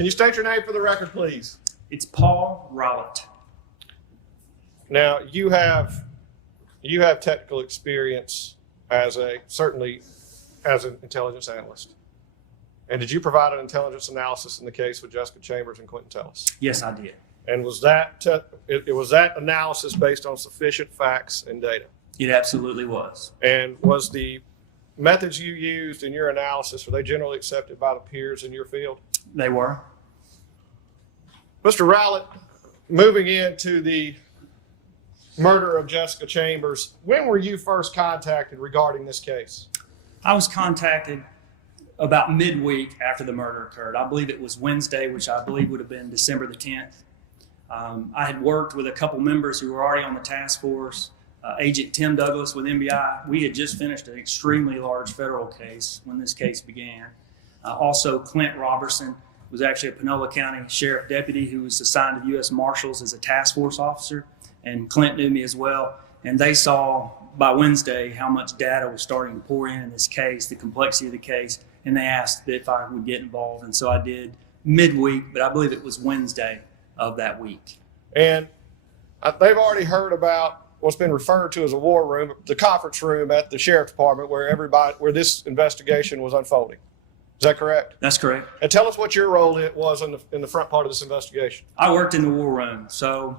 Can you state your name for the record, please? It's Paul Rowlett. Now, you have technical experience certainly as an intelligence analyst. And did you provide an intelligence analysis in the case with Jessica Chambers and Quentin Tellis? Yes, I did. And was that analysis based on sufficient facts and data? It absolutely was. And was the methods you used in your analysis, were they generally accepted by the peers in your field? They were. Mr. Rowlett, moving into the murder of Jessica Chambers, when were you first contacted regarding this case? I was contacted about midweek after the murder occurred. I believe it was Wednesday, which I believe would have been December the 10th. I had worked with a couple members who were already on the task force. Agent Tim Douglas with NBI. We had just finished an extremely large federal case when this case began. Also, Clint Robertson was actually a Panola County Sheriff Deputy who was assigned to the U.S. Marshals as a task force officer. And Clint knew me as well. And they saw by Wednesday how much data was starting to pour in this case, the complexity of the case, and they asked if I would get involved. And so I did midweek, but I believe it was Wednesday of that week. And they've already heard about what's been referred to as a war room, the conference room at the Sheriff's Department where this investigation was unfolding. Is that correct? That's correct. And tell us what your role was in the front part of this investigation. I worked in the war room. So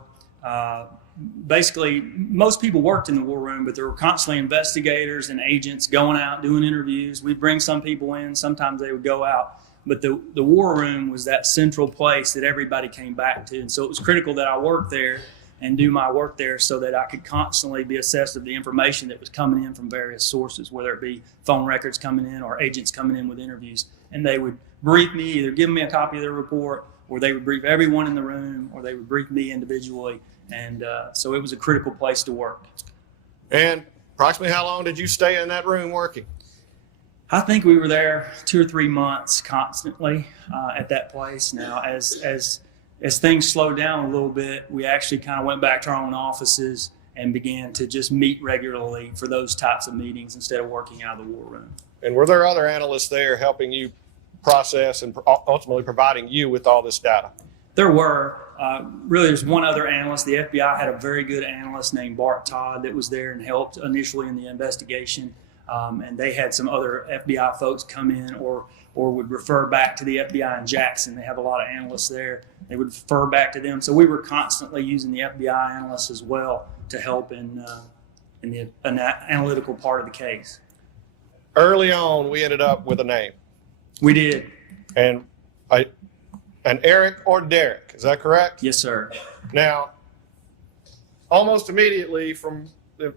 basically, most people worked in the war room, but there were constantly investigators and agents going out, doing interviews. We'd bring some people in. Sometimes they would go out. But the war room was that central place that everybody came back to. And so it was critical that I work there and do my work there so that I could constantly be assessed of the information that was coming in from various sources, whether it be phone records coming in or agents coming in with interviews. And they would brief me, either give me a copy of their report, or they would brief everyone in the room, or they would brief me individually. And so it was a critical place to work. And approximately how long did you stay in that room working? I think we were there 2 or 3 months constantly at that place. Now, as things slowed down a little bit, we actually kind of went back to our own offices and began to just meet regularly for those types of meetings instead of working out of the war room. And were there other analysts there helping you process and ultimately providing you with all this data? There were. Really, there's one other analyst. The FBI had a very good analyst named Bart Todd that was there and helped initially in the investigation. And they had some other FBI folks come in or would refer back to the FBI in Jackson. They have a lot of analysts there. They would refer back to them. So we were constantly using the FBI analysts as well to help in the analytical part of the case. Early on, we ended up with a name. We did. And an Eric or Derek, is that correct? Yes, sir. Now, almost immediately from the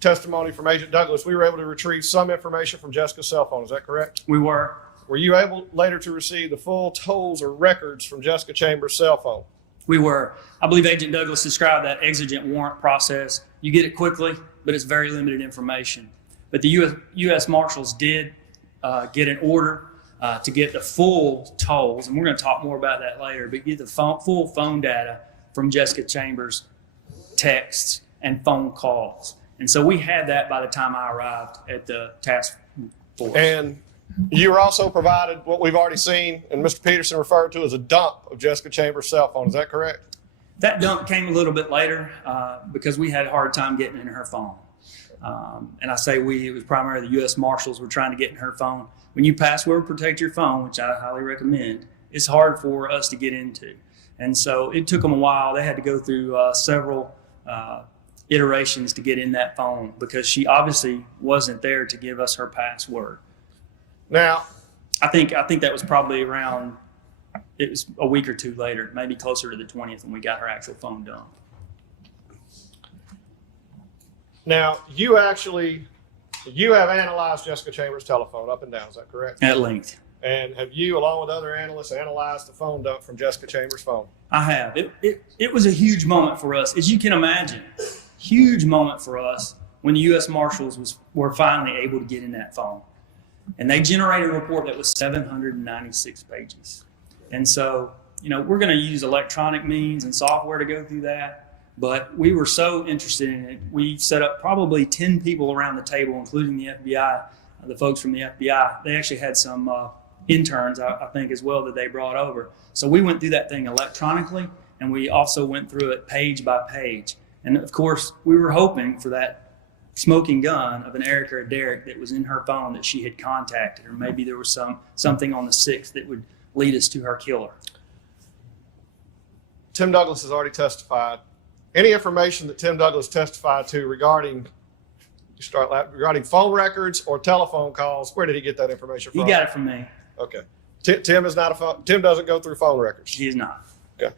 testimony from Agent Douglas, we were able to retrieve some information from Jessica's cell phone. Is that correct? We were. Were you able later to receive the full tolls or records from Jessica Chambers' cell phone? We were. I believe Agent Douglas described that exigent warrant process. You get it quickly, but it's very limited information. But the U.S. Marshals did get an order to get the full tolls, and we're going to talk more about that later, but get the full phone data from Jessica Chambers' texts and phone calls. And so we had that by the time I arrived at the task force. And you were also provided what we've already seen, and Mr. Peterson referred to as a dump of Jessica Chambers' cell phone. Is that correct? That dump came a little bit later because we had a hard time getting in her phone. And I say we, it was primarily the U.S. Marshals were trying to get in her phone. When you password protect your phone, which I highly recommend, it's hard for us to get into. And so it took them a while. They had to go through several iterations to get in that phone because she obviously wasn't there to give us her password. Now, I think that was probably around, it was a week or two later, maybe closer to the 20th when we got her actual phone dumped. Now, you have analyzed Jessica Chambers' telephone up and down, is that correct? At length. And have you, along with other analysts, analyzed the phone dump from Jessica Chambers' phone? I have. It was a huge moment for us, as you can imagine. Huge moment for us when the U.S. Marshals were finally able to get in that phone. And they generated a report that was 796 pages. And so, we're going to use electronic means and software to go through that. But we were so interested in it. We set up probably 10 people around the table, including the FBI, the folks from the FBI. They actually had some interns, I think, as well, that they brought over. So we went through that thing electronically, and we also went through it page by page. And of course, we were hoping for that smoking gun of an Eric or a Derek that was in her phone that she had contacted, or maybe there was something on the 6th that would lead us to her killer. Tim Douglas has already testified. Any information that Tim Douglas testified to regarding phone records or telephone calls, where did he get that information from? He got it from me. Okay. Tim is not a phone. Tim doesn't go through phone records. He is not. Okay.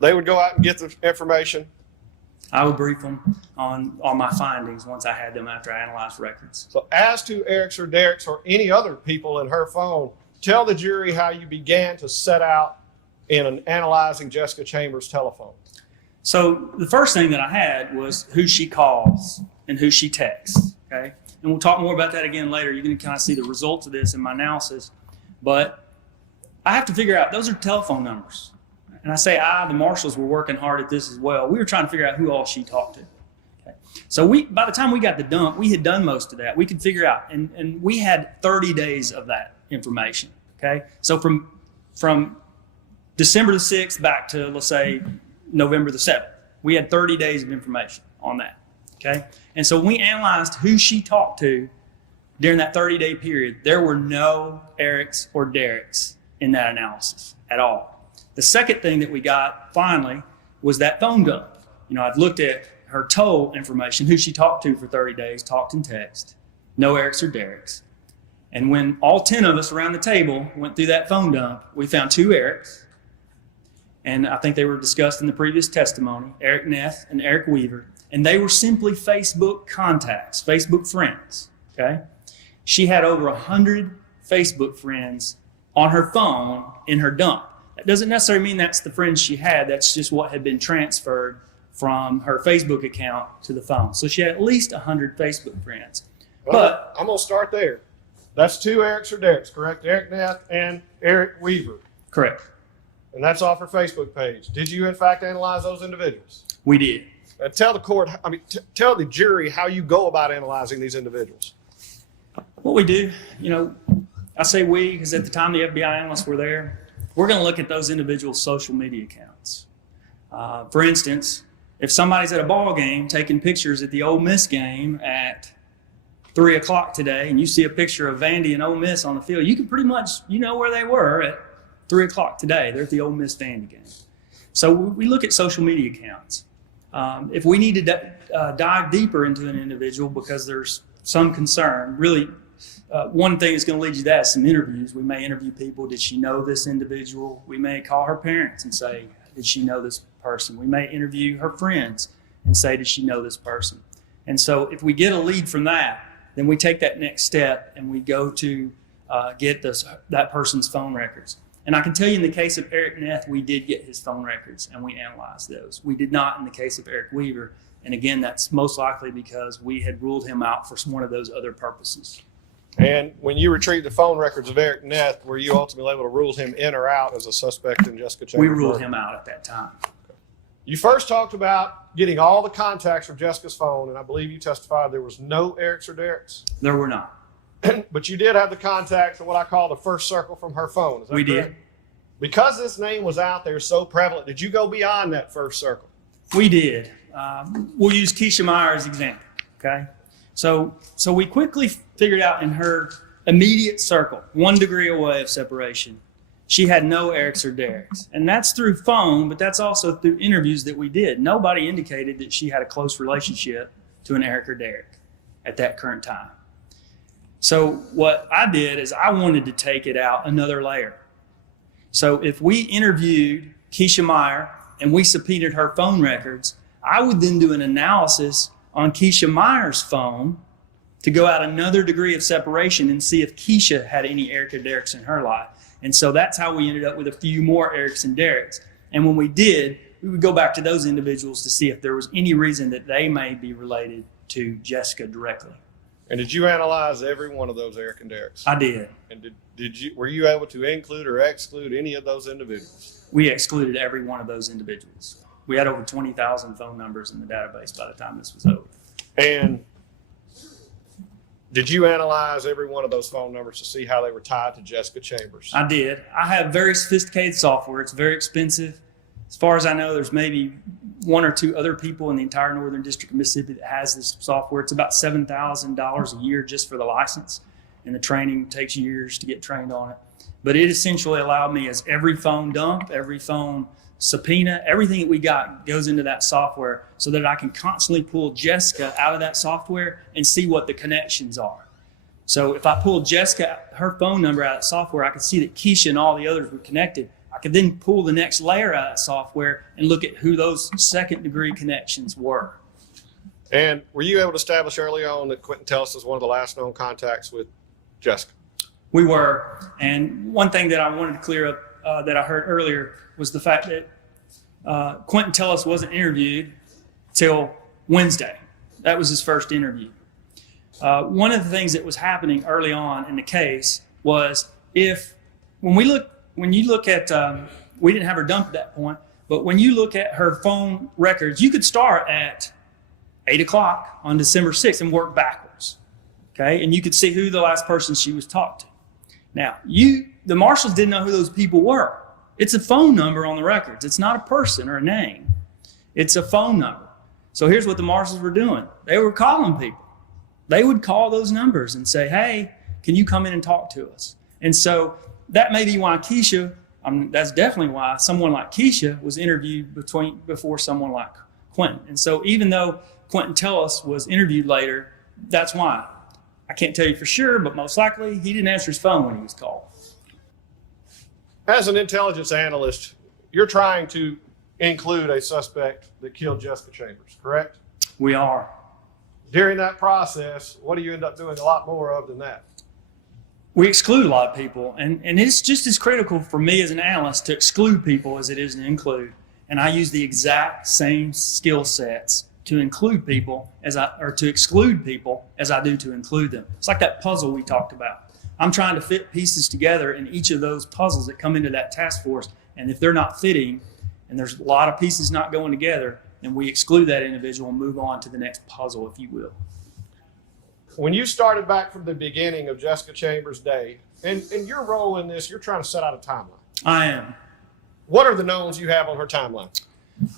They would go out and get the information. I would brief them on my findings once I had them after I analyzed records. So as to Eric's or Derek's or any other people in her phone, tell the jury how you began to set out in analyzing Jessica Chambers' telephone. So the first thing that I had was who she calls and who she texts, okay? And we'll talk more about that again later. You're going to kind of see the results of this in my analysis. But I have to figure out, those are telephone numbers. And I say the marshals were working hard at this as well. We were trying to figure out who all she talked to. Okay? So by the time we got the dump, we had done most of that. We could figure out, and we had 30 days of that information, okay? So from December the 6th back to, let's say, November the 7th, we had 30 days of information on that, okay? And so when we analyzed who she talked to during that 30-day period, there were no Erics or Dereks in that analysis at all. The second thing that we got finally was that phone dump. I'd looked at her toll information, who she talked to for 30 days, talked and text, no Erics or Dereks. And when all 10 of us around the table went through that phone dump, we found 2 Erics. And I think they were discussed in the previous testimony, Eric Neff and Eric Weaver. And they were simply Facebook contacts, Facebook friends, okay? She had over 100 Facebook friends on her phone in her dump. That doesn't necessarily mean that's the friends she had. That's just what had been transferred from her Facebook account to the phone. So she had at least 100 Facebook friends. Well, I'm going to start there. That's 2 Erics or Dereks, correct? Eric Neff and Eric Weaver. Correct. And that's off her Facebook page. Did you, in fact, analyze those individuals? We did. And tell the court, tell the jury how you go about analyzing these individuals. What we do, I say we because at the time the FBI analysts were there. We're going to look at those individuals' social media accounts. For instance, if somebody's at a ball game taking pictures at the Ole Miss game at 3 o'clock today, and you see a picture of Vandy and Ole Miss on the field, you can pretty much, where they were at 3 o'clock today. They're at the Ole Miss Vandy game. So we look at social media accounts. If we need to dive deeper into an individual because there's some concern, really, one thing that's going to lead you to that is some interviews. We may interview people. Did she know this individual? We may call her parents and say, did she know this person? We may interview her friends and say, did she know this person? And so if we get a lead from that, then we take that next step and we go to get that person's phone records. And I can tell you in the case of Eric Neff, we did get his phone records and we analyzed those. We did not in the case of Eric Weaver. And again, that's most likely because we had ruled him out for one of those other purposes. And when you retrieved the phone records of Eric Neff, were you ultimately able to rule him in or out as a suspect in Jessica Chambers' We ruled murder? him out at that time. You first talked about getting all the contacts from Jessica's phone, and I believe you testified there was no Erics or Dereks. There were not. But you did have the contacts of what I call the first circle from her phone. Is that We correct? did. Because this name was out there so prevalent, did you go beyond that first circle? We did. We'll use Keisha Meyer as an example, okay? So we quickly figured out in her immediate circle, 1 degree away of separation, she had no Erics or Dereks. And that's through phone, but that's also through interviews that we did. Nobody indicated that she had a close relationship to an Eric or Derek at that current time. So what I did is I wanted to take it out another layer. So if we interviewed Keisha Meyer and we subpoenaed her phone records, I would then do an analysis on Keisha Meyer's phone to go out another degree of separation and see if Keisha had any Eric or Dereks in her life. And so that's how we ended up with a few more Erics and Dereks. And when we did, we would go back to those individuals to see if there was any reason that they may be related to Jessica directly. And did you analyze every one of those Eric and Dereks? I did. And were you able to include or exclude any of those individuals? We excluded every one of those individuals. We had over 20,000 phone numbers in the database by the time this was over. And Did you analyze every one of those phone numbers to see how they were tied to Jessica Chambers? I did. I have very sophisticated software. It's very expensive. As far as I know, there's maybe one or two other people in the entire Northern District of Mississippi that has this software. It's about $7,000 a year just for the license, and the training takes years to get trained on it. But it essentially allowed me, as every phone dump, every phone subpoena, everything that we got goes into that software so that I can constantly pull Jessica out of that software and see what the connections are. So if I pulled Jessica, her phone number out of that software, I could see that Keisha and all the others were connected. I could then pull the next layer out of that software and look at who those second degree connections were. And were you able to establish early on that Quentin Tellis was one of the last known contacts with Jessica? We were. And one thing that I wanted to clear up that I heard earlier was the fact that Quentin Tellis wasn't interviewed till Wednesday. That was his first interview. One of the things that was happening early on in the case was when you look at, we didn't have her dumped at that point, but when you look at her phone records, you could start at 8 o'clock on December 6th and work backwards. Okay. And you could see who the last person she was talked to. Now, the marshals didn't know who those people were. It's a phone number on the records. It's not a person or a name. It's a phone number. So here's what the marshals were doing. They were calling people. They would call those numbers and say, hey, can you come in and talk to us? And so that may be why Keisha, that's definitely why someone like Keisha was interviewed before someone like Quentin. And so even though Quentin Tellis was interviewed later, that's why. I can't tell you for sure, but most likely he didn't answer his phone when he was called. As an intelligence analyst, you're trying to include a suspect that killed Jessica Chambers, correct? We are. During that process, what do you end up doing a lot more of than that? We exclude a lot of people, and it's just as critical for me as an analyst to exclude people as it is to include. And I use the exact same skill sets to include people to exclude people as I do to include them. It's like that puzzle we talked about. I'm trying to fit pieces together in each of those puzzles that come into that task force. And if they're not fitting, and there's a lot of pieces not going together, then we exclude that individual and move on to the next puzzle, if you will. When you started back from the beginning of Jessica Chambers' day, and your role in this, you're trying to set out a timeline. I am. What are the knowns you have on her timeline?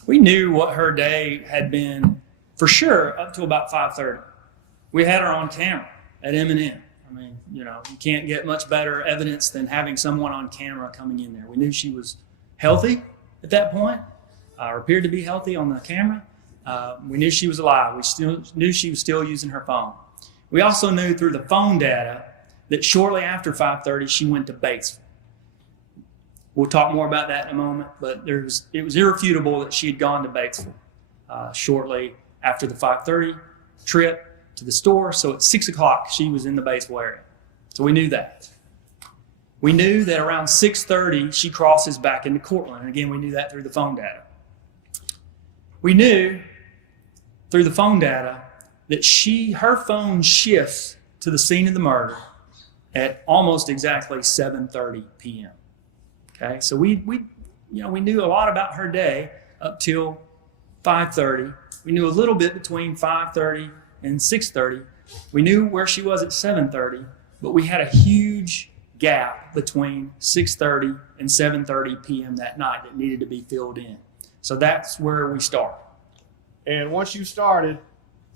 We knew what her day had been for sure up to about 5:30. We had her on camera at M&M. I mean, you can't get much better evidence than having someone on camera coming in there. We knew she was healthy at that point, or appeared to be healthy on the camera. We knew she was alive. We still knew she was still using her phone. We also knew through the phone data that shortly after 5:30, she went to Batesville. We'll talk more about that in a moment, but it was irrefutable that she had gone to Batesville shortly after the 5:30 trip to the store. So at 6 o'clock, she was in the Batesville area. So we knew that. We knew that around 6:30, she crosses back into Cortland. And again, we knew that through the phone data. We knew through the phone data that her phone shifts to the scene of the murder at almost exactly 7:30 p.m. Okay, so we knew a lot about her day up till 5:30. We knew a little bit between 5:30 and 6:30. We knew where she was at 7:30, but we had a huge gap between 6:30 and 7:30 p.m. that night that needed to be filled in. So that's where we started. And once you started,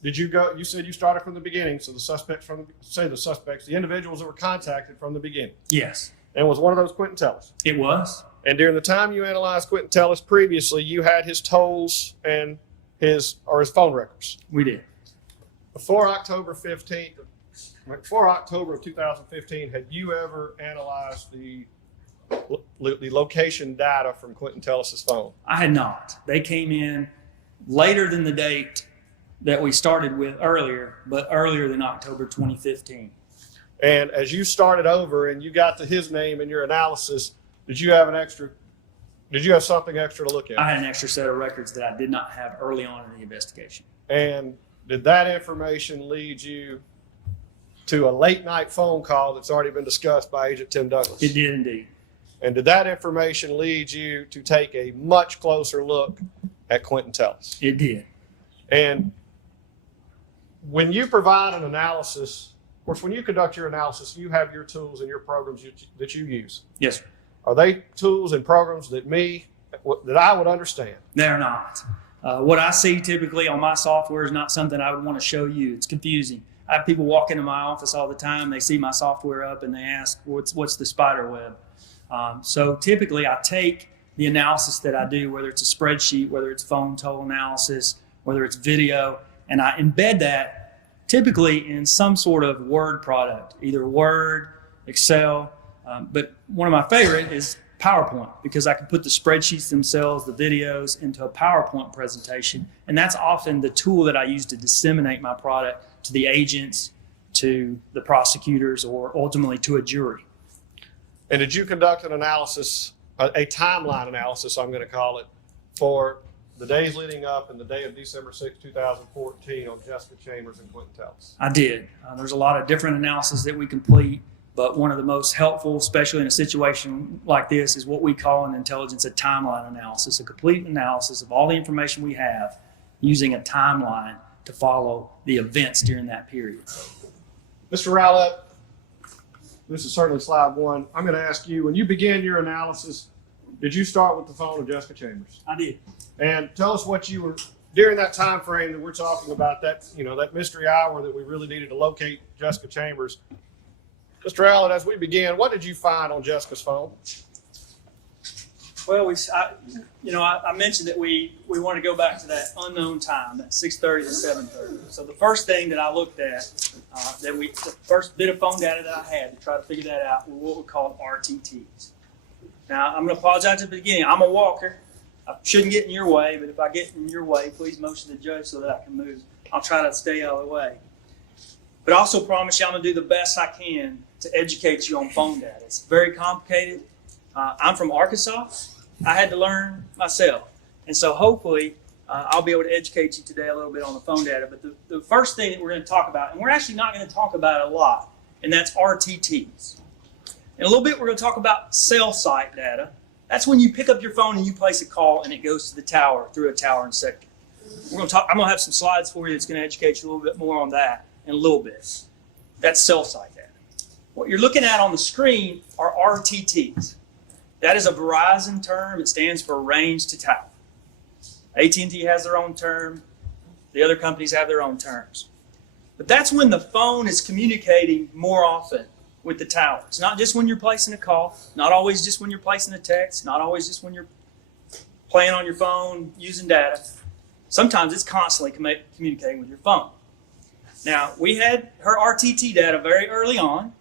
you said you started from the beginning, so the individuals that were contacted from the beginning. Yes. And was one of those Quentin Tellis? It was. And during the time you analyzed Quentin Tellis previously, you had his tolls and his phone records. We did. Before October of 2015, had you ever analyzed the location data from Quentin Tellis' phone? I had not. They came in later than the date that we started with earlier, but earlier than October 2015. And as you started over and you got to his name in your analysis, did you have something extra to look at? I had an extra set of records that I did not have early on in the investigation. And did that information lead you to a late night phone call that's already been discussed by Agent Tim Douglas? It did indeed. And did that information lead you to take a much closer look at Quentin Tellis? It did. And when you provide an analysis Of course, when you conduct your analysis, you have your tools and your programs that you use. Yes, sir. Are they tools and programs that I would understand? They're not. What I see typically on my software is not something I would want to show you. It's confusing. I have people walk into my office all the time. They see my software up and they ask, what's the spider web? So typically I take the analysis that I do, whether it's a spreadsheet, whether it's phone total analysis, whether it's video, and I embed that typically in some sort of Word product, either Word, Excel, but one of my favorite is PowerPoint, because I can put the spreadsheets themselves, the videos, into a PowerPoint presentation, and that's often the tool that I use to disseminate my product to the agents, to the prosecutors, or ultimately to a jury. And did you conduct an analysis, a timeline analysis, I'm going to call it, for the days leading up and the day of December 6, 2014 on Jessica Chambers and Quentin Tellis? I did. There's a lot of different analysis that we complete, but one of the most helpful, especially in a situation like this, is what we call in intelligence a timeline analysis, a complete analysis of all the information we have using a timeline to follow the events during that period. Mr. Rowlett, this is certainly slide one. I'm going to ask you, when you began your analysis, did you start with the phone of Jessica Chambers? I did. And tell us what you were, during that time frame that we're talking about, that mystery hour that we really needed to locate Jessica Chambers. Mr. Rowlett, as we began, what did you find on Jessica's phone? Well, I mentioned that we want to go back to that unknown time, that 6:30 to 7:30. So the first thing that I looked at, the first bit of phone data that I had to try to figure that out were what we call RTTs. Now, I'm going to apologize at the beginning. I'm a walker. I shouldn't get in your way, but if I get in your way, please motion to the judge so that I can move. I'll try to stay out of the way. But I also promise you I'm going to do the best I can to educate you on phone data. It's very complicated. I'm from Arkansas. I had to learn myself. And so hopefully I'll be able to educate you today a little bit on the phone data. But the first thing that we're going to talk about, and we're actually not going to talk about it a lot, and that's RTTs. In a little bit, we're going to talk about cell site data. That's when you pick up your phone and you place a call and it goes to the tower through a tower and sector. I'm going to have some slides for you that's going to educate you a little bit more on that in a little bit. That's cell site data. What you're looking at on the screen are RTTs. That is a Verizon term. It stands for range to tower. AT&T has their own term. The other companies have their own terms. But that's when the phone is communicating more often with the tower. It's not just when you're placing a call, not always just when you're placing a text, not always just when you're playing on your phone, using data. Sometimes it's constantly communicating with your phone. Now, we had her RTT data very early on,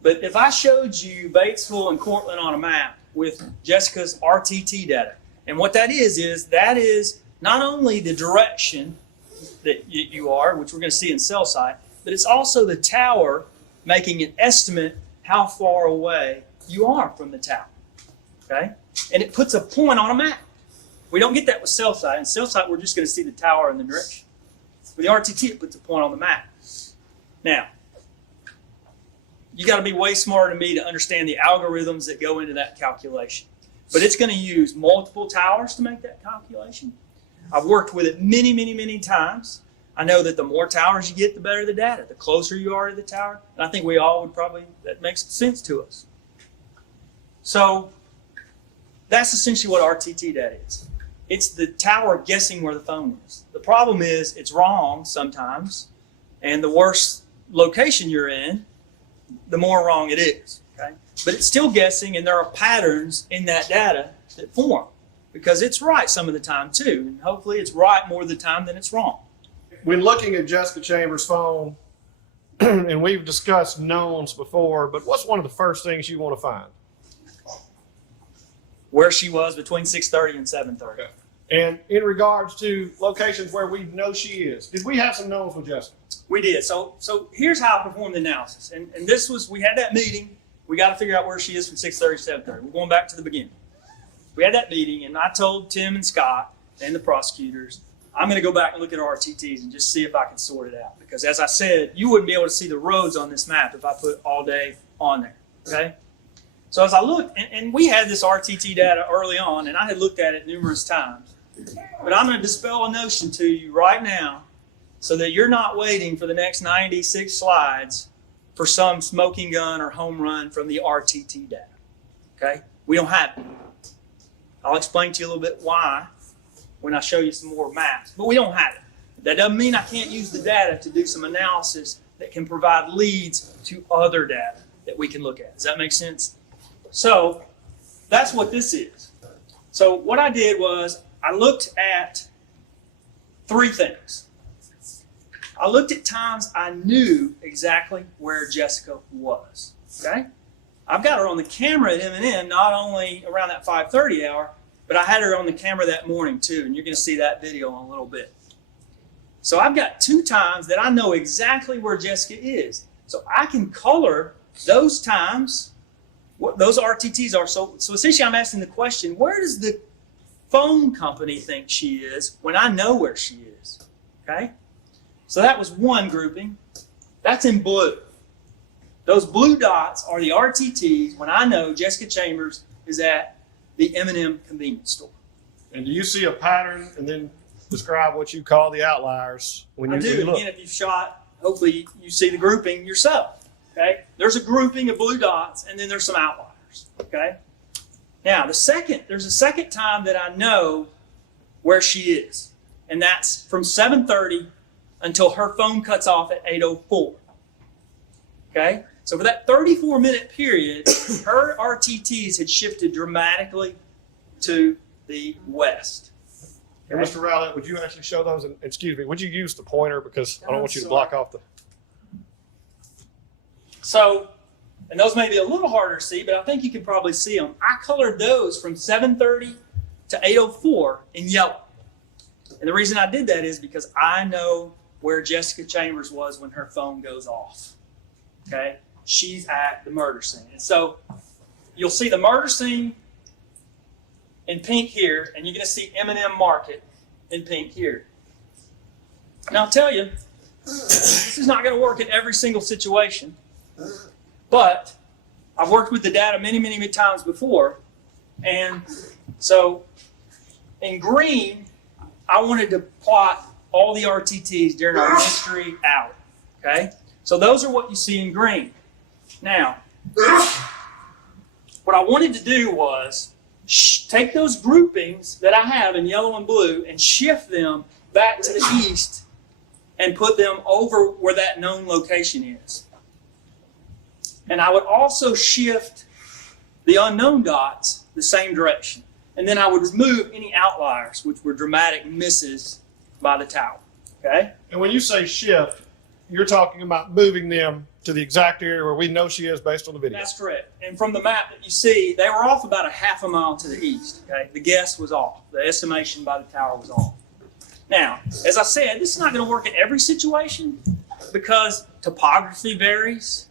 but if I showed you Batesville and Cortland on a map with Jessica's RTT data, and what that is not only the direction that you are, which we're going to see in cell site, but it's also the tower making an estimate how far away you are from the tower, okay? And it puts a point on a map. We don't get that with cell site. In cell site, we're just going to see the tower and the direction. With the RTT, it puts a point on the map. Now, you got to be way smarter than me to understand the algorithms that go into that calculation. But it's going to use multiple towers to make that calculation. I've worked with it many, many, many times. I know that the more towers you get, the better the data, the closer you are to the tower. And I think we all would probably, that makes sense to us. So that's essentially what RTT data is. It's the tower guessing where the phone is. The problem is it's wrong sometimes, and the worse location you're in, the more wrong it is, okay? But it's still guessing, and there are patterns in that data that form, because it's right some of the time too, and hopefully it's right more of the time than it's wrong. When looking at Jessica Chambers' phone, and we've discussed knowns before, but what's one of the first things you want to find? Where she was between 6:30 and 7:30. Okay. And in regards to locations where we know she is, did we have some knowns with Jessica? We did. So here's how I performed the analysis. And this was, we had that meeting. We got to figure out where she is from 6:30 to 7:30. We're going back to the beginning. We had that meeting, and I told Tim and Scott and the prosecutors, I'm going to go back and look at our RTTs and just see if I can sort it out. Because as I said, you wouldn't be able to see the roads on this map if I put all day on there, okay? So as I looked, and we had this RTT data early on, and I had looked at it numerous times. But I'm going to dispel a notion to you right now so that you're not waiting for the next 96 slides for some smoking gun or home run from the RTT data. Okay? We don't have it. I'll explain to you a little bit why when I show you some more maps, but we don't have it. That doesn't mean I can't use the data to do some analysis that can provide leads to other data that we can look at. Does that make sense? So that's what this is. So what I did was I looked at three things. I looked at times I knew exactly where Jessica was. Okay? I've got her on the camera at M&M, not only around that 5:30 hour, but I had her on the camera that morning too, and you're going to see that video in a little bit. So I've got 2 times that I know exactly where Jessica is. So I can color those times, what those RTTs are. So essentially I'm asking the question, where does the phone company think she is when I know where she is? Okay? So that was one grouping. That's in blue. Those blue dots are the RTTs when I know Jessica Chambers is at the M&M convenience store. And do you see a pattern and then describe what you call the outliers when you, I do. when you look? Again, if you've shot, hopefully you see the grouping yourself. Okay? There's a grouping of blue dots and then there's some outliers. Okay? Now, there's a second time that I know where she is. And that's from 7:30 until her phone cuts off at 8:04. Okay? So for that 34-minute period, her RTTs had shifted dramatically to the west. And Okay? Mr. Rowlett, would you actually show those? And excuse me, would you use the pointer because I don't want you to Sorry. block off the. So, and those may be a little harder to see, but I think you can probably see them. I colored those from 7:30 to 8:04 in yellow. And the reason I did that is because I know where Jessica Chambers was when her phone goes off. Okay? She's at the murder scene. And so you'll see the murder scene in pink here, and you're going to see M&M Market in pink here. Now I'll tell you, this is not going to work in every single situation, but I've worked with the data many, many, many times before. And so in green, I wanted to plot all the RTTs during our mystery hour. Okay? So those are what you see in green. Now, what I wanted to do was take those groupings that I have in yellow and blue and shift them back to the east and put them over where that known location is. And I would also shift the unknown dots the same direction. And then I would remove any outliers, which were dramatic misses by the tower. Okay? And when you say shift, you're talking about moving them to the exact area where we know she is based on the video. That's correct. And from the map that you see, they were off about a half a mile to the east. Okay? The guess was off. The estimation by the tower was off. Now, as I said, this is not going to work in every situation because topography varies.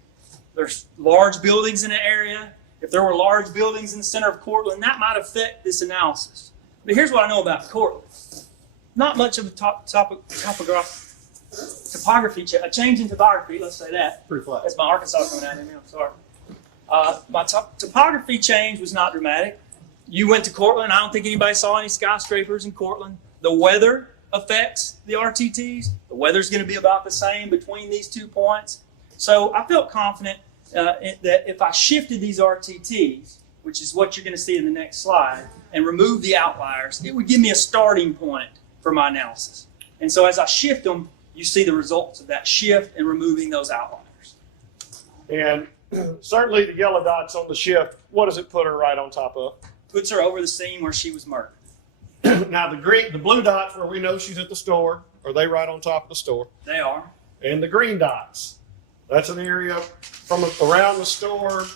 There's large buildings in an area. If there were large buildings in the center of Cortland, that might affect this analysis. But here's what I know about Cortland. Not much of a topography change, a change in topography, let's say that. Pretty flat. That's my Arkansas coming out of me, I'm sorry. My topography change was not dramatic. You went to Cortland, I don't think anybody saw any skyscrapers in Cortland. The weather affects the RTTs. The weather's going to be about the same between these 2 points. So I felt confident that if I shifted these RTTs, which is what you're going to see in the next slide, and remove the outliers, it would give me a starting point for my analysis. And so as I shift them, you see the results of that shift and removing those outliers. And certainly the yellow dots on the shift, what does it put her right on top of? Puts her over the scene where she was murdered. Now the blue dots where we know she's at the store, are they right on top of the store? They are. And the green dots, that's an area from around the store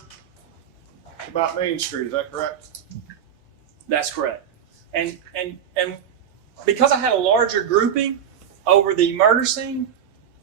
about Main Street, is that correct? That's correct. And because I had a larger grouping over the murder scene,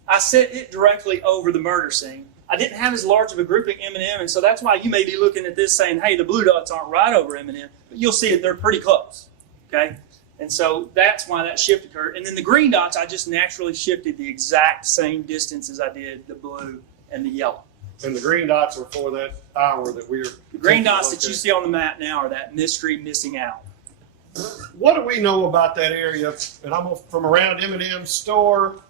I set it directly over the murder scene. I didn't have as large of a grouping M&M, and so that's why you may be looking at this saying, hey, the blue dots aren't right over M&M, but you'll see that they're pretty close, okay? And so that's why that shift occurred. And then the green dots, I just naturally shifted the exact same distance as I did the blue and the yellow. And the green dots are for that hour that we're... The green dots that you see on the map now are that mystery missing out. What do we know about that area? And I'm from around M&M's store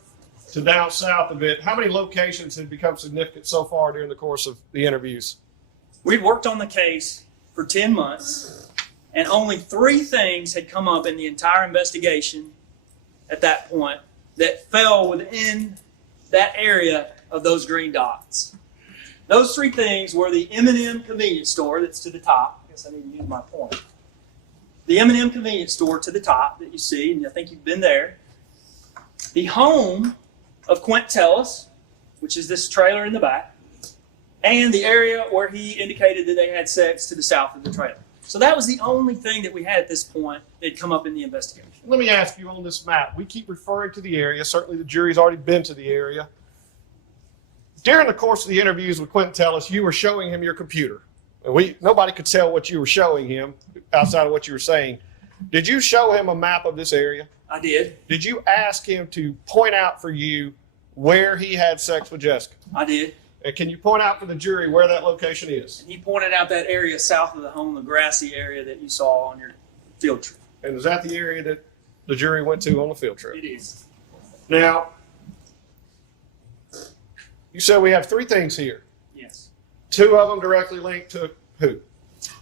to down south a bit, how many locations had become significant so far during the course of the interviews? We'd worked on the case for 10 months, and only 3 things had come up in the entire investigation at that point that fell within that area of those green dots. Those 3 things were the M&M convenience store that's to the top. I guess I need to use my point. The M&M convenience store to the top that you see, and I think you've been there. The home of Quint Tellis, which is this trailer in the back, and the area where he indicated that they had sex to the south of the trailer. So that was the only thing that we had at this point that had come up in the investigation. Let me ask you on this map, we keep referring to the area. Certainly the jury's already been to the area. During the course of the interviews with Quentin Tellis, you were showing him your computer. And nobody could tell what you were showing him outside of what you were saying. Did you show him a map of this area? I did. Did you ask him to point out for you where he had sex with Jessica? I did. And can you point out for the jury where that location is? And he pointed out that area south of the home, the grassy area that you saw on your field trip. And is that the area that the jury went to on the field trip? It is. Now, you said we have 3 things here. Yes. 2 of them directly linked to who?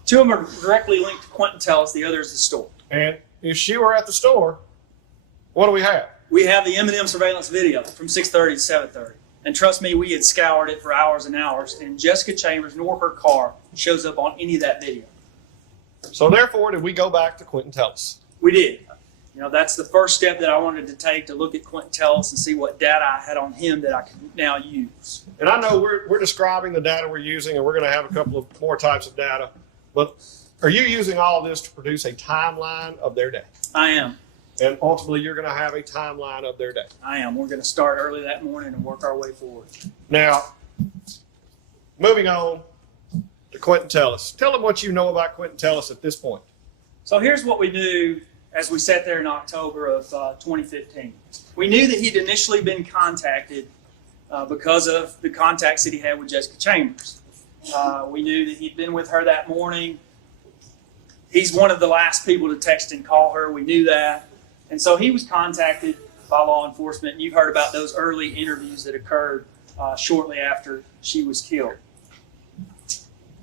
2 of them are directly linked to Quentin Tellis. The other is the store. And if she were at the store, what do we have? We have the M&M surveillance video from 6:30 to 7:30. And trust me, we had scoured it for hours and hours, and Jessica Chambers nor her car shows up on any of that video. So therefore, did we go back to Quentin Tellis? We did. You know, that's the first step that I wanted to take, to look at Quentin Tellis and see what data I had on him that I could now use. And I know we're describing the data we're using, and we're going to have a couple of more types of data, but are you using all of this to produce a timeline of their day? I am. And ultimately, you're going to have a timeline of their day. I am. We're going to start early that morning and work our way forward. Now, moving on to Quentin Tellis. Tell them what you know about Quentin Tellis at this point. So here's what we knew as we sat there in October of 2015. We knew that he'd initially been contacted because of the contacts that he had with Jessica Chambers. We knew that he'd been with her that morning. He's one of the last people to text and call her. We knew that. And so he was contacted by law enforcement. And you've heard about those early interviews that occurred shortly after she was killed.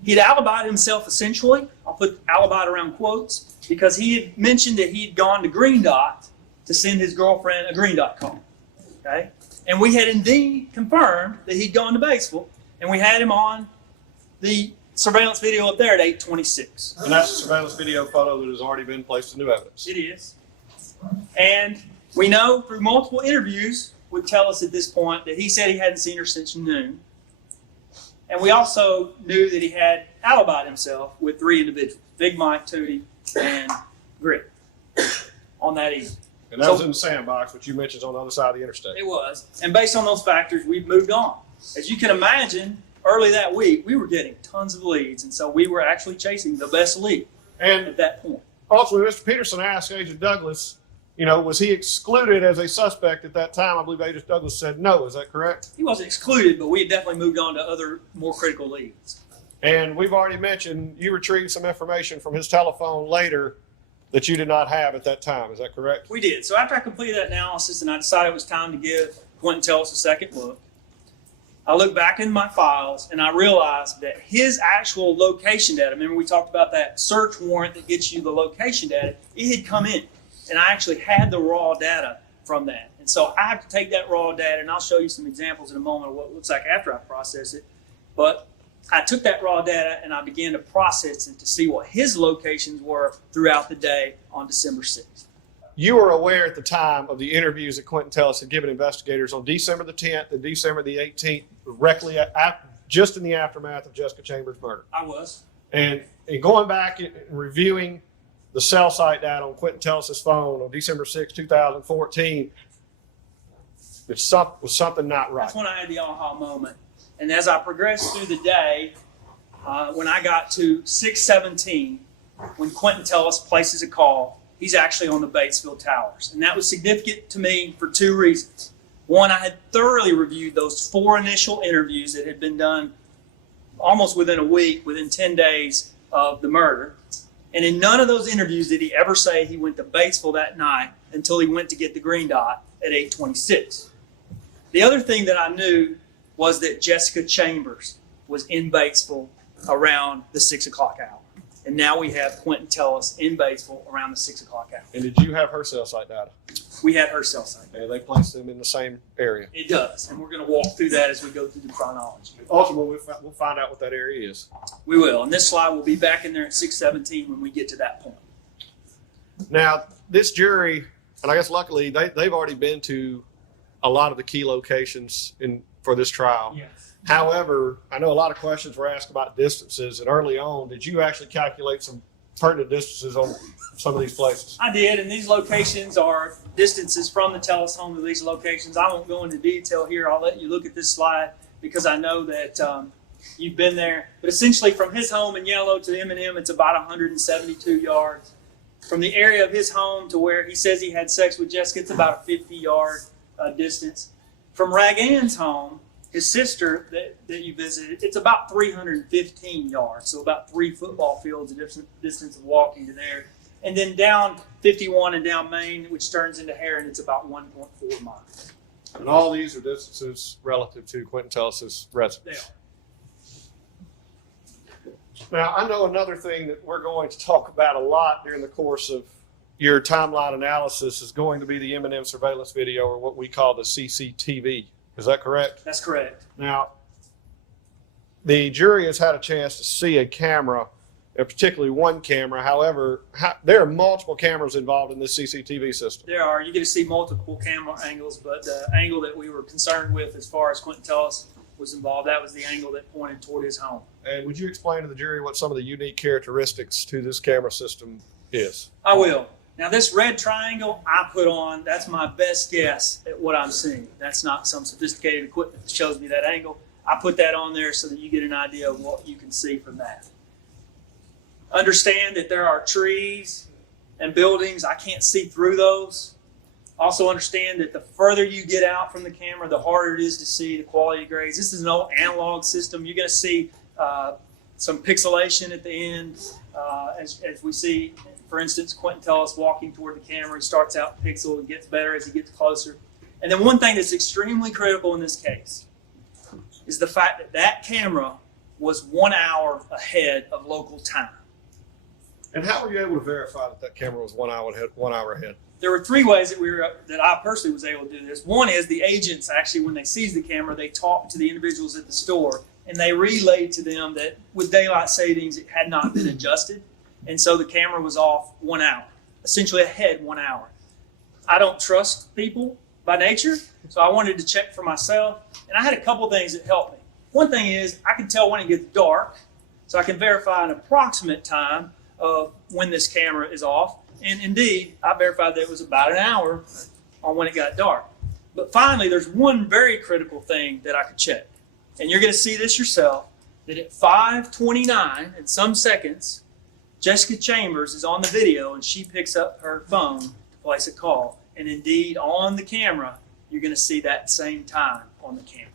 He'd alibied himself essentially. I'll put alibied around quotes, because he had mentioned that he'd gone to Green Dot to send his girlfriend a Green Dot call. Okay? And we had indeed confirmed that he'd gone to Batesville, and we had him on the surveillance video up there at 8:26. And that's a surveillance video photo that has already been placed into evidence. It is. And we know through multiple interviews with Tellis at this point that he said he hadn't seen her since noon. And we also knew that he had alibied himself with 3 individuals, Big Mike, Tootie, and Grit, on that evening. And that was in the sandbox, which you mentioned on the other side of the interstate. It was. And based on those factors, we've moved on. As you can imagine, early that week, we were getting tons of leads. And so we were actually chasing the best lead And at that point. ultimately, Mr. Peterson asked Agent Douglas, was he excluded as a suspect at that time? I believe Agent Douglas said no. Is that correct? He wasn't excluded, but we had definitely moved on to other more critical leads. And we've already mentioned you retrieved some information from his telephone later that you did not have at that time. Is that correct? We did. So after I completed that analysis and I decided it was time to give Quentin Tellis a second look, I looked back in my files and I realized that his actual location data, remember we talked about that search warrant that gets you the location data, it had come in. And I actually had the raw data from that. And so I have to take that raw data, and I'll show you some examples in a moment of what it looks like after I process it. But I took that raw data and I began to process it to see what his locations were throughout the day on December 6th. You were aware at the time of the interviews that Quentin Tellis had given investigators on December the 10th and December the 18th, directly just in the aftermath of Jessica Chambers' murder. I was. And going back and reviewing the cell site data on Quentin Tellis' phone on December 6, 2014, was something not right. That's when I had the aha moment. And as I progressed through the day, when I got to 6:17, when Quentin Tellis places a call, he's actually on the Batesville Towers. And that was significant to me for 2 reasons. One, I had thoroughly reviewed those 4 initial interviews that had been done almost within a week, within 10 days of the murder. And in none of those interviews did he ever say he went to Batesville that night until he went to get the Green Dot at 8:26. The other thing that I knew was that Jessica Chambers was in Batesville around the 6 o'clock hour. And now we have Quentin Tellis in Batesville around the 6 o'clock hour. And did you have her cell site data? We had her cell site. And they placed them in the same area. It does, and we're going to walk through that as we go through the chronology. Ultimately, we'll find out what that area is. We will, and this slide will be back in there at 6:17 when we get to that point. Now, this jury, and I guess luckily they've already been to a lot of the key locations for this trial. Yes. However, I know a lot of questions were asked about distances, and early on, did you actually calculate some pertinent distances on some of these places? I did, and these locations are distances from the Tellis home to these locations. I won't go into detail here. I'll let you look at this slide because I know that you've been there. But essentially, from his home in Yellow to M&M, it's about 172 yards. From the area of his home to where he says he had sex with Jessica, it's about a 50-yard distance. From Rag Ann's home, his sister that you visited, it's about 315 yards, so about 3 football fields, a distance of walking to there. And then down 51 and down Main, which turns into Heron, it's about 1.4 miles. And all these are distances relative to Quentin Tellis' residence. They are. Now, I know another thing that we're going to talk about a lot during the course of your timeline analysis is going to be the M&M surveillance video, or what we call the CCTV. Is that correct? That's correct. Now, the jury has had a chance to see a camera, particularly one camera. However, there are multiple cameras involved in this CCTV system. There are. You get to see multiple camera angles, but the angle that we were concerned with as far as Quentin Tellis was involved, that was the angle that pointed toward his home. And would you explain to the jury what some of the unique characteristics to this camera system is? I will. Now, this red triangle I put on, that's my best guess at what I'm seeing. That's not some sophisticated equipment that shows me that angle. I put that on there so that you get an idea of what you can see from that. Understand that there are trees and buildings. I can't see through those. Also understand that the further you get out from the camera, the harder it is to see the quality of grades. This is an old analog system. You're going to see some pixelation at the end as we see, for instance, Quentin Tellis walking toward the camera. He starts out pixel and gets better as he gets closer. And then one thing that's extremely critical in this case is the fact that that camera was 1 hour ahead of local time. And how were you able to verify that camera was 1 hour ahead? There were 3 ways that I personally was able to do this. One is the agents actually, when they seized the camera, they talked to the individuals at the store and they relayed to them that with daylight savings, it had not been adjusted. And so the camera was off 1 hour, essentially ahead 1 hour. I don't trust people by nature, so I wanted to check for myself. And I had a couple things that helped me. One thing is I can tell when it gets dark, so I can verify an approximate time of when this camera is off. And indeed, I verified that it was about an hour on when it got dark. But finally, there's one very critical thing that I could check. And you're going to see this yourself, that at 5:29 in some seconds, Jessica Chambers is on the video and she picks up her phone to place a call. And indeed, on the camera, you're going to see that same time on the camera.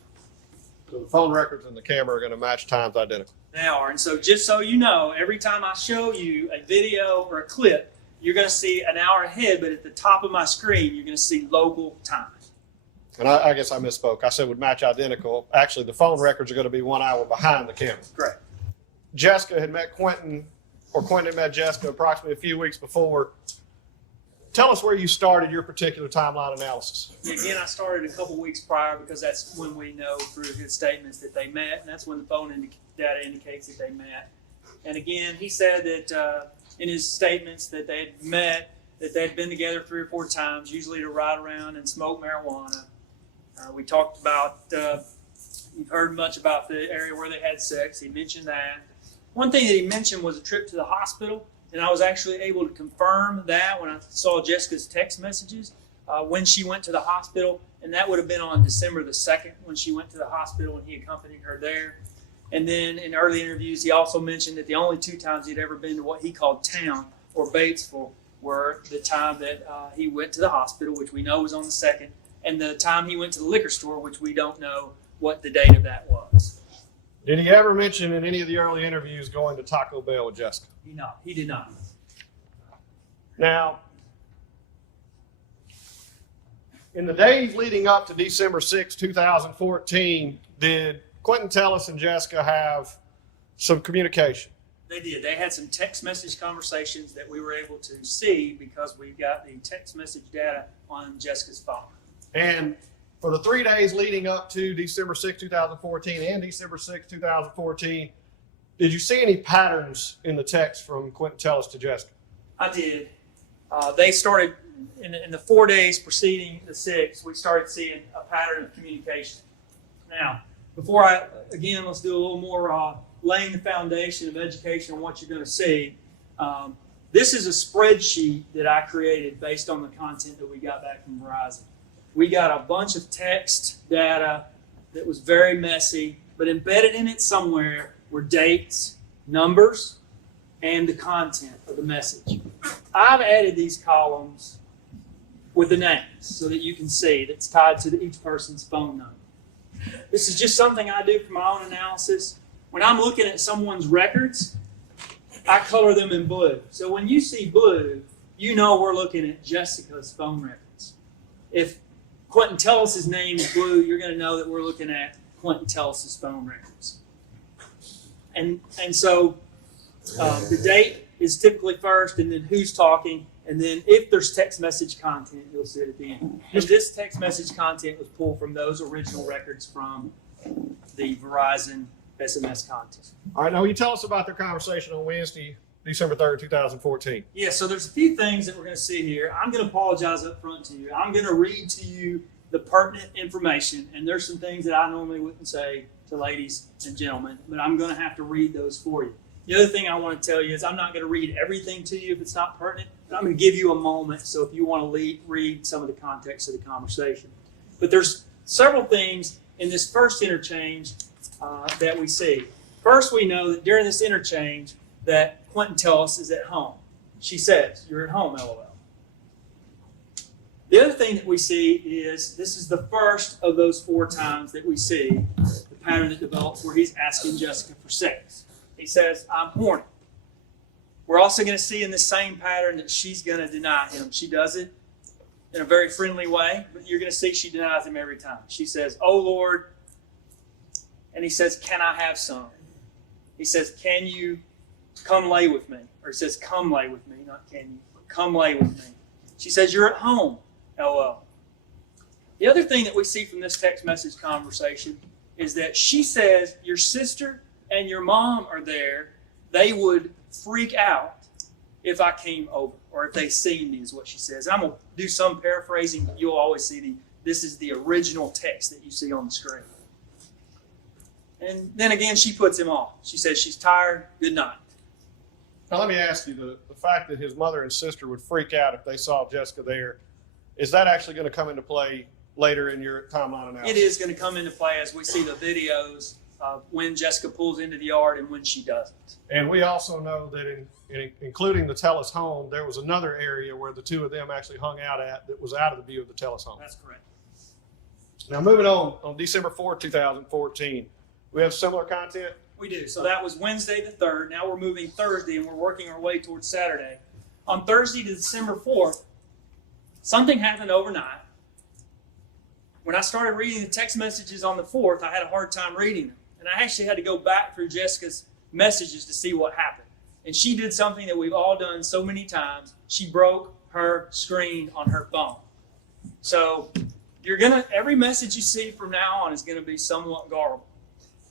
So the phone records and the camera are going to match times identical. They are. And so just so you know, every time I show you a video or a clip, you're going to see an hour ahead, but at the top of my screen, you're going to see local time. And I guess I misspoke. I said would match identical. Actually, the phone records are going to be 1 hour behind the camera. Correct. Jessica had met Quentin, or Quentin had met Jessica approximately a few weeks before. Tell us where you started your particular timeline analysis. Again, I started a couple weeks prior because that's when we know through his statements that they met, and that's when the phone data indicates that they met. And again, he said that in his statements that they had met, that they had been together 3 or 4 times, usually to ride around and smoke marijuana. We talked about, you've heard much about the area where they had sex. He mentioned that. One thing that he mentioned was a trip to the hospital, and I was actually able to confirm that when I saw Jessica's text messages when she went to the hospital, and that would have been on December the 2nd when she went to the hospital and he accompanied her there. And then in early interviews, he also mentioned that the only 2 times he'd ever been to what he called town or Batesville were the time that he went to the hospital, which we know was on the 2nd, and the time he went to the liquor store, which we don't know what the date of that was. Did he ever mention in any of the early interviews going to Taco Bell with Jessica? He did not. Now, In the days leading up to December 6, 2014, did Quentin Tellis and Jessica have some communication? They did. They had some text message conversations that we were able to see because we got the text message data on Jessica's phone. And for the 3 days leading up to December 6, 2014 and December 6, 2014, did you see any patterns in the text from Quentin Tellis to Jessica? I did. They started, in the 4 days preceding the 6th, we started seeing a pattern of communication. Now, let's do a little more laying the foundation of education on what you're going to see. This is a spreadsheet that I created based on the content that we got back from Verizon. We got a bunch of text data that was very messy, but embedded in it somewhere were dates, numbers, and the content of the message. I've added these columns with the names so that you can see that's tied to each person's phone number. This is just something I do for my own analysis. When I'm looking at someone's records, I color them in blue. So when you see blue, you know we're looking at Jessica's phone records. If Quentin Tellis' name is blue, you're going to know that we're looking at Quentin Tellis' phone records. And so the date is typically first, and then who's talking, and then if there's text message content, you'll see it at the end. And this text message content was pulled from those original records from the Verizon SMS content. All right, now will you tell us about their conversation on Wednesday, December 3rd, 2014? Yeah, so there's a few things that we're going to see here. I'm going to apologize up front to you. I'm going to read to you the pertinent information, and there's some things that I normally wouldn't say to ladies and gentlemen, but I'm going to have to read those for you. The other thing I want to tell you is I'm not going to read everything to you if it's not pertinent, but I'm going to give you a moment so if you want to read some of the context of the conversation. But there's several things in this first interchange that we see. First, we know that during this interchange that Quentin Tellis is at home. She says, "You're at home, LOL." The other thing that we see is this is the first of those 4 times that we see the pattern that develops where he's asking Jessica for sex. He says, "I'm horny." We're also going to see in the same pattern that she's going to deny him. She does it in a very friendly way, but you're going to see she denies him every time. She says, "Oh Lord," and he says, "Can I have some?" He says, "Can you come lay with me?" Or he says, "Come lay with me," not "can you," but "come lay with me." She says, "You're at home, LOL." The other thing that we see from this text message conversation is that she says, "Your sister and your mom are there. They would freak out if I came over or if they seen me," is what she says. I'm going to do some paraphrasing, but you'll always see this is the original text that you see on the screen. And then again, she puts him off. She says she's tired. Good night. Now let me ask you, the fact that his mother and sister would freak out if they saw Jessica there, is that actually going to come into play later in your timeline analysis? It is going to come into play as we see the videos of when Jessica pulls into the yard and when she doesn't. And we also know that in including the Tellis home, there was another area where the two of them actually hung out at that was out of the view of the Tellis home. That's correct. Now moving on December 4th, 2014, we have similar content? We do. So that was Wednesday the 3rd. Now we're moving Thursday and we're working our way towards Saturday. On Thursday to December 4th, something happened overnight. When I started reading the text messages on the 4th, I had a hard time reading them. And I actually had to go back through Jessica's messages to see what happened. And she did something that we've all done so many times. She broke her screen on her phone. So every message you see from now on is going to be somewhat garbled.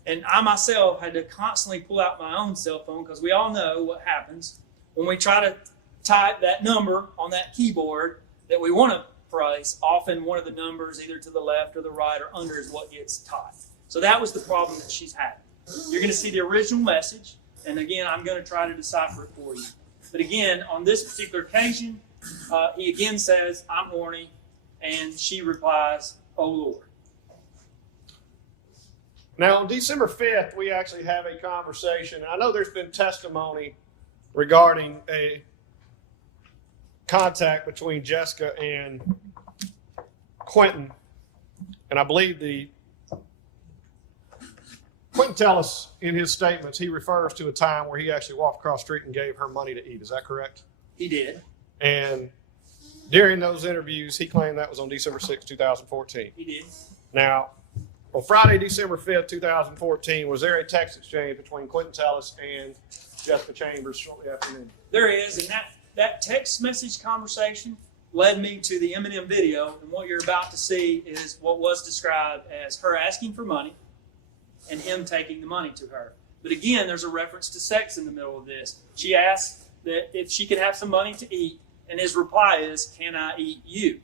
And I myself had to constantly pull out my own cell phone because we all know what happens when we try to type that number on that keyboard that we want to place. Often one of the numbers either to the left or the right or under is what gets typed. So that was the problem that she's had. You're going to see the original message, and again, I'm going to try to decipher it for you. But again, on this particular occasion, he again says, "I'm horny," and she replies, "Oh Lord." Now, on December 5th, we actually have a conversation. I know there's been testimony regarding a contact between Jessica and Quentin, and I believe Quentin Tellis, in his statements, he refers to a time where he actually walked across the street and gave her money to eat. Is that correct? He did. And During those interviews, he claimed that was on December 6, 2014. He did. Now, on Friday, December 5th, 2014, was there a text exchange between Quentin Tellis and Jessica Chambers shortly after noon? There is, and that text message conversation led me to the M&M video, and what you're about to see is what was described as her asking for money and him taking the money to her. But again, there's a reference to sex in the middle of this. She asked that if she could have some money to eat, and his reply is, "Can I eat you?"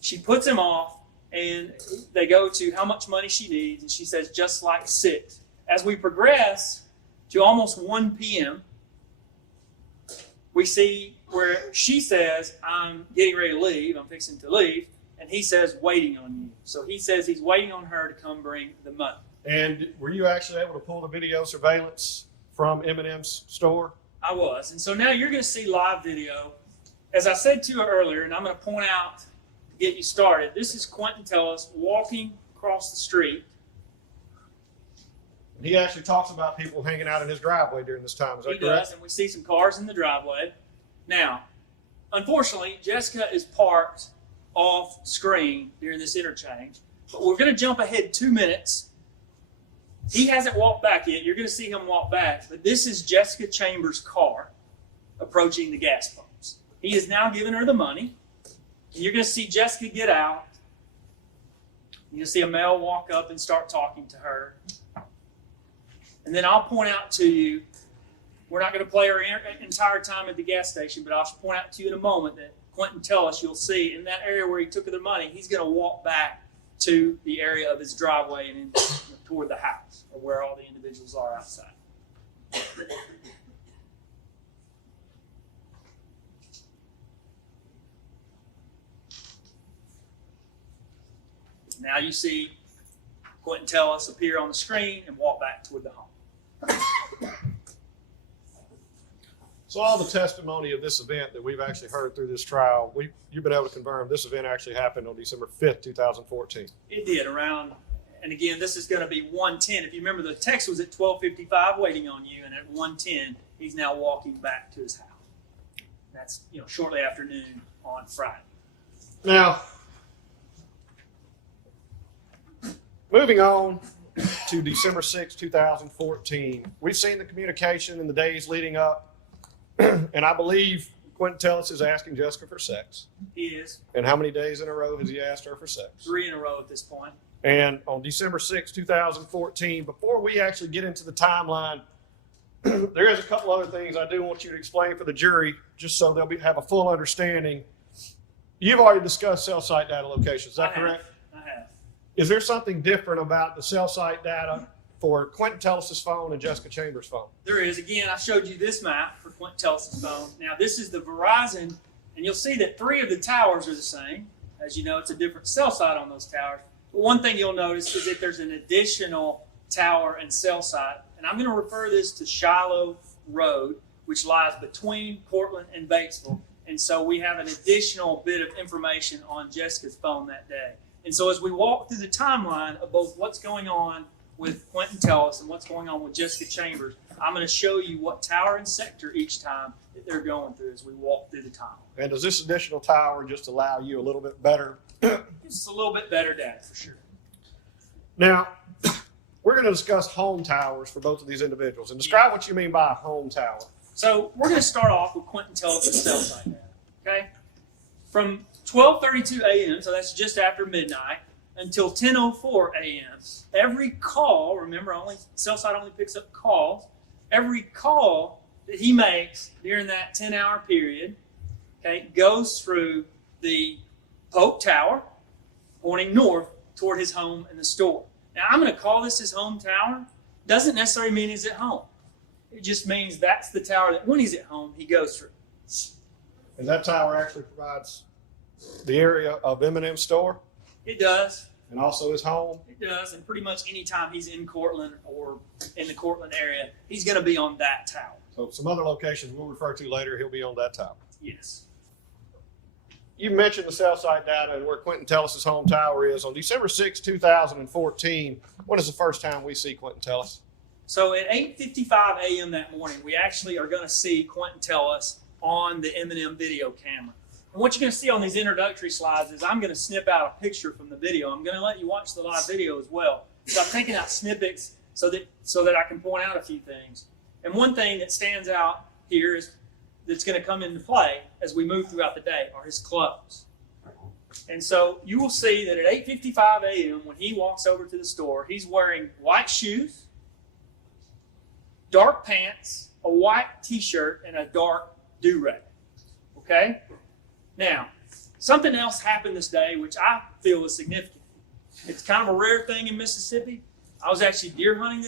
She puts him off, and they go to how much money she needs, and she says, "Just like 6." As we progress to almost 1 p.m., we see where she says, "I'm getting ready to leave, I'm fixing to leave," and he says, "Waiting on you." So he says he's waiting on her to come bring the money. And were you actually able to pull the video surveillance from M&M's store? I was. And so now you're going to see live video. As I said to you earlier, and I'm going to point out to get you started, this is Quentin Tellis walking across the street. He actually talks about people hanging out in his driveway during this time. Is that He correct? does, and we see some cars in the driveway. Now, unfortunately, Jessica is parked off screen during this interchange, but we're going to jump ahead 2 minutes. He hasn't walked back yet. You're going to see him walk back, but this is Jessica Chambers' car approaching the gas pumps. He has now given her the money, and you're going to see Jessica get out. You're going to see a male walk up and start talking to her. And then I'll point out to you, we're not going to play her entire time at the gas station, but I'll point out to you in a moment that Quentin Tellis, you'll see in that area where he took the money, he's going to walk back to the area of his driveway and toward the house, or where all the individuals are outside. Now you see Quentin Tellis appear on the screen and walk back toward the home. So all the testimony of this event that we've actually heard through this trial, you've been able to confirm this event actually happened on December 5th, 2014. It did around, and again, this is going to be 1:10. If you remember, the text was at 12:55 waiting on you, and at 1:10, he's now walking back to his house. That's, shortly after noon on Friday. Now, moving on to December 6, 2014, we've seen the communication in the days leading up, and I believe Quentin Tellis is asking Jessica for sex. He is. And how many days in a row has he asked her for sex? 3 in a row at this point. And on December 6, 2014, before we actually get into the timeline, there is a couple other things I do want you to explain for the jury, just so they'll have a full understanding. You've already discussed cell site data locations, is that correct? I have. Is there something different about the cell site data for Quentin Tellis' phone and Jessica Chambers' phone? There is. Again, I showed you this map for Quentin Tellis' phone. Now, this is the Verizon, and you'll see that 3 of the towers are the same. As you know, it's a different cell site on those towers. But one thing you'll notice is that there's an additional tower and cell site, and I'm going to refer this to Shiloh Road, which lies between Portland and Batesville. And so we have an additional bit of information on Jessica's phone that day. And so as we walk through the timeline of both what's going on with Quentin Tellis and what's going on with Jessica Chambers, I'm going to show you what tower and sector each time that they're going through as we walk through the timeline. And does this additional tower just allow you a little bit better? It's a little bit better data for sure. Now, we're going to discuss home towers for both of these individuals. And describe what you mean by a home tower. So we're going to start off with Quentin Tellis' cell site data. Okay? From 12:32 a.m., so that's just after midnight, until 10:04 a.m., every call, remember, cell site only picks up calls, every call that he makes during that 10-hour period, okay, goes through the Polk Tower, pointing north toward his home and the store. Now, I'm going to call this his home tower. Doesn't necessarily mean he's at home. It just means that's the tower that when he's at home, he goes through. And that tower actually provides the area of M&M's store It does. and also his home. It does. And pretty much any time he's in Cortland or in the Cortland area, he's going to be on that tower. So some other locations we'll refer to later, he'll be on that tower. Yes. You mentioned the cell site data and where Quentin Tellis' home tower is. On December 6, 2014, when is the first time we see Quentin Tellis? So at 8:55 a.m. that morning, we actually are going to see Quentin Tellis on the M&M video camera. And what you're going to see on these introductory slides is I'm going to snip out a picture from the video. I'm going to let you watch the live video as well. So I'm taking out snippets so that I can point out a few things. And one thing that stands out here is that's going to come into play as we move throughout the day are his clothes. And so you will see that at 8:55 a.m. when he walks over to the store, he's wearing white shoes, dark pants, a white t-shirt, and a dark do-rag. Okay? Now, something else happened this day which I feel is significant. It's kind of a rare thing in Mississippi. I was actually deer hunting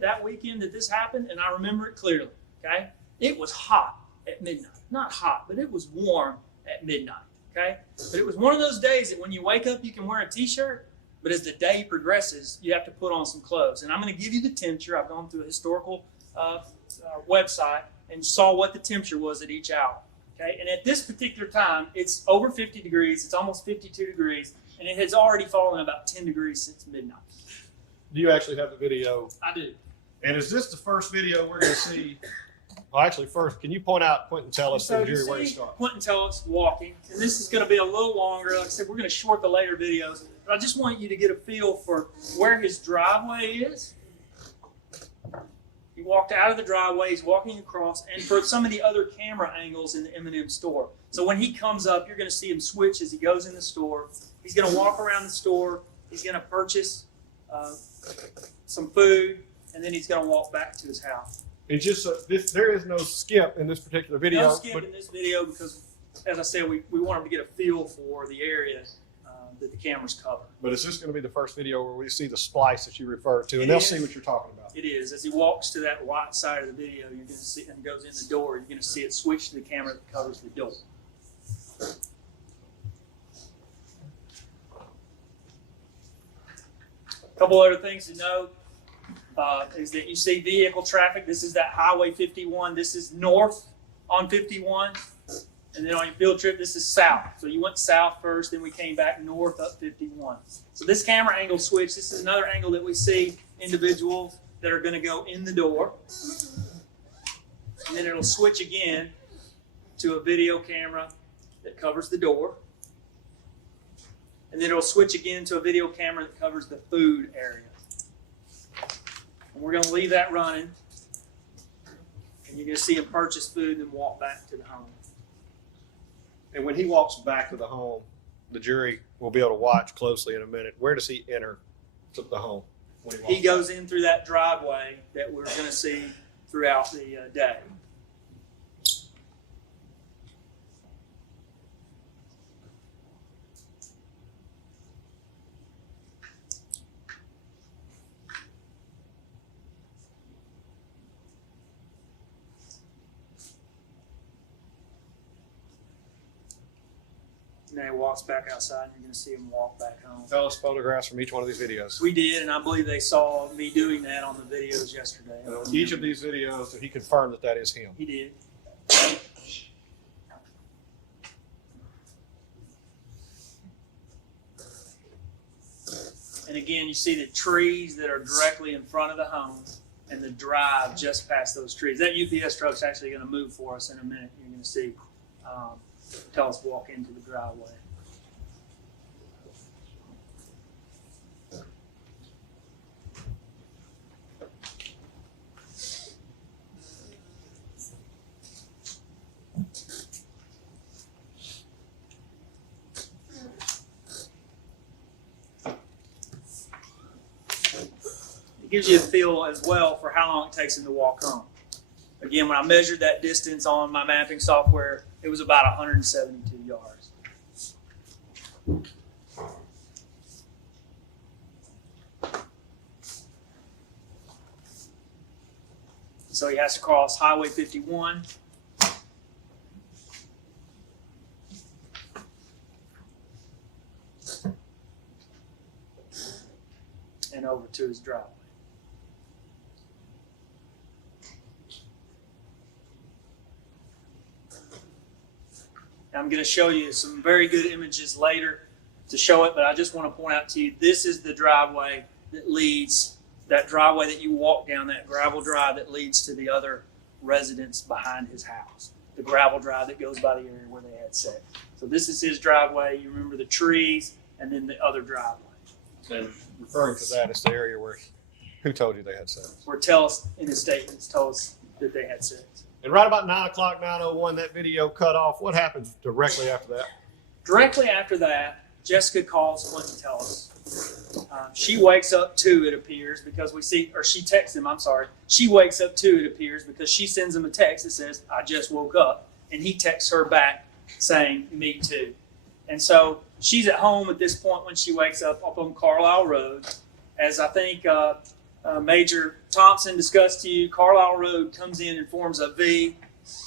that weekend that this happened, and I remember it clearly. Okay? It was hot at midnight. Not hot, but it was warm at midnight. Okay? But it was one of those days that when you wake up, you can wear a t-shirt, but as the day progresses, you have to put on some clothes. And I'm going to give you the temperature. I've gone through a historical website and saw what the temperature was at each hour. Okay? And at this particular time, it's over 50 degrees. It's almost 52 degrees, and it has already fallen about 10 degrees since midnight. Do you actually have the video? I do. And is this the first video we're going to see? Well, actually, first, can you point out Quentin Tellis So and you Jerry where he see started? Quentin Tellis walking, and this is going to be a little longer. Like I said, we're going to short the later videos, but I just want you to get a feel for where his driveway is. He walked out of the driveway, he's walking across, and for some of the other camera angles in the M&M store. So when he comes up, you're going to see him switch as he goes in the store. He's going to walk around the store, he's going to purchase some food, and then he's going to walk back to his house. It's just there is no skip in this particular video. No skip in this video because, as I said, we want him to get a feel for the area that the cameras cover. But it's just going to be the first video where we see the splice that you referred to, and they'll see what you're talking about. It is. As he walks to that right side of the video, you're going to see, and goes in the door, you're going to see it switch to the camera that covers the door. A couple other things to note is that you see vehicle traffic. This is that Highway 51. This is north on 51. And then on your field trip, this is south. So you went south first, then we came back north up 51. So this camera angle switch, this is another angle that we see individuals that are going to go in the door. And then it'll switch again to a video camera that covers the door. And then it'll switch again to a video camera that covers the food area. And we're going to leave that running. And you're going to see him purchase food and then walk back to the home. And when he walks back to the home, the jury will be able to watch closely in a minute. Where does he enter to the home when he walks He goes in through that driveway that we're going to see throughout the day. And then he walks back outside, and you're going to see him walk back home. Tell us photographs from each one of these videos. We did, and I believe they saw me doing that on the videos yesterday. Each of these videos, he confirmed that that is him. He did. And again, you see the trees that are directly in front of the home and the drive just past those trees. That UPS truck's actually going to move for us in a minute. You're going to see tell us walk into the driveway. It gives you a feel as well for how long it takes him to walk home. Again, when I measured that distance on my mapping software, it was about 172 yards. So he has to cross Highway 51. And over to his driveway. I'm going to show you some very good images later to show it, but I just want to point out to you, this is the driveway that leads, that driveway that you walk down, that gravel drive that leads to the other residence behind his house. the gravel drive that goes by the area where they had sex. So this is his driveway. You remember the trees and then the other driveway. And referring to that, it's the area where who told you they had sex? Where Tellis in his statements told us that they had sex. And right about 9 o'clock, 9:01, that video cut off. What happens directly after that? Directly after that, Jessica calls Clinton Tellis. She wakes up too, it appears, because we see, or she texts him, I'm sorry. She wakes up too, it appears, because she sends him a text that says, I just woke up. And he texts her back saying, me too. And so she's at home at this point when she wakes up on Carlisle Road. As I think Major Thompson discussed to you, Carlisle Road comes in and forms a V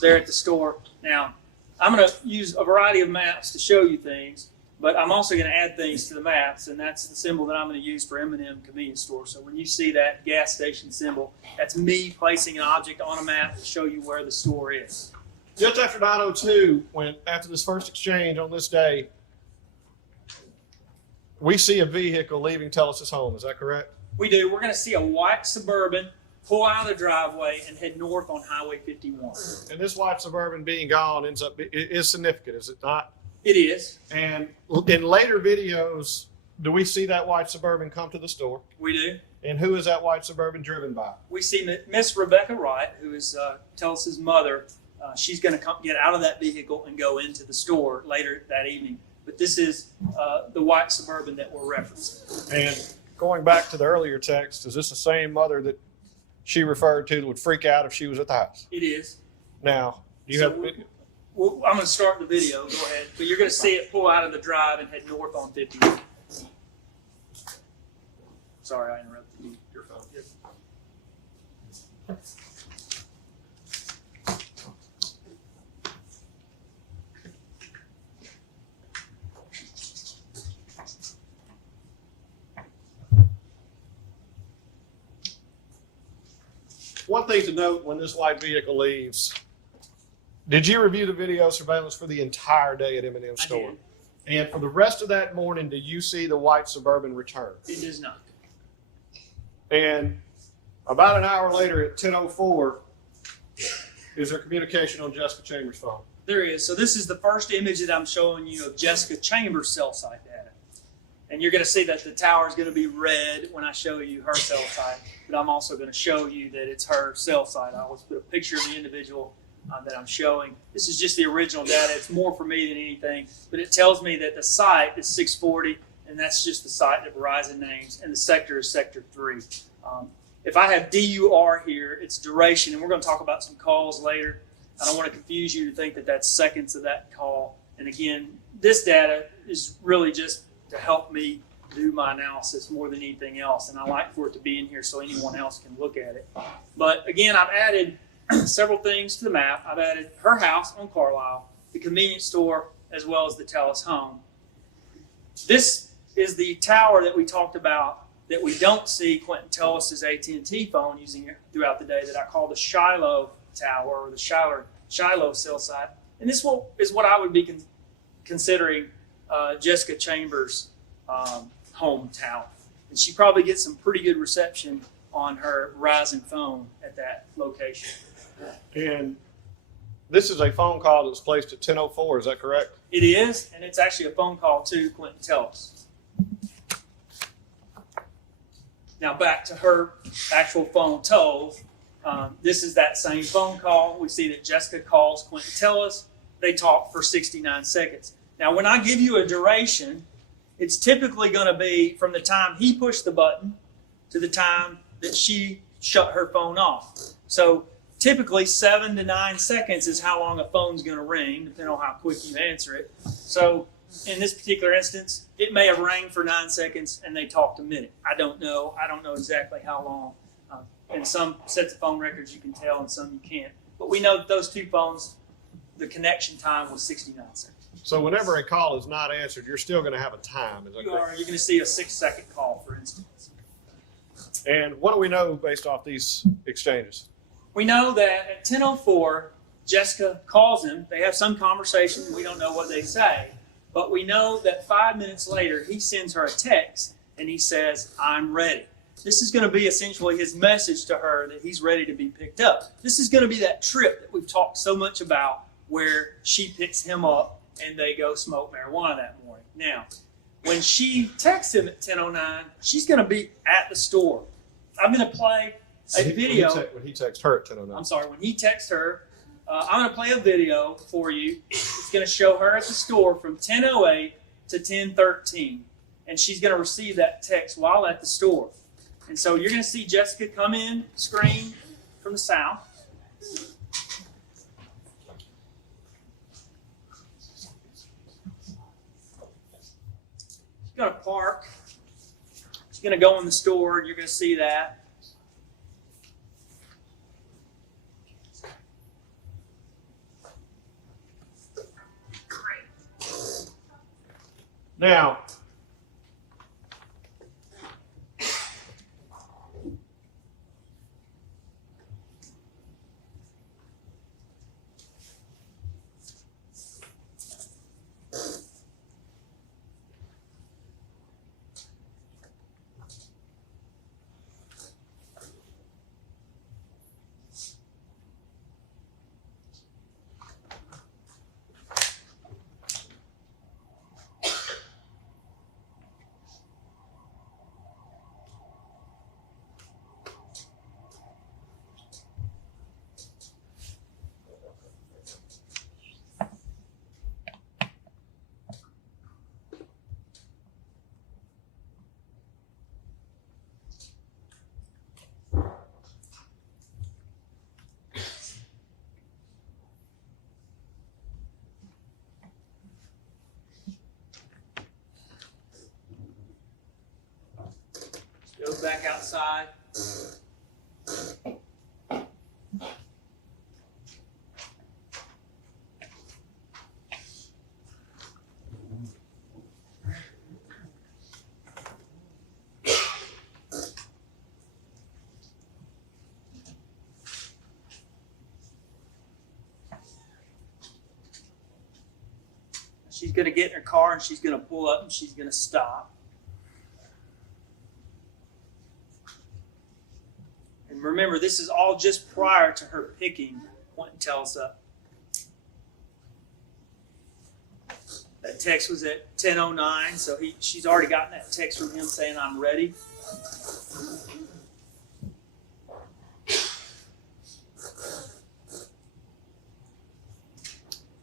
there at the store. Now, I'm going to use a variety of maps to show you things, but I'm also going to add things to the maps, and that's the symbol that I'm going to use for M&M Convenience Store. So when you see that gas station symbol, that's me placing an object on a map to show you where the store is. Just after 9:02, after this first exchange on this day, we see a vehicle leaving Tellis' home. Is that correct? We do. We're going to see a white Suburban pull out of the driveway and head north on Highway 51. And this white Suburban being gone is significant, is it not? It is. And in later videos, do we see that white Suburban come to the store? We do. And who is that white Suburban driven by? We see Miss Rebecca Wright, who is Tellis' mother. She's going to get out of that vehicle and go into the store later that evening. But this is the white Suburban that we're referencing. And going back to the earlier text, is this the same mother that she referred to that would freak out if she was at the house? It is. Now, you So have video? I'm going to start the video. Go ahead. But you're going to see it pull out of the drive and head north on 51. Sorry, I interrupted you. Your phone. One thing to note when this white vehicle leaves, did you review the video surveillance for the entire day at M&M store? I did. And for the rest of that morning, did you see the white Suburban return? It does not. And about an hour later at 10:04, is there communication on Jessica Chambers' phone? There is. So this is the first image that I'm showing you of Jessica Chambers' cell site data. And you're going to see that the tower is going to be red when I show you her cell site. But I'm also going to show you that it's her cell site. I always put a picture of the individual that I'm showing. This is just the original data. It's more for me than anything. But it tells me that the site is 640, and that's just the site that Verizon names, and the sector is Sector 3. If I have DUR here, it's duration, and we're going to talk about some calls later. I don't want to confuse you to think that that's seconds of that call. And again, this data is really just to help me do my analysis more than anything else. And I like for it to be in here so anyone else can look at it. But again, I've added several things to the map. I've added her house on Carlisle, the convenience store, as well as the Tellis home. This is the tower that we talked about that we don't see Quentin Tellis' AT&T phone using throughout the day, that I call the Shiloh tower, or the Shiloh cell site. And this is what I would be considering Jessica Chambers' home tower. And she probably gets some pretty good reception on her Verizon phone at that location. And this is a phone call that was placed at 10:04, is that correct? It is, and it's actually a phone call to Quentin Tellis. Now back to her actual phone toll. This is that same phone call. We see that Jessica calls Quentin Tellis. They talk for 69 seconds. Now when I give you a duration, it's typically going to be from the time he pushed the button to the time that she shut her phone off. So typically 7 to 9 seconds is how long a phone's going to ring, depending on how quick you answer it. So in this particular instance, it may have rang for 9 seconds and they talked a minute. I don't know. I don't know exactly how long. In some sets of phone records you can tell, and some you can't. But we know that those two phones, the connection time was 69 seconds. So whenever a call is not answered, you're still going to have a time, is that You're correct? going to see a 6-second call, for instance. And what do we know based off these exchanges? We know that at 10:04, Jessica calls him. They have some conversation. We don't know what they say. But we know that 5 minutes later, he sends her a text and he says, I'm ready. This is going to be essentially his message to her that he's ready to be picked up. This is going to be that trip that we've talked so much about where she picks him up and they go smoke marijuana that morning. Now, when she texts him at 10:09, she's going to be at the store. I'm going to play a video. When he texts her at 10:09. I'm sorry, when he texts her, I'm going to play a video for you. It's going to show her at the store from 10:08 to 10:13. And she's going to receive that text while at the store. And so you're going to see Jessica come in, scream from the south. She's going to park. She's going to go in the store, and you're going to see that. Now, Goes back outside. She's going to get in her car and she's going to pull up and she's going to stop. And remember, this is all just prior to her picking Quentin Tellis up. That text was at 10:09, so she's already gotten that text from him saying, "I'm ready."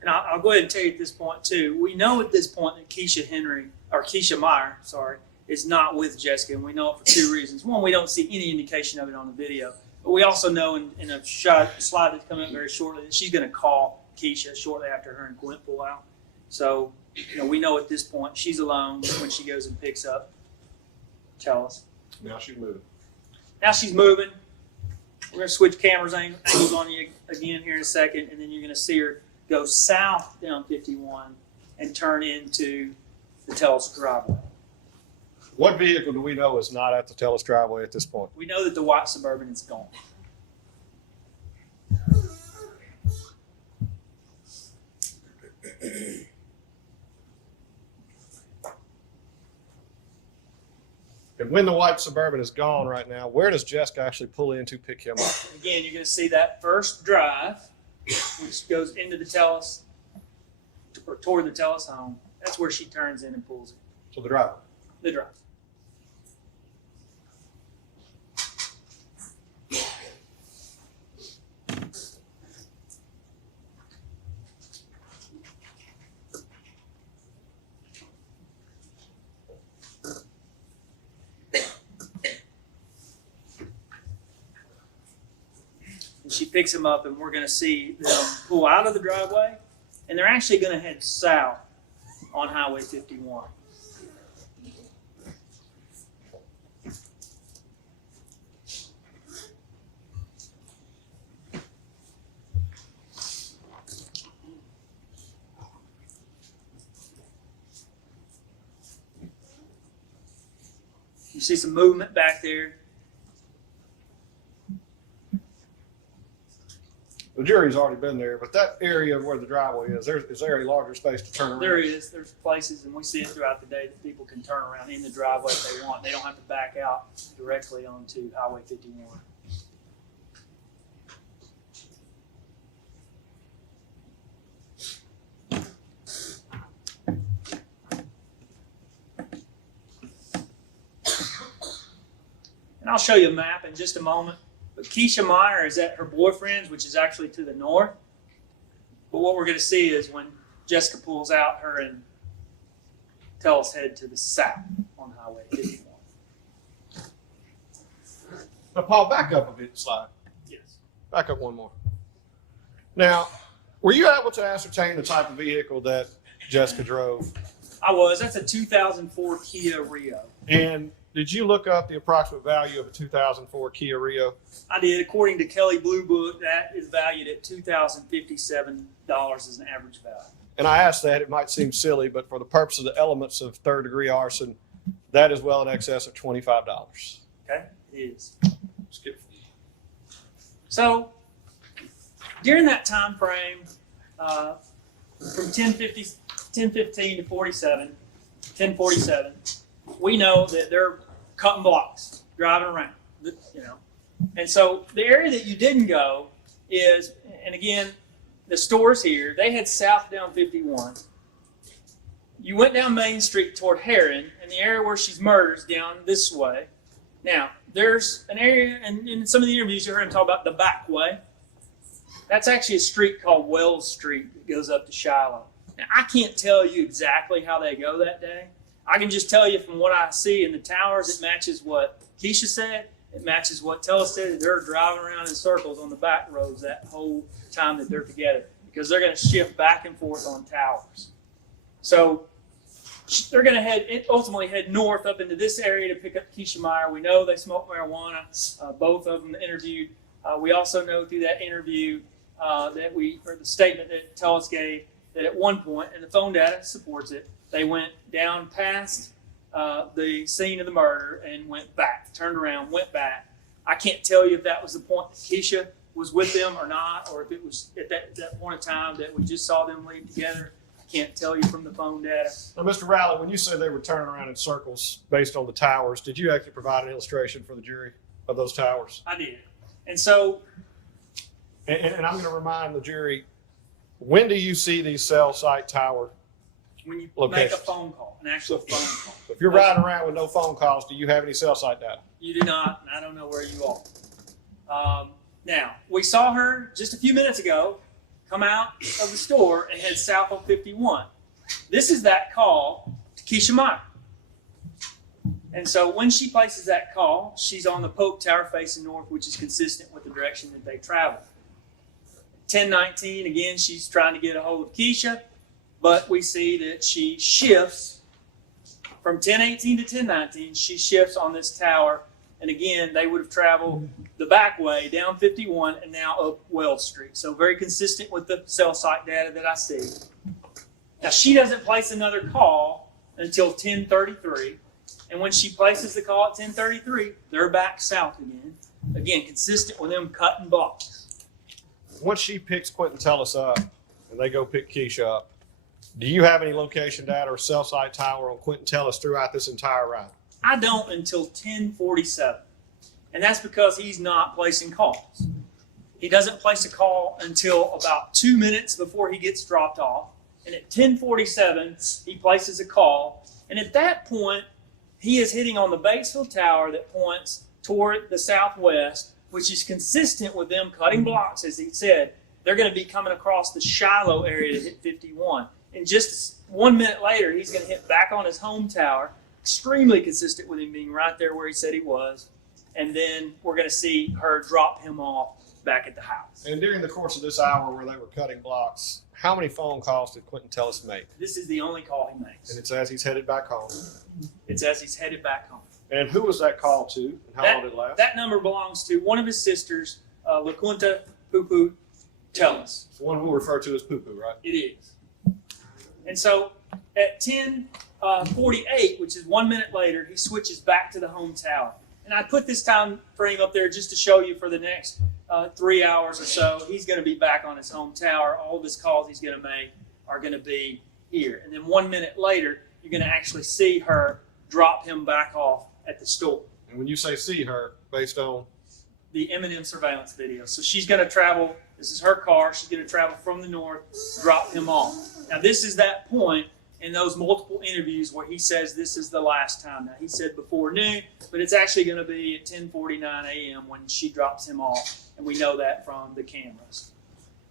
And I'll go ahead and tell you at this point too. We know at this point that Keisha Meyer, is not with Jessica, and we know it for two reasons. One, we don't see any indication of it on the video, but we also know in a slide that's coming up very shortly that she's going to call Keisha shortly after her and Quint pull out. So, we know at this point she's alone when she goes and picks up Tellis. now she's moving. Now she's moving. We're going to switch cameras angles on you again here in a second, and then you're going to see her go south down 51 and turn into the Tellis driveway. What vehicle do we know is not at the Tellis driveway at this point? We know that the white Suburban is gone. And when the white Suburban is gone right now, where does Jessica actually pull in to pick him up? Again, you're going to see that first drive, which goes into the Tellis, toward the Tellis home. That's where she turns in and pulls it. So the driveway. The drive. And she picks him up, and we're going to see them pull out of the driveway, and they're actually going to head south on Highway 51. You see some movement back there. The jury's already been there, but that area where the driveway is there a larger space to turn around? There is. There's places, and we see it throughout the day, that people can turn around in the driveway if they want. They don't have to back out directly onto Highway 51. And I'll show you a map in just a moment. But Keisha Meyer is at her boyfriend's, which is actually to the north. But what we're going to see is when Jessica pulls out, her and Tellus head to the south on Highway 51. Now, Paul, back up a bit, slide. Yes. Back up one more. Now, were you able to ascertain the type of vehicle that Jessica drove? I was. That's a 2004 Kia Rio. And did you look up the approximate value of a 2004 Kia Rio? I did. According to Kelley Blue Book, that is valued at $2,057 as an average value. And I asked that, it might seem silly, but for the purpose of the elements of third-degree arson, that is well in excess of $25. Okay? It is. Skip. So, during that time frame, from 10:15 to 10:47, we know that they're cutting blocks, driving around, you know. And so the area that you didn't go is, and again, the store's here. They head south down 51. You went down Main Street toward Heron, and the area where she's murdered is down this way. Now, there's an area, and in some of the interviews you heard him talk about the back way. That's actually a street called Wells Street that goes up to Shiloh. Now, I can't tell you exactly how they go that day. I can just tell you from what I see in the towers, it matches what Keisha said. It matches what Tellus said. They're driving around in circles on the back roads that whole time that they're together because they're going to shift back and forth on towers. So they're going to ultimately head north up into this area to pick up Keisha Meyer. We know they smoke marijuana. Both of them interviewed. We also know through that interview or the statement that Tellus gave, that at one point, and the phone data supports it, they went down past the scene of the murder and went back, turned around, went back. I can't tell you if that was the point that Keisha was with them or not, or if it was at that point in time that we just saw them leave together. I can't tell you from the phone data. Now, Mr. Rowley, when you say they were turning around in circles based on the towers, did you actually provide an illustration for the jury of those towers? I did. And so... And I'm going to remind the jury, when do you see these cell site tower when you locations? make a phone call, an actual phone call. If you're riding around with no phone calls, do you have any cell site data? You do not, and I don't know where you are. Now, we saw her just a few minutes ago come out of the store and head south on 51. This is that call to Keisha Meyer. And so when she places that call, she's on the Polk Tower facing north, which is consistent with the direction that they travel. 10:19, again, she's trying to get a hold of Keisha, but we see that she shifts from 10:18 to 10:19. She shifts on this tower, and again, they would have traveled the back way down 51 and now up Wells Street. So very consistent with the cell site data that I see. Now, she doesn't place another call until 10:33, and when she places the call at 10:33, they're back south again. Again, consistent with them cutting blocks. Once she picks Quentin Tellus up and they go pick Keisha up, do you have any location data or cell site tower on Quentin Tellus throughout this entire ride? I don't until 10:47, and that's because he's not placing calls. He doesn't place a call until about 2 minutes before he gets dropped off, and at 10:47, he places a call, and at that point, he is hitting on the Batesville Tower that points toward the southwest, which is consistent with them cutting blocks, as he said. They're going to be coming across the Shiloh area to hit 51. And just 1 minute later, he's going to hit back on his home tower, extremely consistent with him being right there where he said he was. And then we're going to see her drop him off back at the house. And during the course of this hour where they were cutting blocks, how many phone calls did Quentin Tellus make? This is the only call he makes. And it's as he's headed back home. It's as he's headed back home. And who was that call to, and how long did it last? That number belongs to one of his sisters, LaQuinta Poo Tellus. It's the one we'll refer to as Poo-Poo, right? It is. And so at 10:48, which is 1 minute later, he switches back to the home tower. And I put this time frame up there just to show you for the next 3 hours or so, he's going to be back on his home tower. All of his calls he's going to make are going to be here. And then 1 minute later, you're going to actually see her drop him back off at the store. And when you say see her, based on? The M&M surveillance video. So she's going to travel, this is her car, she's going to travel from the north, drop him off. Now this is that point in those multiple interviews where he says this is the last time. Now, he said before noon, but it's actually going to be at 10:49 a.m. when she drops him off, and we know that from the cameras.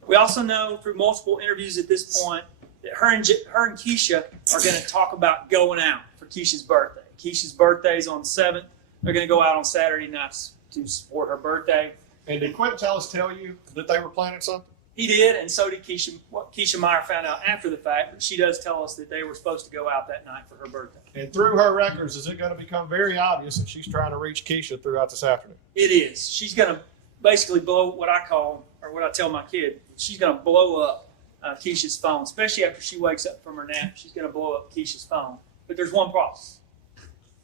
We also know through multiple interviews at this point that her and Keisha are going to talk about going out for Keisha's birthday. Keisha's birthday is on the 7th. They're going to go out on Saturday nights to support her birthday. And did Quentin tell you that they were planning something? He did, and so did Keisha. What Keisha Meyer found out after the fact, but she does tell us that they were supposed to go out that night for her birthday. And through her records, is it going to become very obvious that she's trying to reach Keisha throughout this afternoon? It is. She's going to basically blow what I call, or what I tell my kid, she's going to blow up Keisha's phone, especially after she wakes up from her nap. She's going to blow up Keisha's phone. But there's one problem.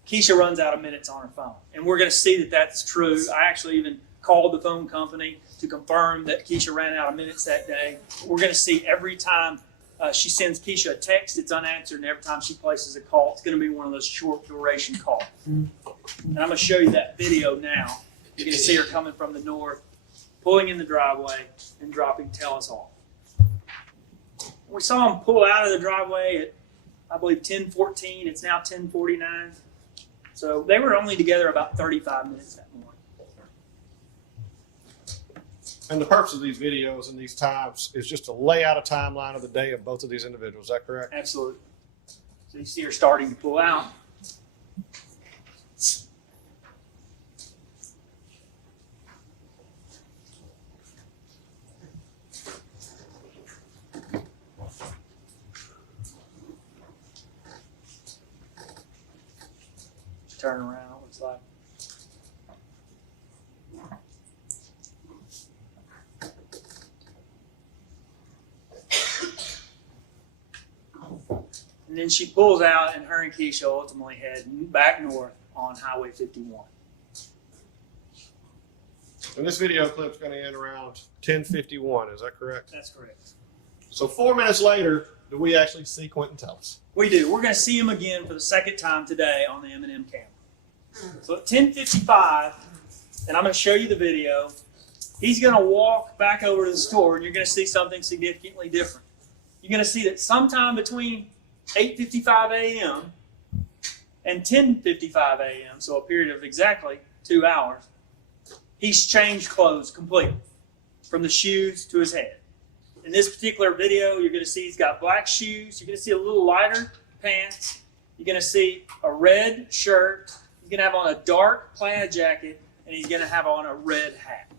Keisha runs out of minutes on her phone, and we're going to see that that's true. I actually even called the phone company to confirm that Keisha ran out of minutes that day. We're going to see every time she sends Keisha a text, it's unanswered, and every time she places a call, it's going to be one of those short duration calls. And I'm going to show you that video now. You're going to see her coming from the north, pulling in the driveway, and dropping Tellus off. We saw him pull out of the driveway at, I believe, 10:14. It's now 10:49. So they were only together about 35 minutes that morning. And the purpose of these videos and these times is just to lay out a timeline of the day of both of these individuals. Is that correct? Absolutely. So you see her starting to pull out. Turn around, it looks like. And then she pulls out, and her and Keisha ultimately head back north on Highway 51. And this video clip is going to end around 10:51. Is that correct? That's correct. So 4 minutes later, do we actually see Quentin Tellus? We do. We're going to see him again for the second time today on the M&M camera. So at 10:55, and I'm going to show you the video, he's going to walk back over to the store, and you're going to see something significantly different. You're going to see that sometime between 8:55 a.m. and 10:55 a.m., so a period of exactly 2 hours, he's changed clothes completely, from the shoes to his head. In this particular video, you're going to see he's got black shoes. You're going to see a little lighter pants. You're going to see a red shirt. He's going to have on a dark plaid jacket, and he's going to have on a red hat.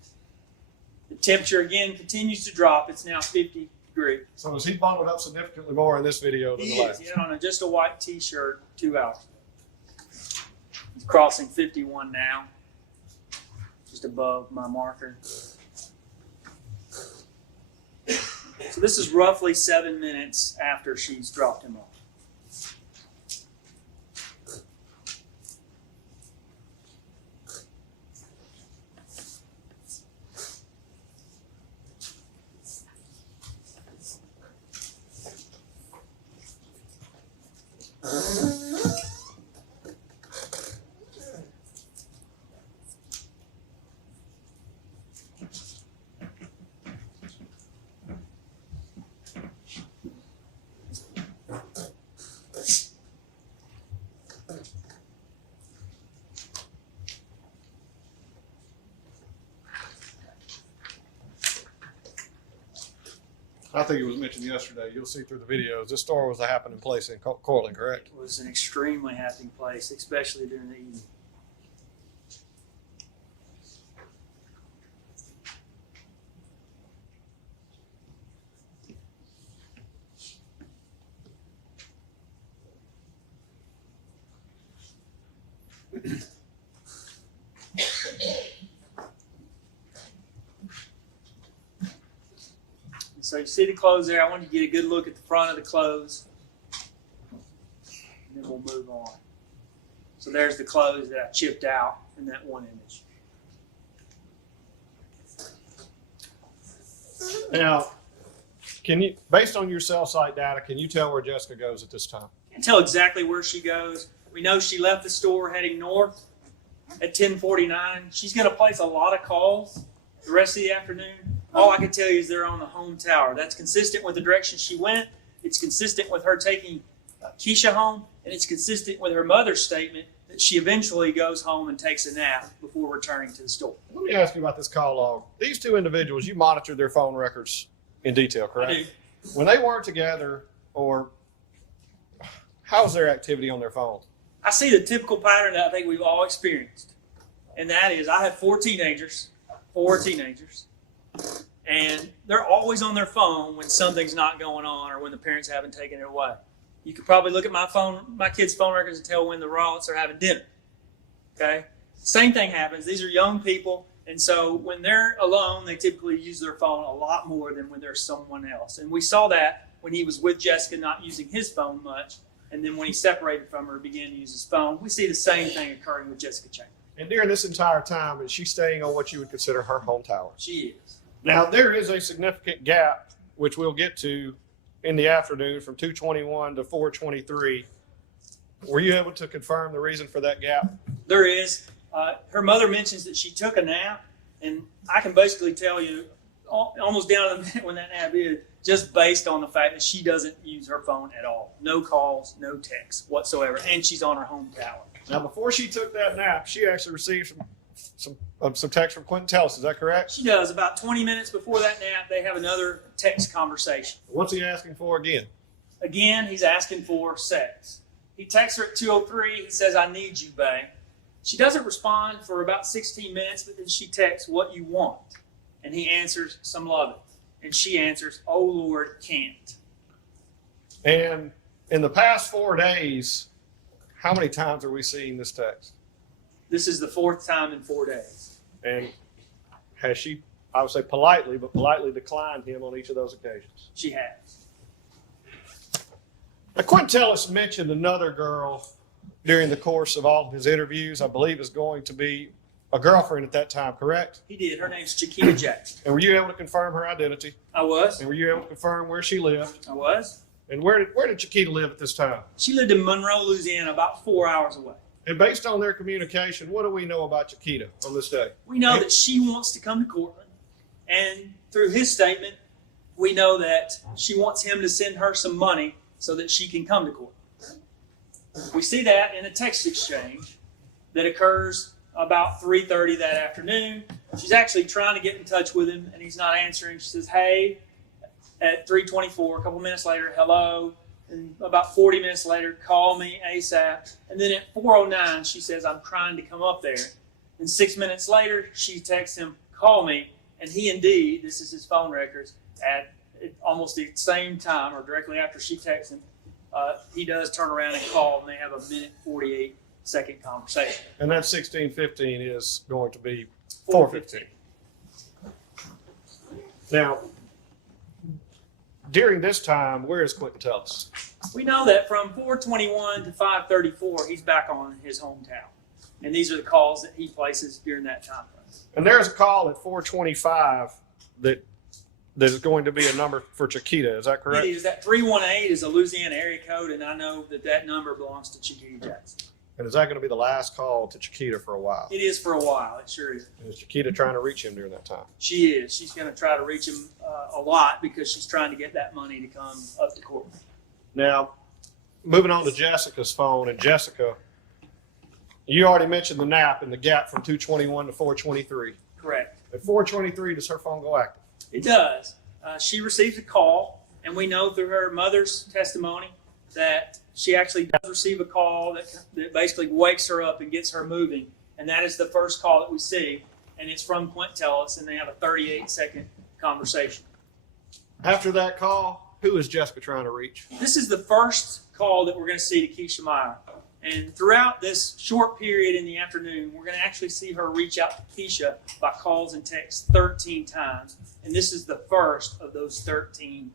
The temperature, again, continues to drop. It's now 50 degrees. So is he bundled up significantly more in this video than He the is. last? He had on just a white T-shirt 2 hours ago. He's crossing 51 now, just above my marker. So this is roughly 7 minutes after she's dropped him off. I think it was mentioned yesterday. You'll see through the videos. This store was a happening place in Cortland, correct? It was an extremely happy place, especially during the evening. So you see the clothes there. I want you to get a good look at the front of the clothes. And then we'll move on. So there's the clothes that I chipped out in that one image. Now, can you, based on your cell site data, can you tell where Jessica goes at this time? I can't tell exactly where she goes. We know she left the store heading north at 10:49. She's going to place a lot of calls the rest of the afternoon. All I can tell you is they're on the home tower. That's consistent with the direction she went. It's consistent with her taking Keisha home, and it's consistent with her mother's statement that she eventually goes home and takes a nap before returning to the store. Let me ask you about this call log. These two individuals, you monitored their phone records in detail, correct? I do. When they weren't together, or how was their activity on their phone? I see the typical pattern that I think we've all experienced, and that is I have four teenagers, and they're always on their phone when something's not going on or when the parents haven't taken it away. You could probably look at my kids' phone records and tell when the Rollets are having dinner. Okay? Same thing happens. These are young people, and so when they're alone, they typically use their phone a lot more than when there's someone else. And we saw that when he was with Jessica, not using his phone much, and then when he separated from her, began to use his phone. We see the same thing occurring with Jessica Chambers. And during this entire time, is she staying on what you would consider her home tower? She is. Now, there is a significant gap, which we'll get to in the afternoon from 2:21 to 4:23. Were you able to confirm the reason for that gap? There is. Her mother mentions that she took a nap, and I can basically tell you almost down to the minute when that nap is, just based on the fact that she doesn't use her phone at all. No calls, no texts whatsoever, and she's on her home tower. Now, before she took that nap, she actually received some text from Quentin Tellis. Is that correct? She does. About 20 minutes before that nap, they have another text conversation. What's he asking for again? Again, he's asking for sex. He texts her at 2:03. He says, "I need you, babe." She doesn't respond for about 16 minutes, but then she texts, "What you want?" And he answers, "Some loving." And she answers, "Oh, Lord, can't." And in the past 4 days, how many times are we seeing this text? This is the fourth time in 4 days. And has she, I would say politely, but politely declined him on each of those occasions? She has. Now, Quentin Tellis mentioned another girl during the course of all of his interviews. I believe is going to be a girlfriend at that time, correct? He did. Her name's Chiquita Jackson. And were you able to confirm her identity? I was. And were you able to confirm where she lived? I was. And where did Chiquita live at this time? She lived in Monroe, Louisiana, about 4 hours away. And based on their communication, what do we know about Chiquita on this day? We know that she wants to come to Cortland. And through his statement, we know that she wants him to send her some money so that she can come to Cortland. We see that in a text exchange that occurs about 3:30 that afternoon. She's actually trying to get in touch with him, and he's not answering. She says, "Hey," at 3:24. A couple minutes later, "Hello." And about 40 minutes later, "Call me ASAP." And then at 4:09, she says, "I'm trying to come up there." And 6 minutes later, she texts him, "Call me." And he indeed, this is his phone records, at almost the same time or directly after she texts him, he does turn around and call, and they have a 1:48-second conversation. And that 16:15 is going to be 4:15. Now, during this time, where is Quentin Tellis? We know that from 4:21 to 5:34, he's back on his hometown. And these are the calls that he places during that time frame. And there's a call at 4:25 that is going to be a number for Chiquita. Is that correct? It is. That 318 is a Louisiana area code, and I know that that number belongs to Chiquita Jackson. And is that going to be the last call to Chiquita for a while? It is for a while. It sure is. And is Chiquita trying to reach him during that time? She is. She's going to try to reach him a lot because she's trying to get that money to come up to Cortland. Now, moving on to Jessica's phone. And Jessica, you already mentioned the nap and the gap from 2:21 to 4:23. Correct. At 4:23, does her phone go active? It does. She receives a call, and we know through her mother's testimony that she actually does receive a call that basically wakes her up and gets her moving. And that is the first call that we see, and it's from Quentin Tellis, and they have a 38-second conversation. After that call, who is Jessica trying to reach? This is the first call that we're going to see to Keisha Meyer. And throughout this short period in the afternoon, we're going to actually see her reach out to Keisha by calls and texts 13 times. And this is the first of those 13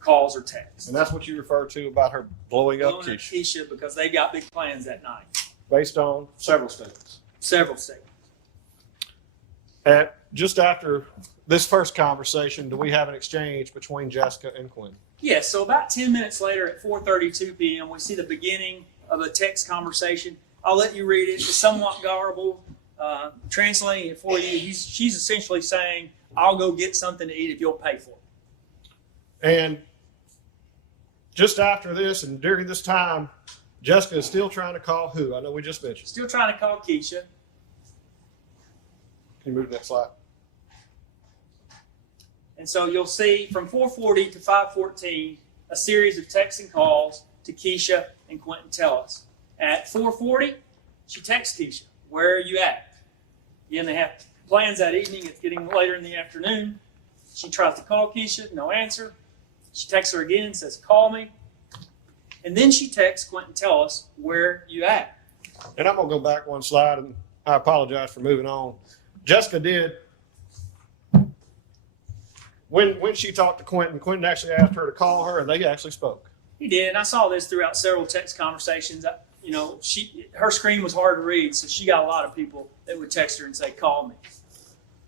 calls or texts. And that's what you referred to about her blowing up Blowing up Keisha, Keisha because they got big plans that night. based on several statements. Several statements. Just after this first conversation, do we have an exchange between Jessica and Quinn? Yes, so about 10 minutes later at 4:32 p.m., we see the beginning of a text conversation. I'll let you read it. It's somewhat garbled. Translating it for you, she's essentially saying, "I'll go get something to eat if you'll pay for it." And just after this and during this time, Jessica is still trying to call who? I know we just mentioned. Still trying to call Keisha. Can you move to the next slide? And so you'll see from 4:40 to 5:14 a series of texts and calls to Keisha and Quentin Tellis. At 4:40, she texts Keisha, "Where are you at?" Again, they have plans that evening. It's getting later in the afternoon. She tries to call Keisha, no answer. She texts her again, says, "Call me." And then she texts Quentin Tellis, "Where you at?" And I'm going to go back one slide, and I apologize for moving on. Jessica did. When she talked to Quentin actually asked her to call her, and they actually spoke. He did, and I saw this throughout several text conversations. Her screen was hard to read, so she got a lot of people that would text her and say, "Call me."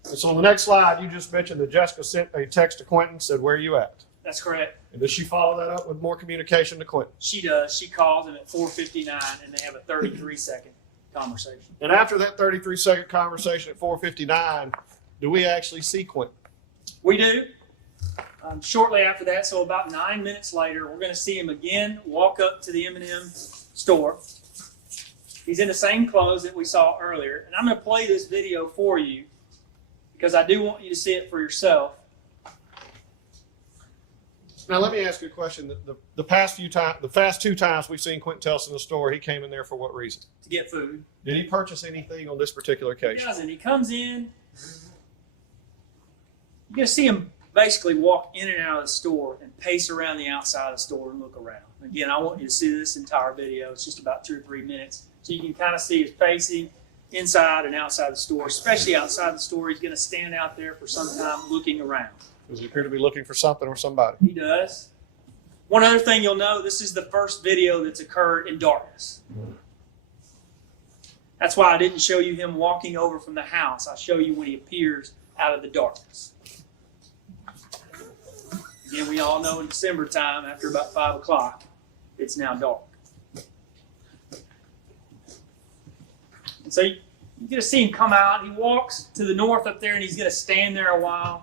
And so on the next slide, you just mentioned that Jessica sent a text to Quentin, said, "Where are you at?" That's correct. And does she follow that up with more communication to Quentin? She does. She calls him at 4:59, and they have a 33-second conversation. And after that 33-second conversation at 4:59, do we actually see Quentin? We do. Shortly after that, so about 9 minutes later, we're going to see him again walk up to the M&M store. He's in the same clothes that we saw earlier. And I'm going to play this video for you because I do want you to see it for yourself. Now, let me ask you a question. The past two times we've seen Quentin Tellis in the store, he came in there for what reason? To get food. Did he purchase anything on this particular He occasion? doesn't. He comes in. You're going to see him basically walk in and out of the store and pace around the outside of the store and look around. Again, I want you to see this entire video. It's just about 2 or 3 minutes. So you can kind of see his pacing inside and outside the store, especially outside the store. He's going to stand out there for some time looking around. Does he appear to be looking for something or somebody? He does. One other thing you'll know, this is the first video that's occurred in darkness. That's why I didn't show you him walking over from the house. I show you when he appears out of the darkness. Again, we all know in December time, after about 5 o'clock, it's now dark. And so you're going to see him come out. He walks to the north up there, and he's going to stand there a while.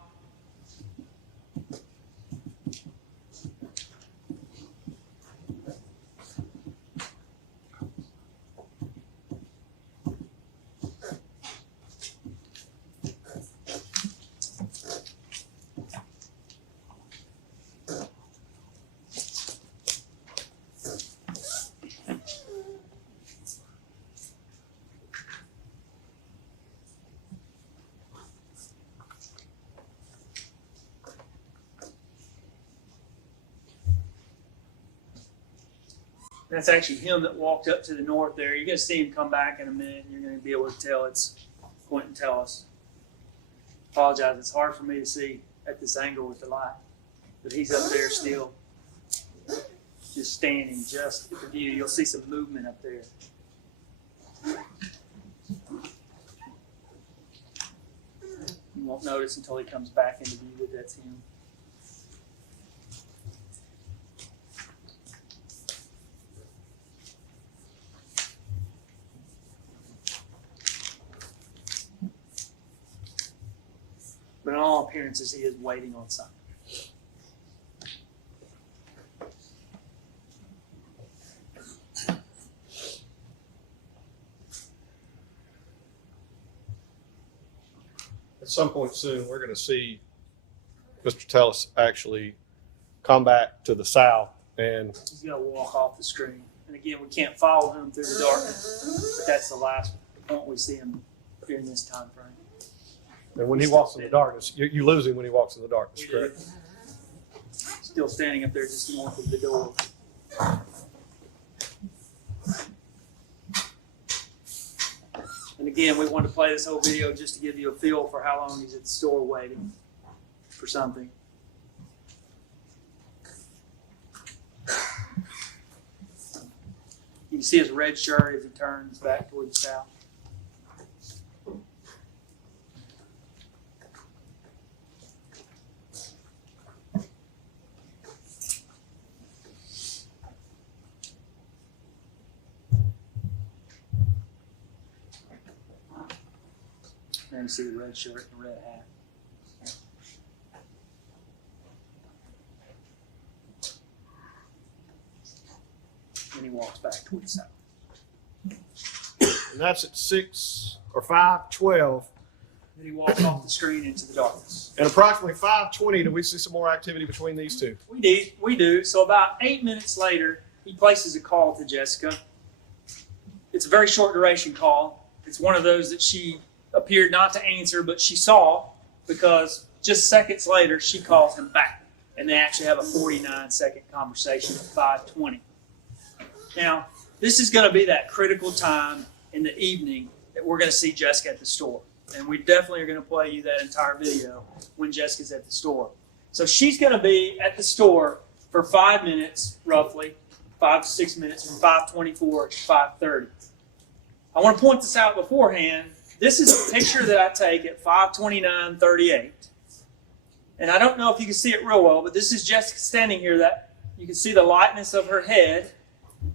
That's actually him that walked up to the north there. You're going to see him come back in a minute, and you're going to be able to tell it's Quentin Tellis. Apologize, it's hard for me to see at this angle with the light, but he's up there still, just standing just at the view. You'll see some movement up there. You won't notice until he comes back into view that that's him. But in all appearances, he is waiting on something. At some point soon, we're going to see Mr. Tellis actually come back to the south, and He's going to walk off the screen. And again, we can't follow him through the darkness, but that's the last point we see him during this time frame. and when he walks in the darkness, you lose him when he walks in the darkness, We do. correct? Still standing up there just north of the door. And again, we wanted to play this whole video just to give you a feel for how long he's at the store waiting for something. You can see his red shirt as he turns back toward the south. And you see the red shirt and the red hat. walks back toward the south. And that's at 6 or 5:12. Then he walks off the screen into the darkness. And approximately 5:20, do we see some more activity between these two? We do. So about 8 minutes later, he places a call to Jessica. It's a very short duration call. It's one of those that she appeared not to answer, but she saw, because just seconds later, she calls him back. And they actually have a 49-second conversation at 5:20. Now, this is going to be that critical time in the evening that we're going to see Jessica at the store. And we definitely are going to play you that entire video when Jessica's at the store. So she's going to be at the store for 5 minutes, roughly, 5 to 6 minutes, from 5:24 to 5:30. I want to point this out beforehand. This is a picture that I take at 5:29:38. And I don't know if you can see it real well, but this is Jessica standing here. That you can see the lightness of her head.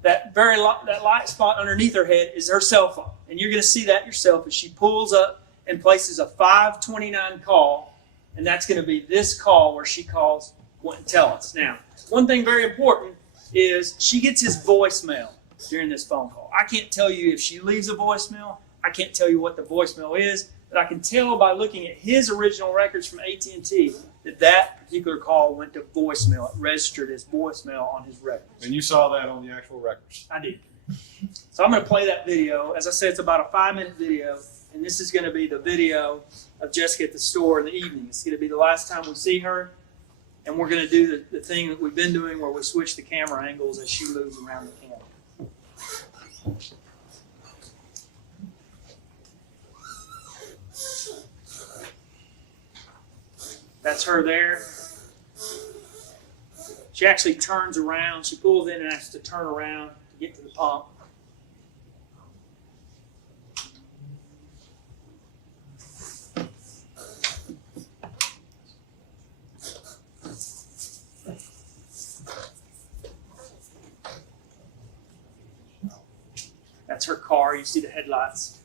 That light spot underneath her head is her cell phone. And you're going to see that yourself as she pulls up and places a 5:29 call. And that's going to be this call where she calls Quentin Tellus. Now, one thing very important is she gets his voicemail during this phone call. I can't tell you if she leaves a voicemail. I can't tell you what the voicemail is. But I can tell by looking at his original records from AT&T that particular call went to voicemail. It registered as voicemail on his records. And you saw that on the actual records. I did. So I'm going to play that video. As I said, it's about a 5-minute video. And this is going to be the video of Jessica at the store in the evening. It's going to be the last time we see her. And we're going to do the thing that we've been doing where we switch the camera angles as she moves around the camera. That's her there. She actually turns around. She pulls in and has to turn around to get to the pump. That's her car. You see the headlights.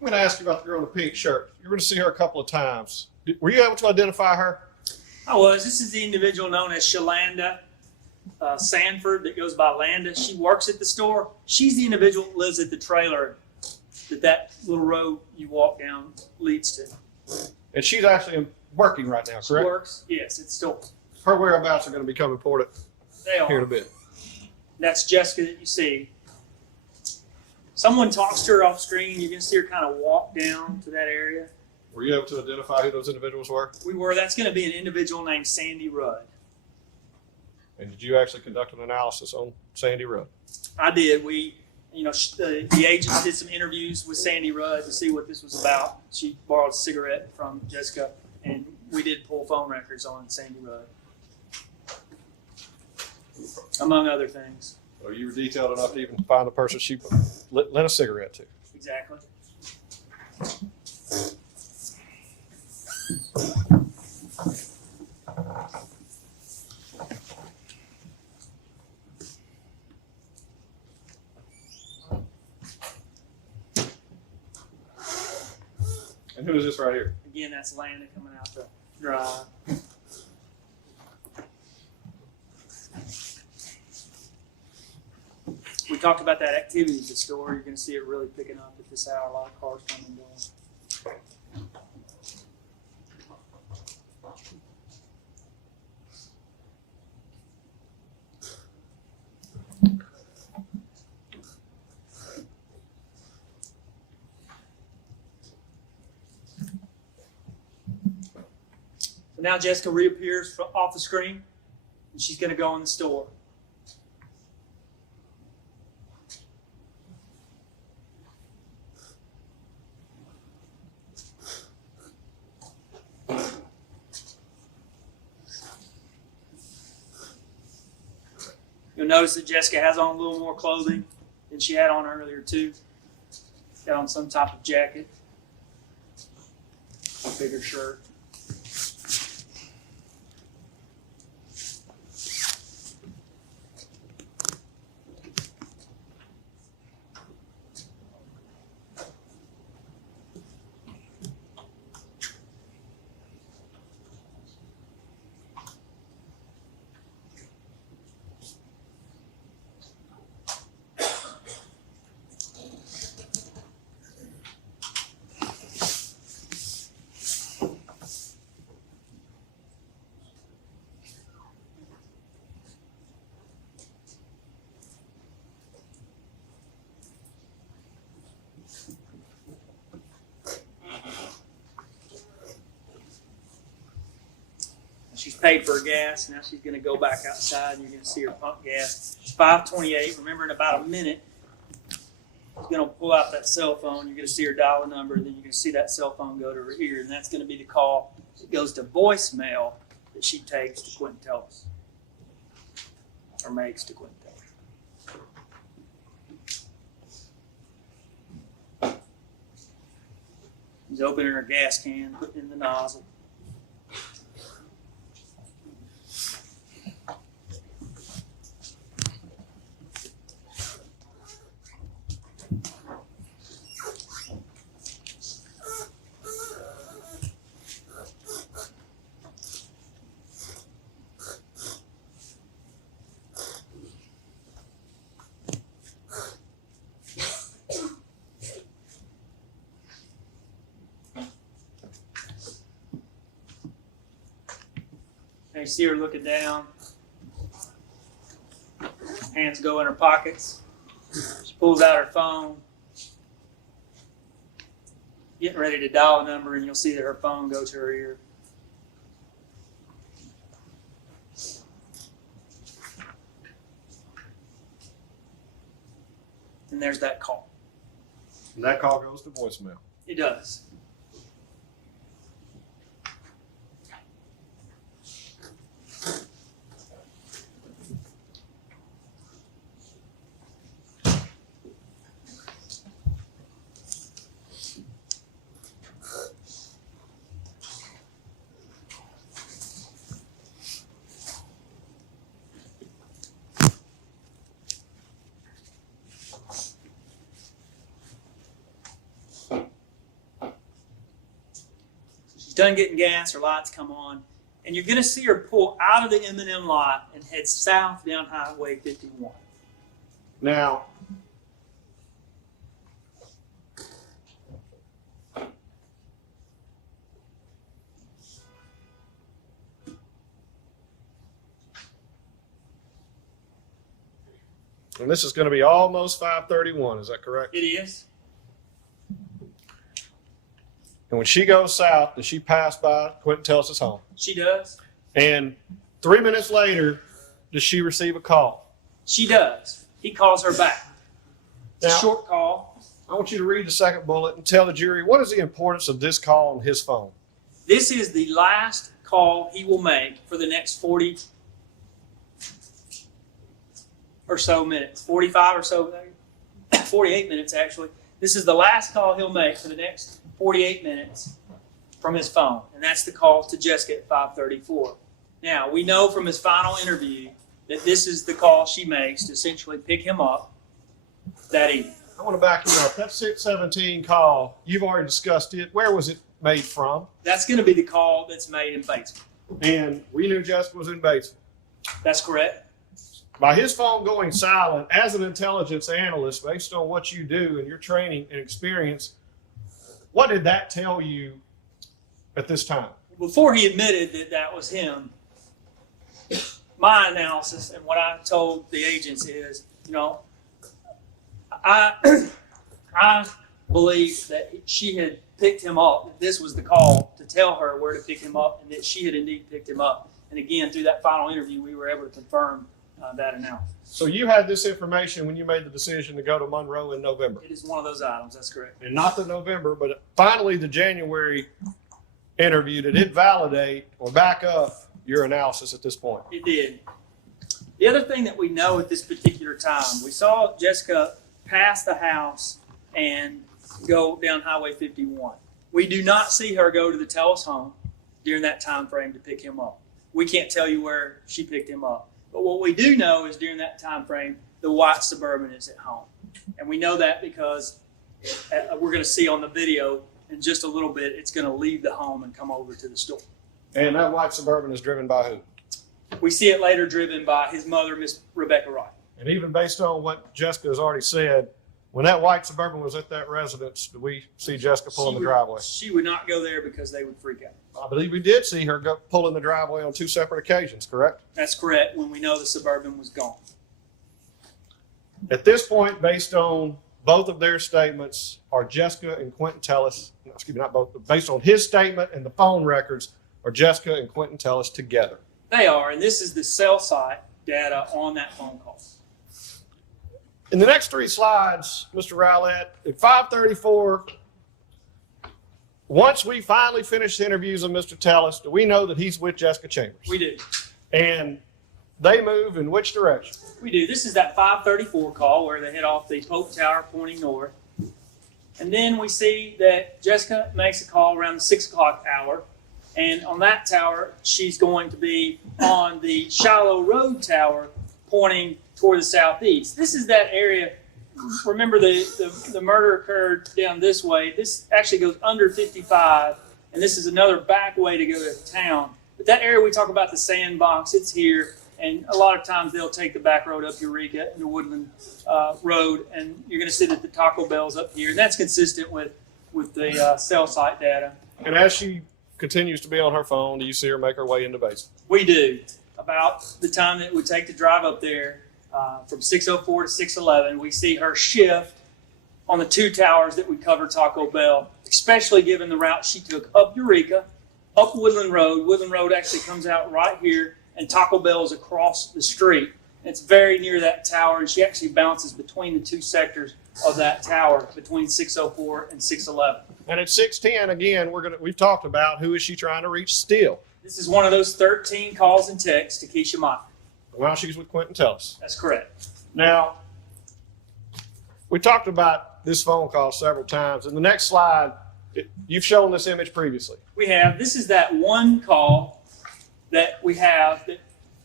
I'm going to ask you about the girl in the pink shirt. You're going to see her a couple of times. Were you able to identify her? I was. This is the individual known as Shalanda Sanford that goes by Landa. She works at the store. She's the individual that lives at the trailer that little road you walk down leads to. And she's actually working right now, She correct? works. Yes, it's still. Her whereabouts are going to become important They here in are. a bit. That's Jessica that you see. Someone talks to her off screen. You can see her kind of walk down to that area. Were you able to identify who those individuals were? We were. That's going to be an individual named Sandy Rudd. And did you actually conduct an analysis on Sandy Rudd? I did. The agents did some interviews with Sandy Rudd to see what this was about. She borrowed a cigarette from Jessica, and we did pull phone records on Sandy Rudd, among other things. So you were detailed enough to even find the person she lit a cigarette to. Exactly. And who is this right here? Again, that's Landa coming out the drive. We talked about that activity at the store. You're going to see it really picking up at this hour. A lot of cars coming and going. So now Jessica reappears off the screen, and she's going to go in the store. You'll notice that Jessica has on a little more clothing than she had on earlier too. got on some type of jacket, bigger shirt. She's paid for her gas. Now she's going to go back outside, and you're going to see her pump gas. It's 5:28. Remember, in about a minute, she's going to pull out that cell phone. You're going to see her dial a number, and then you're going to see that cell phone go to her ear, and that's going to be the call that goes to voicemail that she takes to Quentin Tellis, or makes to Quentin Tellis. She's opening her gas can, putting in the nozzle. You see her looking down. Hands go in her pockets. She pulls out her phone. Getting ready to dial a number, and you'll see that her phone go to her ear. And there's that call. And that call goes to voicemail. It does. Done getting gas, her lights come on, and you're going to see her pull out of the M&M lot and head south down Highway 51. Now, and this is going to be almost 5:31, is that correct? It is. And when she goes south, does she pass by Quentin Tellis' home? She does. And 3 minutes later, does she receive a call? She does. He calls her back. It's Now, a short call. I want you to read the second bullet and tell the jury what is the importance of this call on his phone? This is the last call he will make for the next 40 or so minutes. 45 or so, 48 minutes actually. This is the last call he'll make for the next 48 minutes from his phone, and that's the call to Jessica at 5:34. Now, we know from his final interview that this is the call she makes to essentially pick him up that evening. I want to back you up. That 617 call, you've already discussed it. Where was it made from? That's going to be the call that's made in Batesville. And we knew Jessica was in Batesville. That's correct. By his phone going silent, as an intelligence analyst, based on what you do and your training and experience, what did that tell you at this time? Before he admitted that that was him, my analysis and what I told the agents is, I believe that she had picked him up, that this was the call to tell her where to pick him up, and that she had indeed picked him up. And again, through that final interview, we were able to confirm that analysis. So you had this information when you made the decision to go to Monroe in November. It is one of those items, that's correct. And not the November, but finally the January interview, did it validate or back up your analysis at this point? It did. The other thing that we know at this particular time, we saw Jessica pass the house and go down Highway 51. We do not see her go to the Tellis home during that time frame to pick him up. We can't tell you where she picked him up. But what we do know is during that time frame, the white Suburban is at home. And we know that because we're going to see on the video in just a little bit, it's going to leave the home and come over to the store. And that white Suburban is driven by who? We see it later driven by his mother, Miss Rebecca Wright. And even based on what Jessica has already said, when that white Suburban was at that residence, did we see Jessica pull in the driveway? She would not go there because they would freak out. I believe we did see her go pull in the driveway on 2 separate occasions, correct? That's correct, when we know the Suburban was gone. At this point, based on both of their statements, are Jessica and Quentin Tellis, excuse me, not both, but based on his statement and the phone records, are Jessica and Quentin Tellis together? They are, and this is the cell site data on that phone call. In the next 3 slides, Mr. Rowlett, at 5:34, once we finally finish the interviews of Mr. Tellis, do we know that he's with Jessica Chambers? We do. And they move in which direction? We do. This is that 5:34 call where they head off the Pope Tower pointing north. And then we see that Jessica makes a call around the 6 o'clock hour. And on that tower, she's going to be on the Shiloh Road tower pointing toward the southeast. This is that area. Remember, the murder occurred down this way. This actually goes under 55, and this is another back way to go to town. But that area we talk about, the sandbox, it's here. And a lot of times they'll take the back road up Eureka and the Woodland Road, and you're going to see that the Taco Bell's up here. And that's consistent with the cell site data. And as she continues to be on her phone, do you see her make her way into base? We do. About the time that it would take to drive up there, from 6:04 to 6:11, we see her shift on the 2 towers that would cover Taco Bell, especially given the route she took up Eureka, up Woodland Road. Woodland Road actually comes out right here, and Taco Bell is across the street. It's very near that tower, and she actually bounces between the 2 sectors of that tower, between 6:04 and 6:11. And at 6:10, again, we've talked about who is she trying to reach still. This is one of those 13 calls and texts to Keisha Meyer. Well, she's with Quentin Tellis. That's correct. Now, we talked about this phone call several times. In the next slide, you've shown this image previously. We have, this is that one call that we have that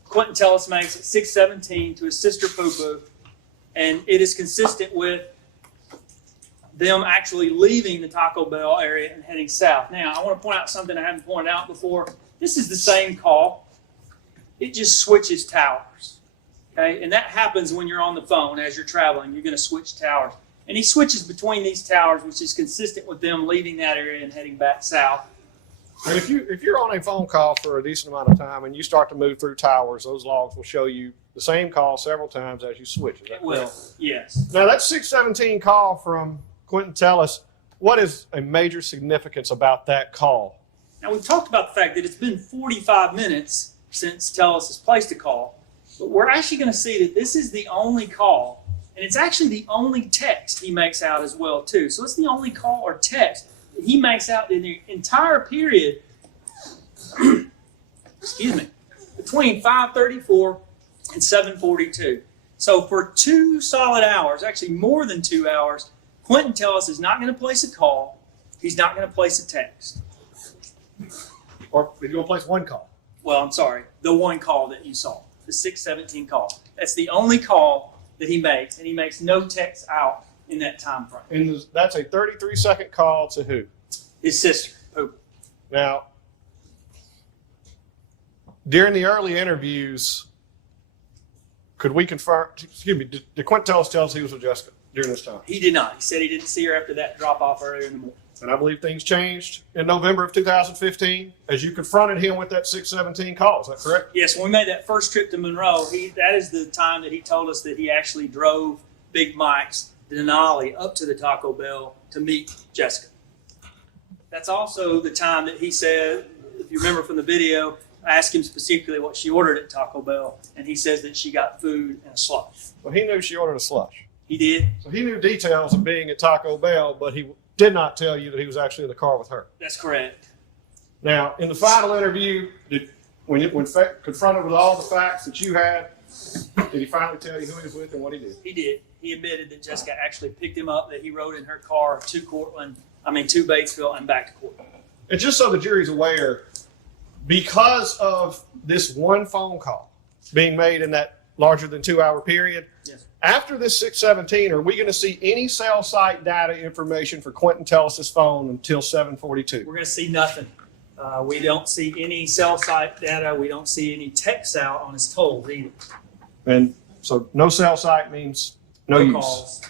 Quentin Tellis makes at 6:17 to his sister Poo-Poo, and it is consistent with them actually leaving the Taco Bell area and heading south. Now, I want to point out something I haven't pointed out before. This is the same call. It just switches towers, okay? And that happens when you're on the phone as you're traveling. You're going to switch towers. And he switches between these towers, which is consistent with them leaving that area and heading back south. And if you're on a phone call for a decent amount of time and you start to move through towers, those logs will show you the same call several times as you switch. Is that It will, correct? yes. Now, that 6:17 call from Quentin Tellis, what is a major significance about that call? Now, we've talked about the fact that it's been 45 minutes since Tellis has placed a call, but we're actually going to see that this is the only call, and it's actually the only text he makes out as well, too. So it's the only call or text that he makes out in the entire period, excuse me, between 5:34 and 7:42. So for 2 solid hours, actually more than 2 hours, Quentin Tellis is not going to place a call. He's not going to place a text. Or if you're going to place one call? Well, I'm sorry, the one call that you saw, the 6:17 call. That's the only call that he makes, and he makes no text out in that time frame. And that's a 33-second call to who? His sister, Pooh. Now, during the early interviews, could we confirm, excuse me, did Quentin Tellis tell us he was with Jessica during this time? He did not. He said he didn't see her after that drop-off earlier in the morning. And I believe things changed in November of 2015 as you confronted him with that 6:17 call. Is that correct? Yes, when we made that first trip to Monroe, that is the time that he told us that he actually drove Big Mike's Denali up to the Taco Bell to meet Jessica. That's also the time that he said, if you remember from the video, I asked him specifically what she ordered at Taco Bell, and he says that she got food and a slush. Well, he knew she ordered a slush. He did? So he knew details of being at Taco Bell, but he did not tell you that he was actually in the car with her. That's correct. Now, in the final interview, when confronted with all the facts that you had, did he finally tell you who he was with and what he did? He did. he admitted that Jessica actually picked him up, that he rode in her car to Batesville and back to Cortland. And just so the jury's aware, because of this one phone call being made in that larger than 2 hour period, Yes. after this 6:17, are we going to see any cell site data information for Quentin Tellis' phone until 7:42? We're going to see nothing. We don't see any cell site data. We don't see any texts out on his tolls either. And so no cell site means no use. Calls.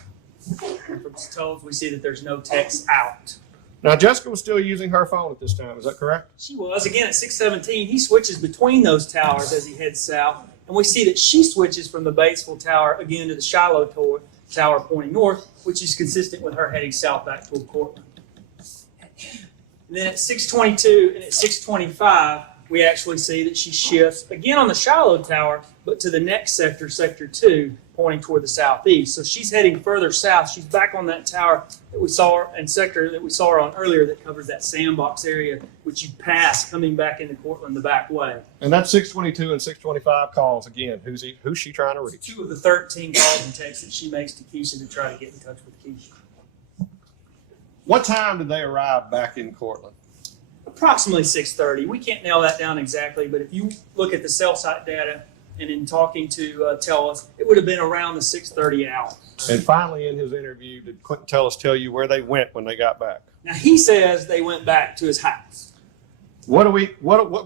And from his tolls, we see that there's no text out. Now, Jessica was still using her phone at this time. Is that correct? She was. Again, at 6:17, he switches between those towers as he heads south. And we see that she switches from the Batesville tower again to the Shiloh tower pointing north, which is consistent with her heading south back toward Cortland. And then at 6:22 and at 6:25, we actually see that she shifts again on the Shiloh tower, but to the next sector, sector 2, pointing toward the southeast. So she's heading further south. She's back on that tower that we saw her, and sector that we saw her on earlier that covers that sandbox area, which you pass coming back into Cortland the back way. And that's 6:22 and 6:25 calls again. Who's she trying to reach? 2 of the 13 calls and texts that she makes to Keisha to try to get in touch with Keisha. What time did they arrive back in Cortland? Approximately 6:30. We can't nail that down exactly, but if you look at the cell site data and in talking to Tellis, it would have been around the 6:30 hour. And finally, in his interview, did Quentin Tellis tell you where they went when they got back? Now he says they went back to his house. What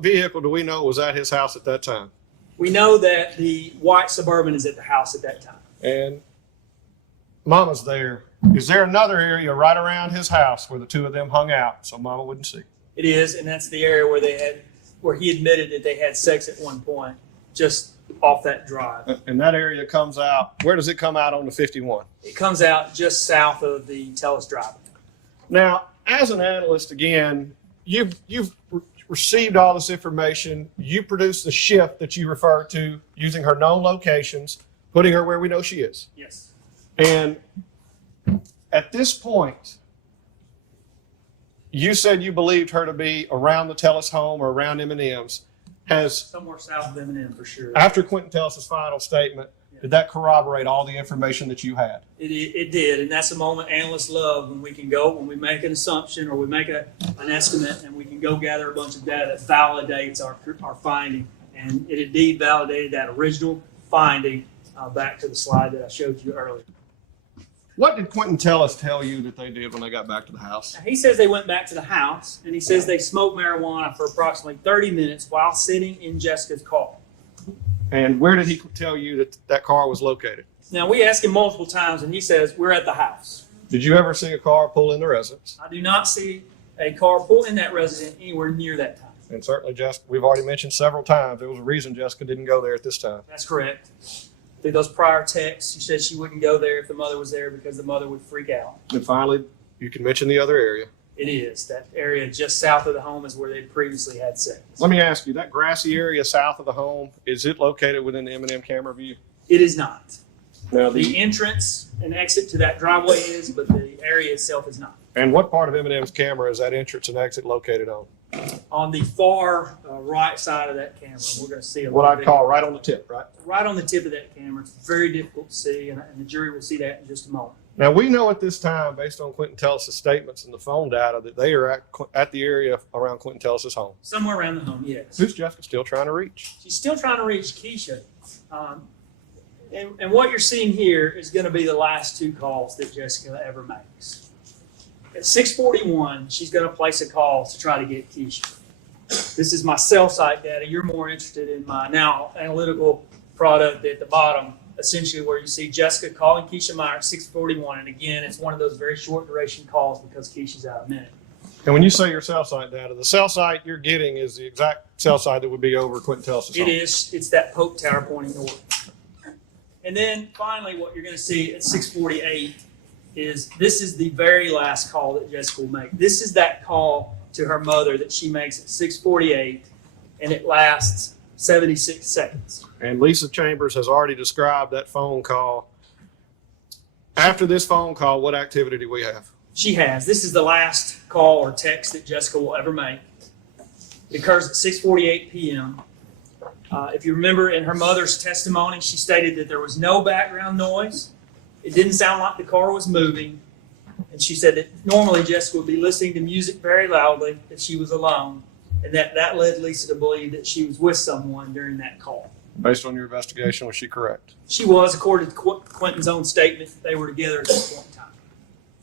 vehicle do we know was at his house at that time? We know that the white Suburban is at the house at that time. And Mama's there. Is there another area right around his house where the two of them hung out so Mama wouldn't see? It is, and that's the area where he admitted that they had sex at one point, just off that drive. And that area comes out. Where does it come out on the 51? It comes out just south of the Tellis Drive. Now, as an analyst, again, you've received all this information. You produced the shift that you referred to using her known locations, putting her where we know she is. Yes. And at this point, you said you believed her to be around the Tellis home or around M&M's. Somewhere south of M&M for sure. After Quentin Tellis' final statement, did that corroborate all the information that you had? It did, and that's a moment analysts love when we can go, when we make an assumption or we make an estimate and we can go gather a bunch of data that validates our finding. And it indeed validated that original finding back to the slide that I showed you earlier. What did Quentin Tellis tell you that they did when they got back to the house? Now, he says they went back to the house, and he says they smoked marijuana for approximately 30 minutes while sitting in Jessica's car. And where did he tell you that that car was located? Now, we asked him multiple times, and he says, we're at the house. Did you ever see a car pull in the residence? I do not see a car pull in that residence anywhere near that time. And certainly, Jessica, we've already mentioned several times, there was a reason Jessica didn't go there at this time. That's correct. Through those prior texts, she said she wouldn't go there if the mother was there because the mother would freak out. And finally, you can mention the other area. It is. That area just south of the home is where they previously had sex. Let me ask you, that grassy area south of the home, is it located within the M&M camera view? It is not. Now, The entrance and exit to that driveway is, but the area itself is not. and what part of M&M's camera is that entrance and exit located on? On the far right side of that camera, we're going to see What I'd call right on the tip, right? right on the tip of that camera. It's very difficult to see, and the jury will see that in just a moment. Now, we know at this time, based on Quentin Tellis' statements and the phone data, that they are at the area around Quentin Tellis' home. Somewhere around the home, yes. Who's Jessica still trying to reach? She's still trying to reach Keisha. And what you're seeing here is going to be the last 2 calls that Jessica ever makes. At 6:41, she's going to place a call to try to get Keisha. This is my cell site data. You're more interested in my now analytical product at the bottom, essentially where you see Jessica calling Keisha Meyer at 6:41. And again, it's one of those very short duration calls because Keisha's out a minute. And when you say your cell site data, the cell site you're getting is the exact cell site that would be over Quentin Tellis' home. It is. It's that Pope Tower pointing north. And then finally, what you're going to see at 6:48 is this is the very last call that Jessica will make. This is that call to her mother that she makes at 6:48, and it lasts 76 seconds. And Lisa Chambers has already described that phone call. After this phone call, what activity do we have? She has. This is the last call or text that Jessica will ever make. It occurs at 6:48 p.m. If you remember in her mother's testimony, she stated that there was no background noise. It didn't sound like the car was moving. And she said that normally Jessica would be listening to music very loudly if she was alone. And that led Lisa to believe that she was with someone during that call. Based on your investigation, was she correct? She was, according to Quentin's own statement, they were together at this point in time.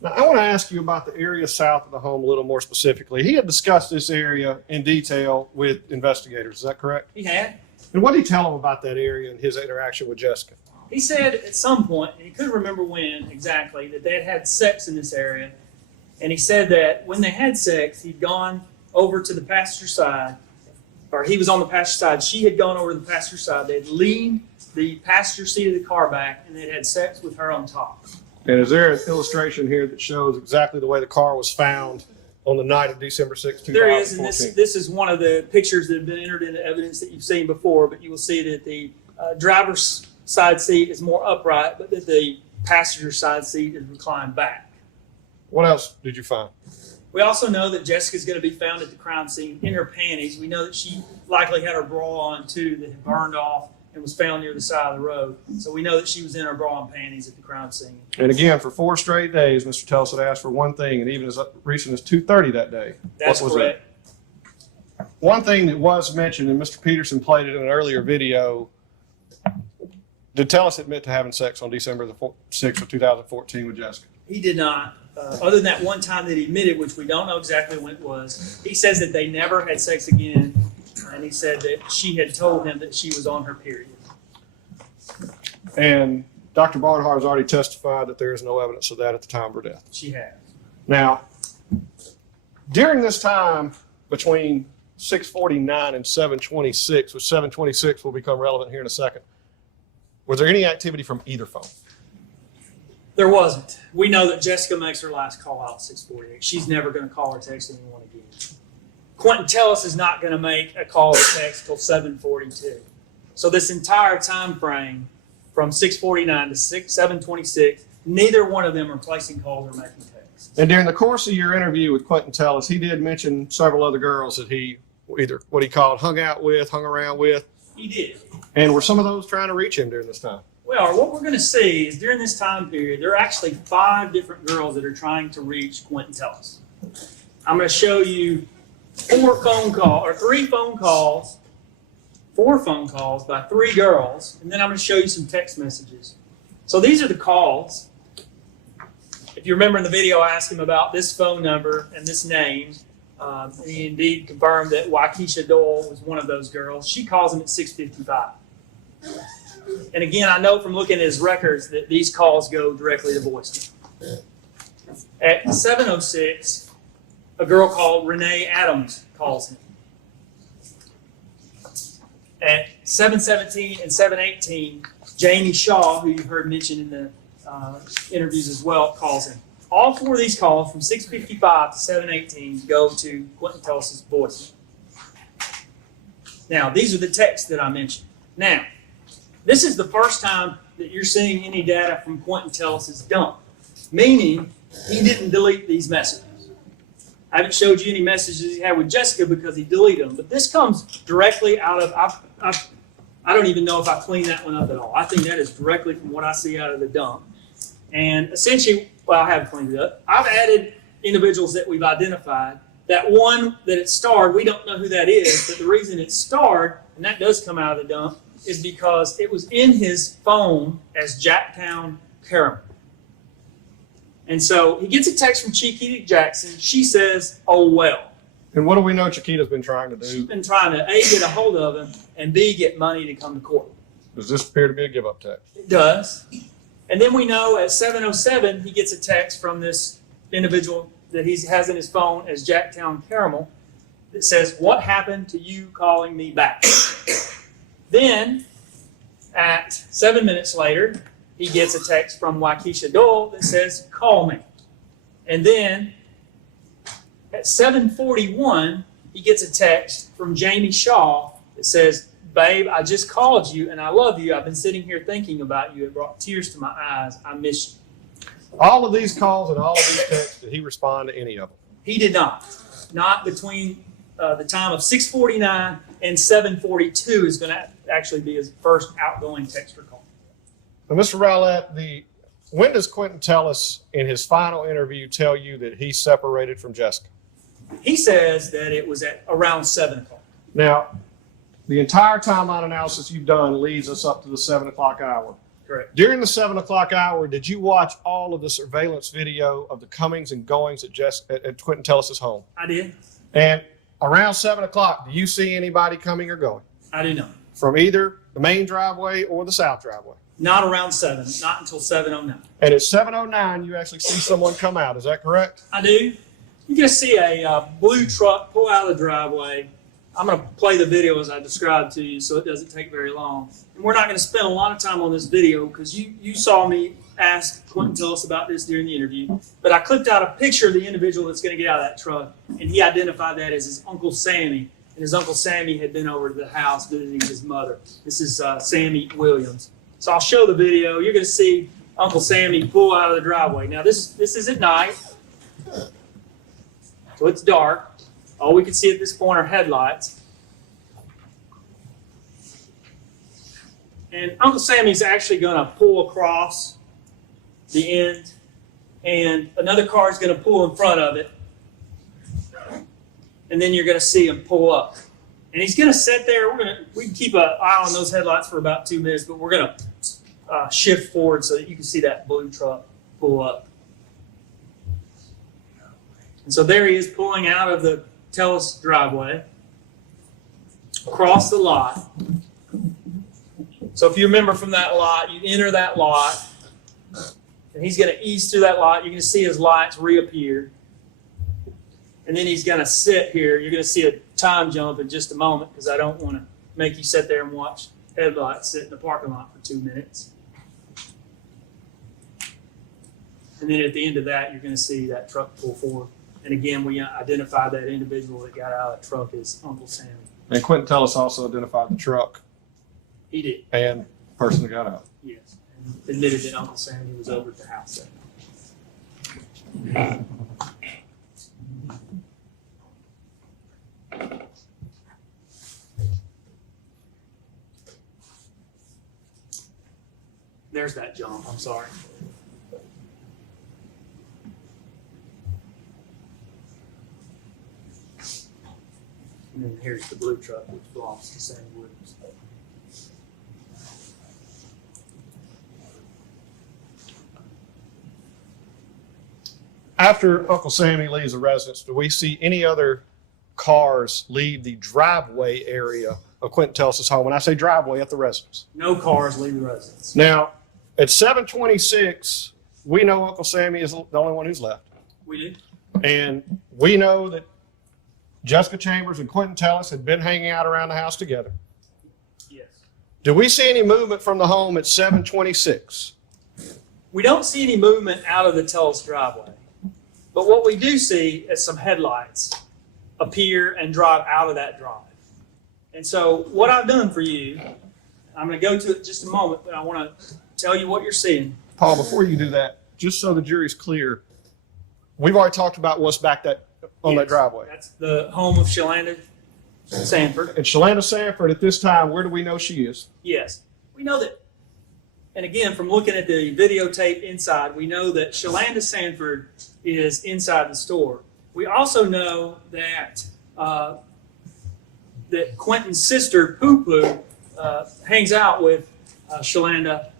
Now, I want to ask you about the area south of the home a little more specifically. He had discussed this area in detail with investigators. Is that correct? He had. And what did he tell them about that area and his interaction with Jessica? He said at some point, and he couldn't remember when exactly, that they had had sex in this area. And he said that when they had sex, he'd gone over to the passenger side, or he was on the passenger side. She had gone over to the passenger side. They had leaned the passenger seat of the car back, and they'd had sex with her on top. And is there an illustration here that shows exactly the way the car was found on the night of December 6, 2014? There is, and this is one of the pictures that have been entered into evidence that you've seen before, but you will see that the driver's side seat is more upright, but that the passenger side seat is reclined back. What else did you find? We also know that Jessica's going to be found at the crime scene in her panties. We know that she likely had her bra on too that had burned off and was found near the side of the road. So we know that she was in her bra and panties at the crime scene. And again, for 4 straight days, Mr. Tellis had asked for one thing, and even as recent as 2:30 that day. That's what was correct. it? One thing that was mentioned, and Mr. Peterson played it in an earlier video, did Tellis admit to having sex on December the 6th of 2014 with Jessica? He did not. Other than that one time that he admitted, which we don't know exactly when it was, he says that they never had sex again, and he said that she had told him that she was on her period. And Dr. Barnhart has already testified that there is no evidence of that at the time of her death. She has. Now, during this time between 6:49 and 7:26, which 7:26 will become relevant here in a second, was there any activity from either phone? There wasn't. We know that Jessica makes her last call out at 6:48. She's never going to call or text anyone again. Quentin Tellis is not going to make a call or text till 7:42. So this entire time frame from 6:49 to 7:26, neither one of them are placing calls or making texts. And during the course of your interview with Quentin Tellis, he did mention several other girls that he either what he called hung out with, hung around with. He did. And were some of those trying to reach him during this time? Well, what we're going to see is during this time period, there are actually 5 different girls that are trying to reach Quentin Tellis. I'm going to show you 4 phone calls by 3 girls, and then I'm going to show you some text messages. So these are the calls. If you remember in the video, I asked him about this phone number and this name. And he indeed confirmed that Waukesha Dole was one of those girls. She calls him at 6:55. And again, I know from looking at his records that these calls go directly to voicemail. At 7:06, a girl called Renee Adams calls him. At 7:17 and 7:18, Jamie Shaw, who you've heard mentioned in the interviews as well, calls him. All 4 of these calls from 6:55 to 7:18 go to Quentin Tellis' voicemail. Now, these are the texts that I mentioned. Now, this is the first time that you're seeing any data from Quentin Tellis' dump, meaning he didn't delete these messages. I haven't showed you any messages he had with Jessica because he deleted them, but this comes directly out of, I don't even know if I cleaned that one up at all. I think that is directly from what I see out of the dump. And essentially, well, I haven't cleaned it up. I've added individuals that we've identified. That one that it's starred, we don't know who that is, but the reason it's starred, and that does come out of the dump, is because it was in his phone as Jacktown Caramel. And so he gets a text from Chiquita Jackson. She says, "Oh, well." And what do we know Chiquita's been trying to She's do? been trying to A, get a hold of him, and B, get money to come to court. Does this appear to be a give-up text? It does. And then we know at 7:07, he gets a text from this individual that he has in his phone as Jacktown Caramel that says, "What happened to you calling me back?" Then, at 7 minutes later, he gets a text from Waukesha Dole that says, "Call me." And then, at 7:41, he gets a text from Jamie Shaw that says, "Babe, I just called you and I love you. I've been sitting here thinking about you. It brought tears to my eyes. I miss you." All of these calls and all of these texts, did he respond to any of them? He did not. Not between the time of 6:49 and 7:42 is going to actually be his first outgoing text or call. Now, Mr. Rowlett, when does Quentin Tellis in his final interview tell you that he separated from Jessica? He says that it was at around 7 o'clock. Now, the entire timeline analysis you've done leads us up to the 7 o'clock hour. Correct. During the 7 o'clock hour, did you watch all of the surveillance video of the comings and goings at Quentin Tellis' home? I did. And around 7 o'clock, do you see anybody coming or going? I do not. From either the main driveway or the south driveway? Not around 7, not until 7:09. And at 7:09, you actually see someone come out. Is that correct? I do. You're going to see a blue truck pull out of the driveway. I'm going to play the video as I described to you so it doesn't take very long. And we're not going to spend a lot of time on this video because you saw me ask Quentin Tellis about this during the interview. But I clipped out a picture of the individual that's going to get out of that truck, and he identified that as his Uncle Sammy. And his Uncle Sammy had been over to the house visiting his mother. This is Sammy Williams. So I'll show the video. You're going to see Uncle Sammy pull out of the driveway. Now this is at night, so it's dark. All we can see at this point are headlights. And Uncle Sammy's actually going to pull across the end, and another car is going to pull in front of it. And then you're going to see him pull up. And he's going to sit there. We can keep an eye on those headlights for about 2 minutes, but we're going to shift forward so that you can see that blue truck pull up. And so there he is pulling out of the Tellis driveway, across the lot. So if you remember from that lot, you enter that lot, and he's going to ease through that lot. You're going to see his lights reappear. And then he's going to sit here. You're going to see a time jump in just a moment because I don't want to make you sit there and watch headlights sit in the parking lot for 2 minutes. And then at the end of that, you're going to see that truck pull forward. And again, we identified that individual that got out of the truck as Uncle Sammy. And Quentin Tellis also identified the truck He did. and the person that got out. Yes. And admitted that Uncle Sammy was over at the house that night. There's that jump. I'm sorry. And then here's the blue truck, which belongs to Sammy Williams. After Uncle Sammy leaves the residence, do we see any other cars leave the driveway area of Quentin Tellis' home? When I say driveway, at the residence. No cars leave the residence. Now, at 7:26, we know Uncle Sammy is the only one who's left. We do. And we know that Jessica Chambers and Quentin Tellis had been hanging out around the house together. Yes. Do we see any movement from the home at 7:26? We don't see any movement out of the Tellis driveway. But what we do see is some headlights appear and drive out of that drive. And so what I've done for you, I'm going to go to it in just a moment, but I want to tell you what you're seeing. Paul, before you do that, just so the jury's clear, we've already talked about what's back on that driveway. That's the home of Shalanda Sanford. And Shalanda Sanford, at this time, where do we know she is? Yes. We know that, and again, from looking at the videotape inside, we know that Shalanda Sanford is inside the store. We also know that that Quentin's sister, Poo Poo, hangs out with Shalanda,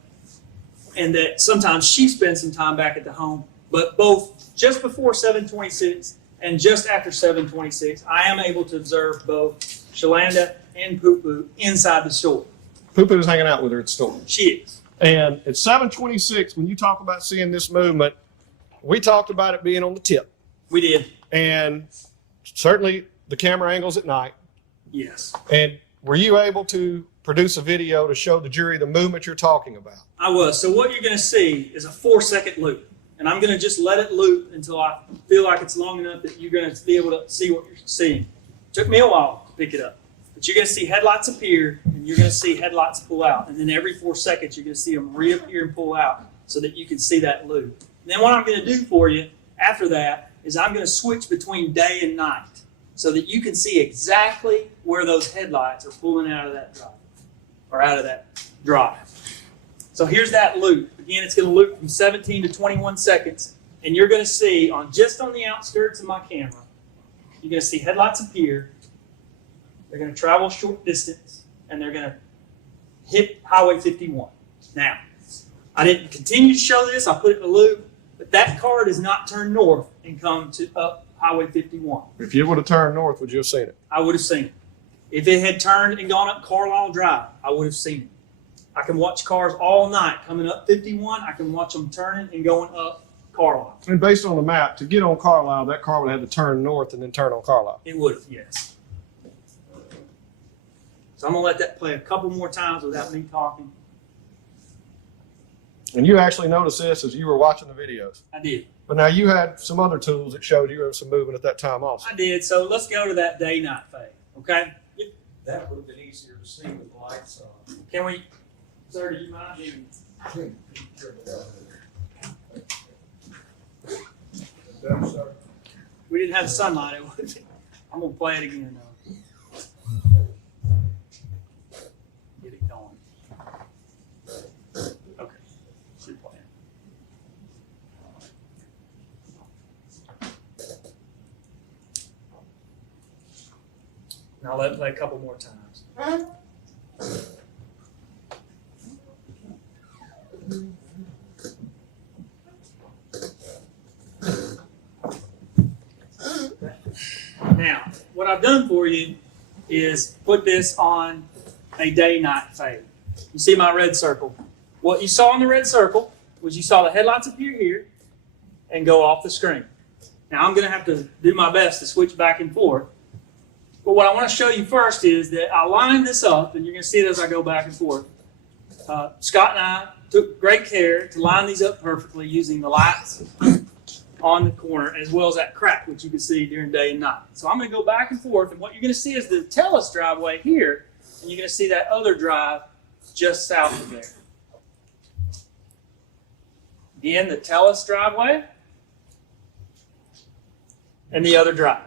and that sometimes she spends some time back at the home. But both just before 7:26 and just after 7:26, I am able to observe both Shalanda and Poo Poo inside the store. Poo Poo's hanging out with her at the store. She is. And at 7:26, when you talk about seeing this movement, we talked about it being on the tip. We did. And certainly the camera angles at night. Yes. And were you able to produce a video to show the jury the movement you're talking about? I was. So what you're going to see is a 4-second loop. And I'm going to just let it loop until I feel like it's long enough that you're going to be able to see what you're seeing. Took me a while to pick it up. But you're going to see headlights appear, and you're going to see headlights pull out. And then every 4 seconds, you're going to see them reappear and pull out so that you can see that loop. And then what I'm going to do for you after that is I'm going to switch between day and night so that you can see exactly where those headlights are pulling out of that drive or out of that drive. So here's that loop. Again, it's going to loop from 17 to 21 seconds. And you're going to see, just on the outskirts of my camera, you're going to see headlights appear. They're going to travel a short distance, and they're going to hit Highway 51. Now, I didn't continue to show this. I put it in a loop. But that car does not turn north and come up Highway 51. If you would have turned north, would you have seen it? I would have seen it. If it had turned and gone up Carlisle Drive, I would have seen it. I can watch cars all night coming up 51. I can watch them turning and going up Carlisle. And based on the map, to get on Carlisle, that car would have had to turn north and then turn on Carlisle. It would have, yes. So I'm going to let that play a couple more times without me talking. And you actually noticed this as you were watching the videos. I did. But now you had some other tools that showed you there was some movement at that time also. I did. So let's go to that day-night phase, okay? That would have been easier to see with the lights on. Can we, sir, do you mind doing We didn't have sunlight. It would. I'm going to play it again, though. Get it going. Okay. Should play it. Now let it play a couple more times. Now, what I've done for you is put this on a day-night fade. You see my red circle. What you saw in the red circle was you saw the headlights appear here and go off the screen. Now, I'm going to have to do my best to switch back and forth. But what I want to show you first is that I line this up, and you're going to see it as I go back and forth. Scott and I took great care to line these up perfectly using the lights on the corner, as well as that crack, which you can see during day and night. So I'm going to go back and forth, and what you're going to see is the Tellus driveway here, and you're going to see that other drive just south of there. Again, the Tellus driveway and the other drive.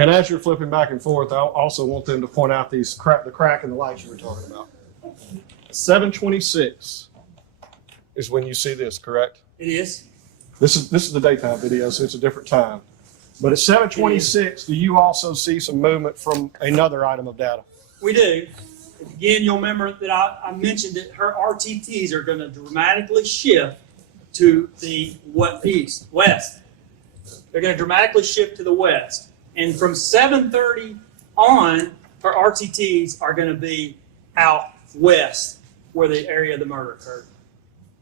And as you're flipping back and forth, I also want them to point out the crack in the lights you were talking about. 7:26 is when you see this, correct? It is. This is the daytime video, so it's a different time. But at 7:26, do you also see some movement from another item of data? We do. Again, you'll remember that I mentioned that her RTTs are going to dramatically shift to the west. They're going to dramatically shift to the west. And from 7:30 on, her RTTs are going to be out west where the area of the murder occurred.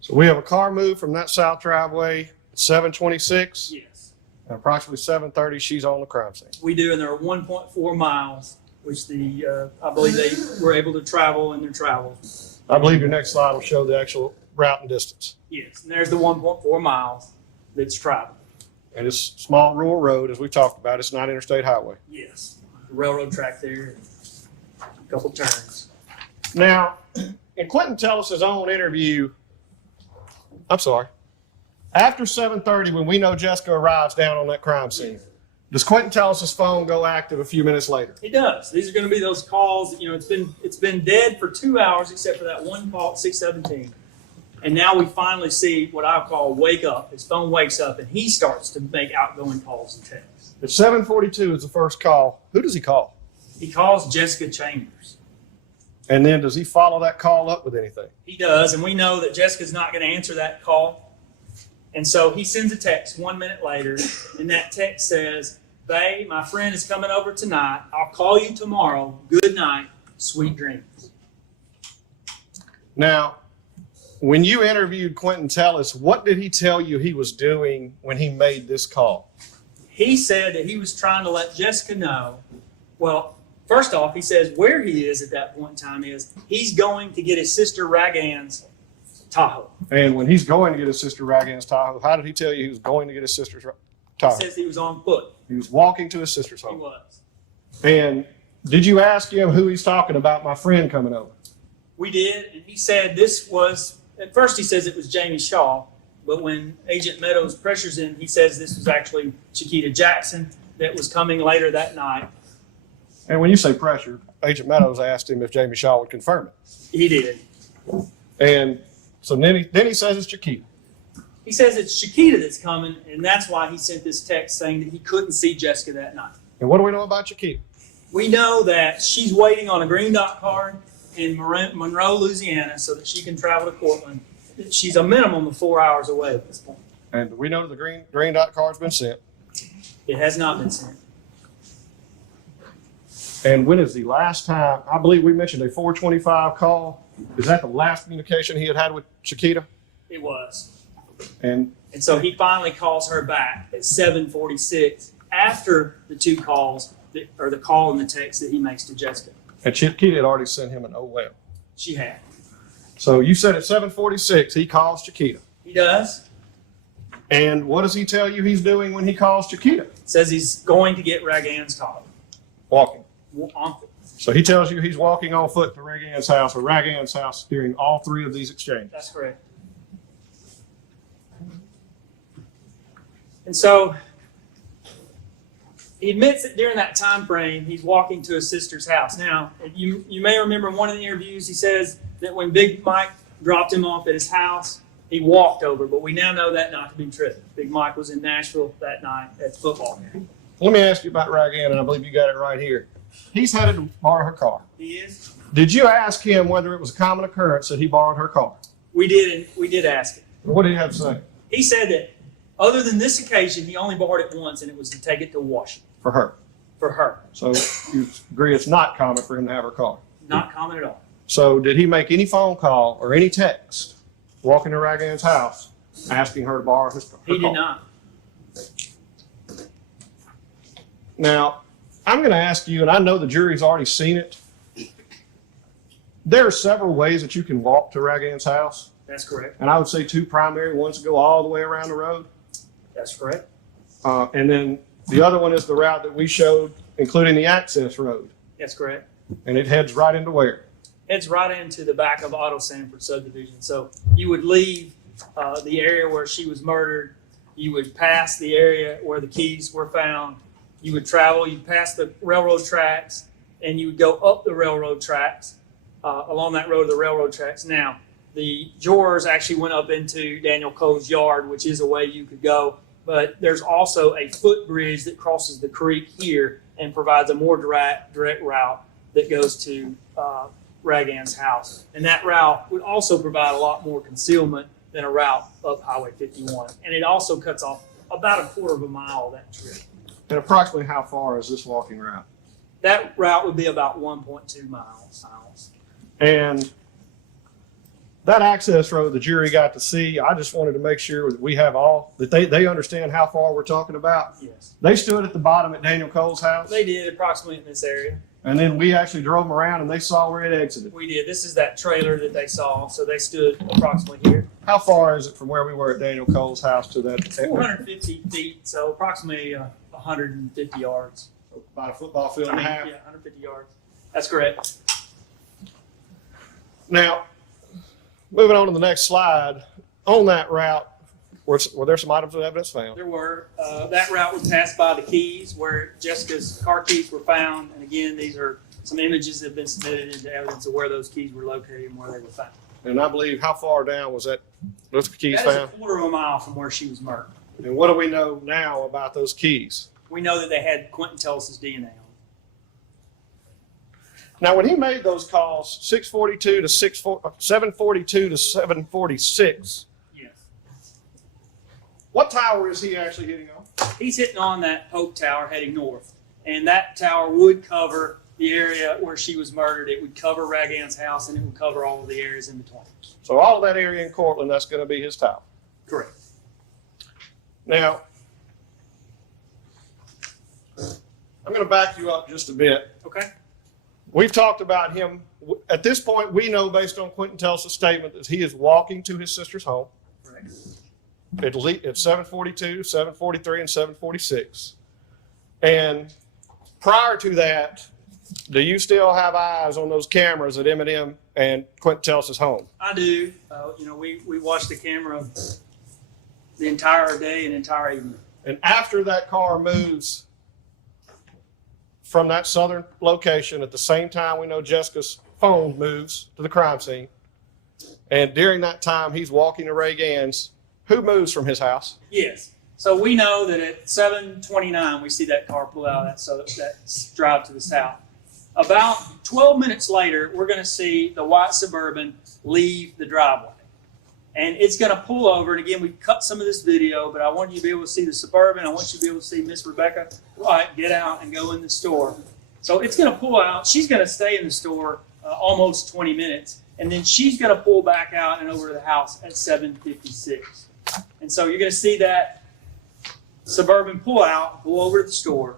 So we have a car move from that south driveway at 7:26. Yes. And approximately 7:30, she's on the crime scene. We do, and they're 1.4 miles, which I believe they were able to travel in their travels. I believe your next slide will show the actual route and distance. Yes, and there's the 1.4 miles that's traveled. And it's small rural road, as we talked about. It's not interstate highway. Yes, the railroad track there, and a couple turns. Now, in Quentin Tellis' own interview, after 7:30, when we know Jessica arrives down on that crime scene, does Quentin Tellis' phone go active a few minutes later? It does. These are going to be those calls. You know, it's been dead for 2 hours, except for that one call at 6:17. And now we finally see what I call wake up. His phone wakes up, and he starts to make outgoing calls and texts. At 7:42 is the first call. Who does he call? He calls Jessica Chambers. And then does he follow that call up with anything? He does, and we know that Jessica's not going to answer that call. And so he sends a text 1 minute later, and that text says, "Bae, my friend is coming over tonight. I'll call you tomorrow. Good night. Sweet dreams." Now, when you interviewed Quentin Tellis, what did he tell you he was doing when he made this call? He said that he was trying to let Jessica know. Well, first off, he says where he is at that point in time is he's going to get his sister Ragan's Tahoe. And when he's going to get his sister Ragan's Tahoe, how did he tell you he was going to get his sister's He Tahoe? says he was on foot. He was walking to his sister's He home. was. And did you ask him who he's talking about, my friend coming over? We did, and he said this was, at first he says it was Jamie Shaw. But when Agent Meadows pressures him, he says this was actually Chiquita Jackson that was coming later that night. And when you say pressure, Agent Meadows asked him if Jamie Shaw would confirm it. He did. And so then he says it's Chiquita. He says it's Chiquita that's coming, and that's why he sent this text saying that he couldn't see Jessica that night. And what do we know about Chiquita? We know that she's waiting on a green dot card in Monroe, Louisiana, so that she can travel to Cortland. She's a minimum of 4 hours away at this point. And we know that the green dot card's been sent. It has not been sent. And when is the last time, I believe we mentioned a 425 call. Is that the last communication he had with Chiquita? It was. And so he finally calls her back at 7:46 after the two calls, or the call and the text that he makes to Jessica. and Chiquita had already sent him an oh well. She had. So you said at 7:46 he calls Chiquita. He does. And what does he tell you he's doing when he calls Chiquita? Says he's going to get Ragann's car. Walking. On foot. So he tells you he's walking on foot to Ragann's house or Ragann's house during all three of these exchanges. That's correct. And so he admits that during that time frame, he's walking to his sister's house. Now, you may remember in one of the interviews, he says that when Big Mike dropped him off at his house, he walked over. But we now know that not to be true. Big Mike was in Nashville that night at the football game. Let me ask you about Ragann, and I believe you got it right here. He's headed to borrow her car. He is? Did you ask him whether it was a common occurrence that he borrowed her car? We did ask him. What did he have to say? He said that other than this occasion, he only borrowed it once, and it was to take it to Washington. For her. For her. So you agree it's not common for him to have her car? Not common at all. So did he make any phone call or any text walking to Ragann's house asking her to borrow her car? He did not. Now, I'm going to ask you, and I know the jury's already seen it. There are several ways that you can walk to Ragann's house. That's correct. And I would say two primary ones go all the way around the road. That's correct. And then the other one is the route that we showed, including the access road. That's correct. And it heads right into where? Heads right into the back of Otto Sanford subdivision. So you would leave the area where she was murdered. You would pass the area where the keys were found. You would travel, you'd pass the railroad tracks, and you would go up the railroad tracks, along that road of the railroad tracks. Now, the jurors actually went up into Daniel Cole's yard, which is a way you could go, but there's also a footbridge that crosses the creek here and provides a more direct route that goes to Ragann's house. And that route would also provide a lot more concealment than a route up Highway 51. And it also cuts off about a quarter of a mile of that trip. And approximately how far is this walking route? That route would be about 1.2 miles. And that access road the jury got to see, I just wanted to make sure that we have that they understand how far we're talking about. Yes. They stood at the bottom at Daniel Cole's house. They did, approximately in this area. And then we actually drove them around and they saw where it exited. We did. This is that trailer that they saw. So they stood approximately here. How far is it from where we were at Daniel Cole's house to that? 450 feet, so approximately 150 yards. About a football field and a half. Yeah, 150 yards. That's correct. Now, moving on to the next slide, on that route, were there some items of evidence found? There were. That route was passed by the keys where Jessica's car keys were found. And again, these are some images that have been submitted into evidence of where those keys were located and where they were found. And I believe, how far down was those keys That is a found? quarter of a mile from where she was murdered. And what do we know now about those keys? We know that they had Quentin Tellis' DNA on them. Now, when he made those calls, 742 to 746, Yes. what tower is he actually hitting on? He's hitting on that Pope Tower heading north. And that tower would cover the area where she was murdered. It would cover Ragann's house, and it would cover all of the areas in between. So all of that area in Cortland, that's going to be his tower. Correct. Now, I'm going to back you up just a bit. Okay. We've talked about him. At this point, we know based on Quentin Tellis' statement that he is walking to his sister's home Correct. at 7:42, 7:43, and 7:46. And prior to that, do you still have eyes on those cameras at Eminem and Quentin Tellis' home? I do. We watched the camera the entire day and entire evening. And after that car moves from that southern location, at the same time we know Jessica's phone moves to the crime scene, and during that time he's walking to Ray Gann's, who moves from his house? Yes. So we know that at 7:29 we see that car pull out of that drive to the south. About 12 minutes later, we're going to see the white Suburban leave the driveway. And it's going to pull over. And again, we cut some of this video, but I want you to be able to see the Suburban. I want you to be able to see Miss Rebecca Wright get out and go in the store. So it's going to pull out. She's going to stay in the store almost 20 minutes. And then she's going to pull back out and over to the house at 7:56. And so you're going to see that Suburban pull out, pull over to the store.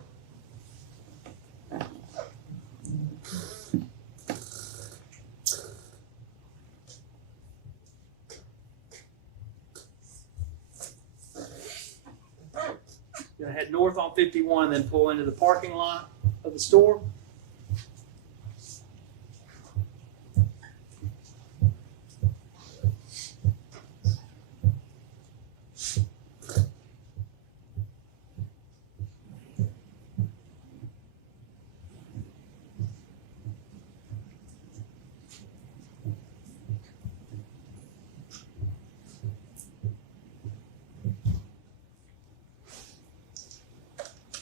Going to head north on 51, then pull into the parking lot of the store.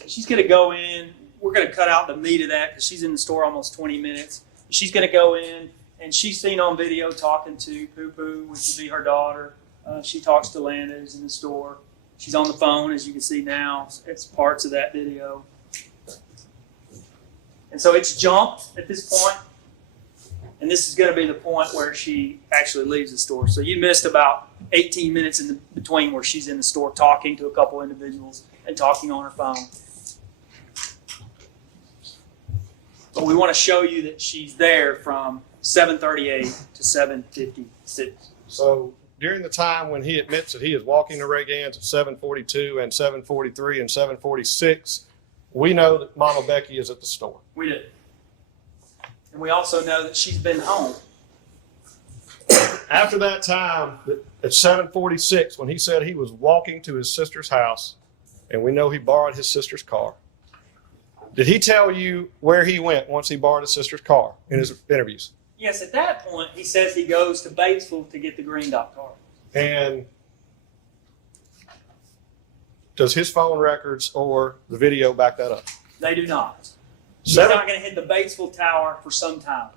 She's going to go in. We're going to cut out the meat of that because she's in the store almost 20 minutes. She's going to go in, and she's seen on video talking to Poo Poo, which would be her daughter. She talks to Landis in the store. She's on the phone, as you can see now. It's parts of that video. And so it's jumped at this point, and this is going to be the point where she actually leaves the store. So you missed about 18 minutes in between where she's in the store talking to a couple individuals and talking on her phone. But we want to show you that she's there from 7:38 to 7:56. So during the time when he admits that he is walking to Ray Gann's at 7:42 and 7:43 and 7:46, we know that Mama Becky is at the store. We do. And we also know that she's been home. After that time, at 7:46, when he said he was walking to his sister's house, and we know he borrowed his sister's car, did he tell you where he went once he borrowed his sister's car in his interviews? Yes, at that point, he says he goes to Batesville to get the Green Dot car. And does his phone records or the video back that up? They do not. He's not going to hit the Batesville Tower for some time.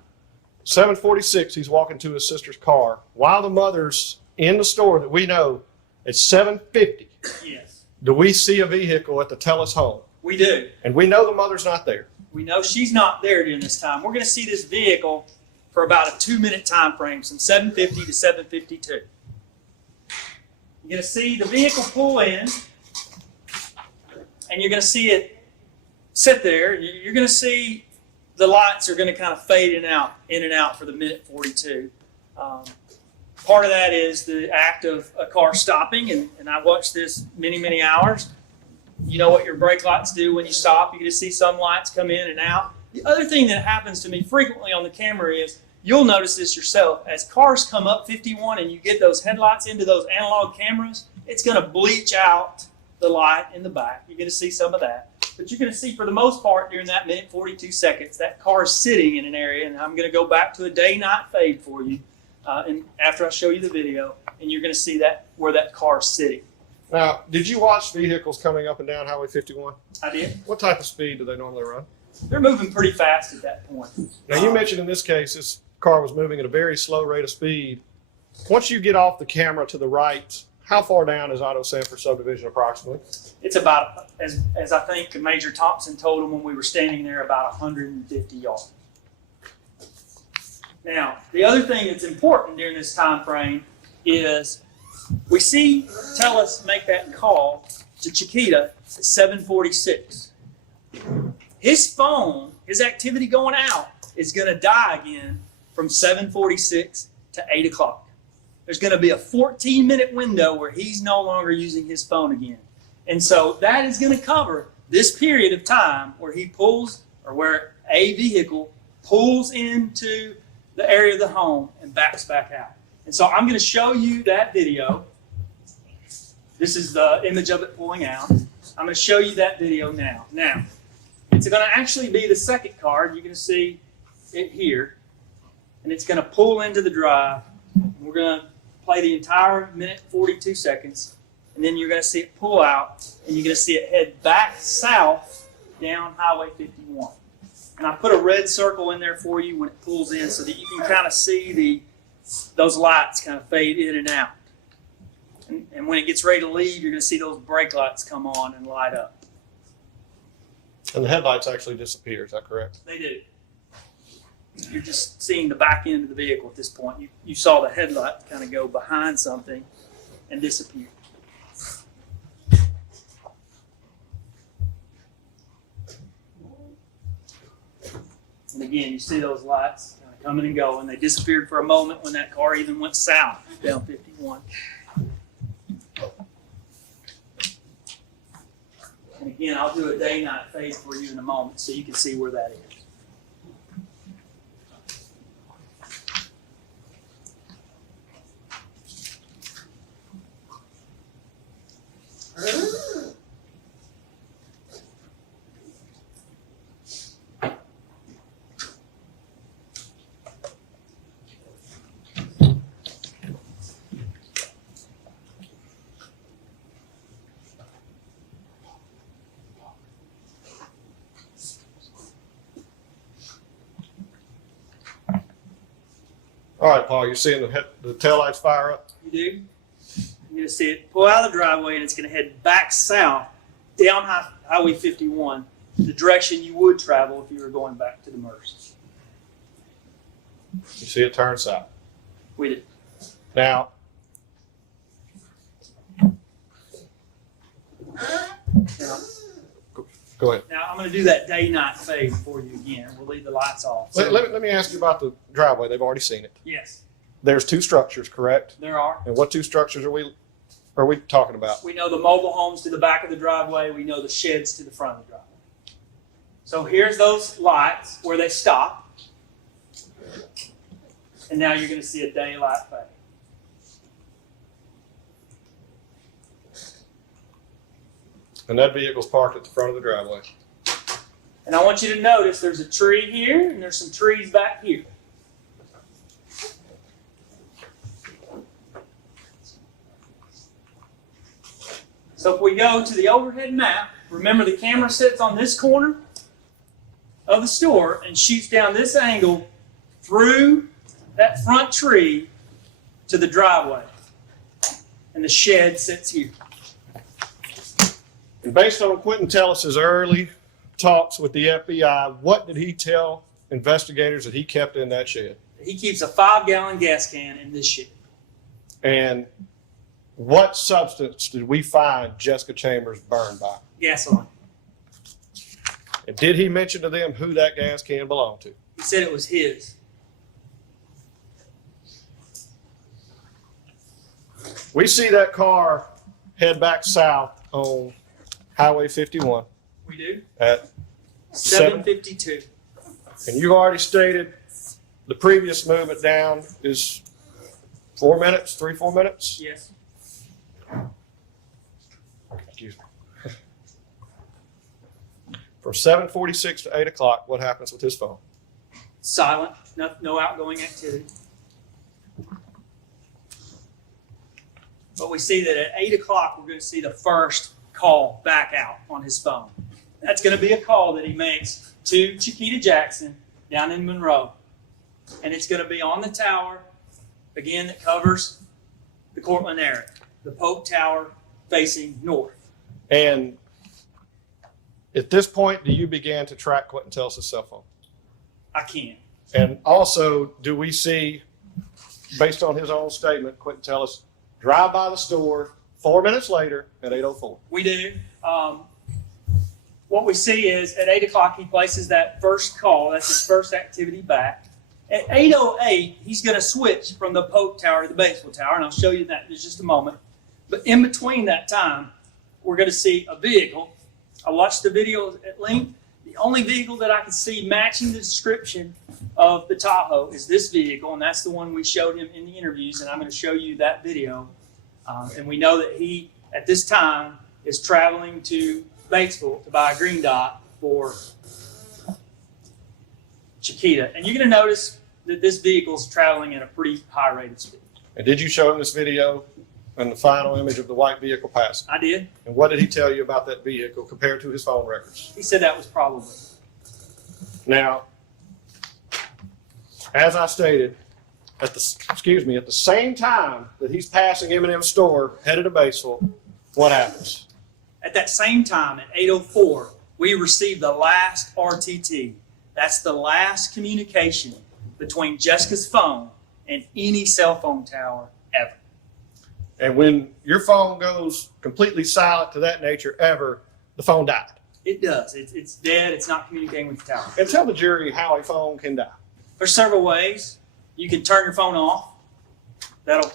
7:46, he's walking to his sister's car while the mother's in the store that we know at 7:50. Yes. Do we see a vehicle at the Tellis home? We do. And we know the mother's not there. We know she's not there during this time. We're going to see this vehicle for about a 2-minute time frame, from 7:50 to 7:52. You're going to see the vehicle pull in, and you're going to see it sit there. You're going to see the lights are going to kind of fade in and out for the minute 42. Part of that is the act of a car stopping, and I watched this many hours. You know what your brake lights do when you stop. You can just see some lights come in and out. The other thing that happens to me frequently on the camera is, you'll notice this yourself, as cars come up 51 and you get those headlights into those analog cameras, it's going to bleach out the light in the back. You're going to see some of that. But you're going to see, for the most part, during that minute 42 seconds, that car is sitting in an area, and I'm going to go back to a day-night fade for you and after I show you the video, and you're going to see that where that car is sitting. Now, did you watch vehicles coming up and down Highway 51? I did. What type of speed do they normally run? They're moving pretty fast at that point. Now, you mentioned in this case, this car was moving at a very slow rate of speed. Once you get off the camera to the right, how far down is Otto Sanford subdivision approximately? It's about, as I think Major Thompson told him when we were standing there, about 150 yards. Now, the other thing that's important during this time frame is we see Tellis make that call to Chiquita at 7:46. His phone, his activity going out, is going to die again from 7:46 to 8 o'clock. There's going to be a 14-minute window where he's no longer using his phone again. And so that is going to cover this period of time where he pulls, or where a vehicle pulls into the area of the home and backs back out. And so I'm going to show you that video. This is the image of it pulling out. I'm going to show you that video now. Now, it's going to actually be the second card. You're going to see it here. And it's going to pull into the drive. We're going to play the entire minute 42 seconds. And then you're going to see it pull out. And you're going to see it head back south down Highway 51. And I put a red circle in there for you when it pulls in so that you can kind of see those lights kind of fade in and out. And when it gets ready to leave, you're going to see those brake lights come on and light up. And the headlights actually disappear, is that correct? They do. You're just seeing the back end of the vehicle at this point. You saw the headlight kind of go behind something and disappear. And again, you see those lights kind of coming and going. They disappeared for a moment when that car even went south down 51. And again, I'll do a day-night fade for you in a moment so you can see where that is. All right, Paul, you're seeing the taillights fire up? You do. You're going to see it pull out of the driveway, and it's going to head back south down Highway 51, the direction you would travel if you were going back to the MERS. You see it turn south. We did. Now, go ahead. Now I'm going to do that day-night fade for you again. We'll leave the lights off. Let me ask you about the driveway. They've already seen it. Yes, There's two structures, correct? there are. And what two structures are we talking about? We know the mobile homes to the back of the driveway. We know the sheds to the front of the driveway. So here's those lights where they stop. And now you're going to see a daylight fade. And that vehicle's parked at the front of the driveway. And I want you to notice there's a tree here and there's some trees back here. So if we go to the overhead map, remember the camera sits on this corner of the store and shoots down this angle through that front tree to the driveway. And the shed sits here. And based on Quentin Tellis's early talks with the FBI, what did he tell investigators that he kept in that shed? He keeps a 5-gallon gas can in this shed. And what substance did we find Jessica Chambers burned by? Gasoline. And did he mention to them who that gas can belonged to? He said it was his. We see that car head back south on Highway 51 We do. at 7:52. and you already stated the previous movement down is 4 minutes, 4 minutes? Yes. Excuse me. From 7:46 to 8 o'clock, what happens with his phone? Silent. No outgoing activity. But we see that at 8 o'clock, we're going to see the first call back out on his phone. That's going to be a call that he makes to Chiquita Jackson down in Monroe. And it's going to be on the tower, again, that covers the Cortland area. The Polk Tower facing north. And at this point, do you begin to track Quentin Tellis' cell phone? I can. And also, do we see, based on his own statement, Quentin Tellis drive by the store 4 minutes later at 8:04? We do. What we see is at 8 o'clock, he places that first call. That's his first activity back. At 8:08, he's going to switch from the Polk Tower to the Batesville Tower, and I'll show you that in just a moment. But in between that time, we're going to see a vehicle. I watched the video at length. The only vehicle that I can see matching the description of the Tahoe is this vehicle, and that's the one we showed him in the interviews, and I'm going to show you that video. And we know that he at this time is traveling to Batesville to buy a green dot for Chiquita. And you're going to notice that this vehicle is traveling at a pretty high rate of speed. And did you show him this video and the final image of the white vehicle passing? I did. And what did he tell you about that vehicle compared to his phone records? He said that was probably. Now, as I stated, at the same time that he's passing M&M's store headed to Batesville, what happens? At that same time, at 8:04, we received the last RTT. That's the last communication between Jessica's phone and any cell phone tower ever. And when your phone goes completely silent to that nature ever, the phone died. It does. It's dead. It's not communicating with the tower. And tell the jury how a phone can die. There's several ways. You can turn your phone off. That'll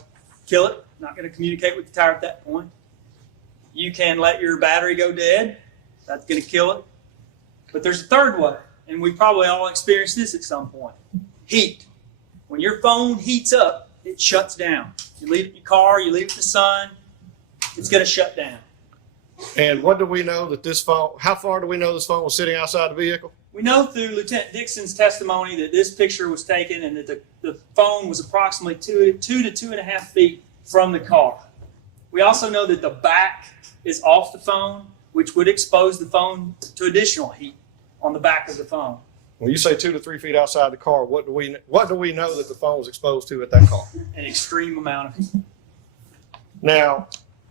kill it. Not going to communicate with the tower at that point. You can let your battery go dead. That's going to kill it. But there's a third way, and we probably all experienced this at some point. Heat. When your phone heats up, it shuts down. You leave it in your car, you leave it in the sun, it's going to shut down. And what do we know that this phone, how far do we know this phone was sitting outside the vehicle? We know through Lieutenant Dixon's testimony that this picture was taken and that the phone was approximately 2 to 2.5 feet from the car. We also know that the back is off the phone, which would expose the phone to additional heat on the back of the phone. When you say 2 to 3 feet outside the car, what do we know that the phone was exposed to at that car? An extreme amount of heat. Now,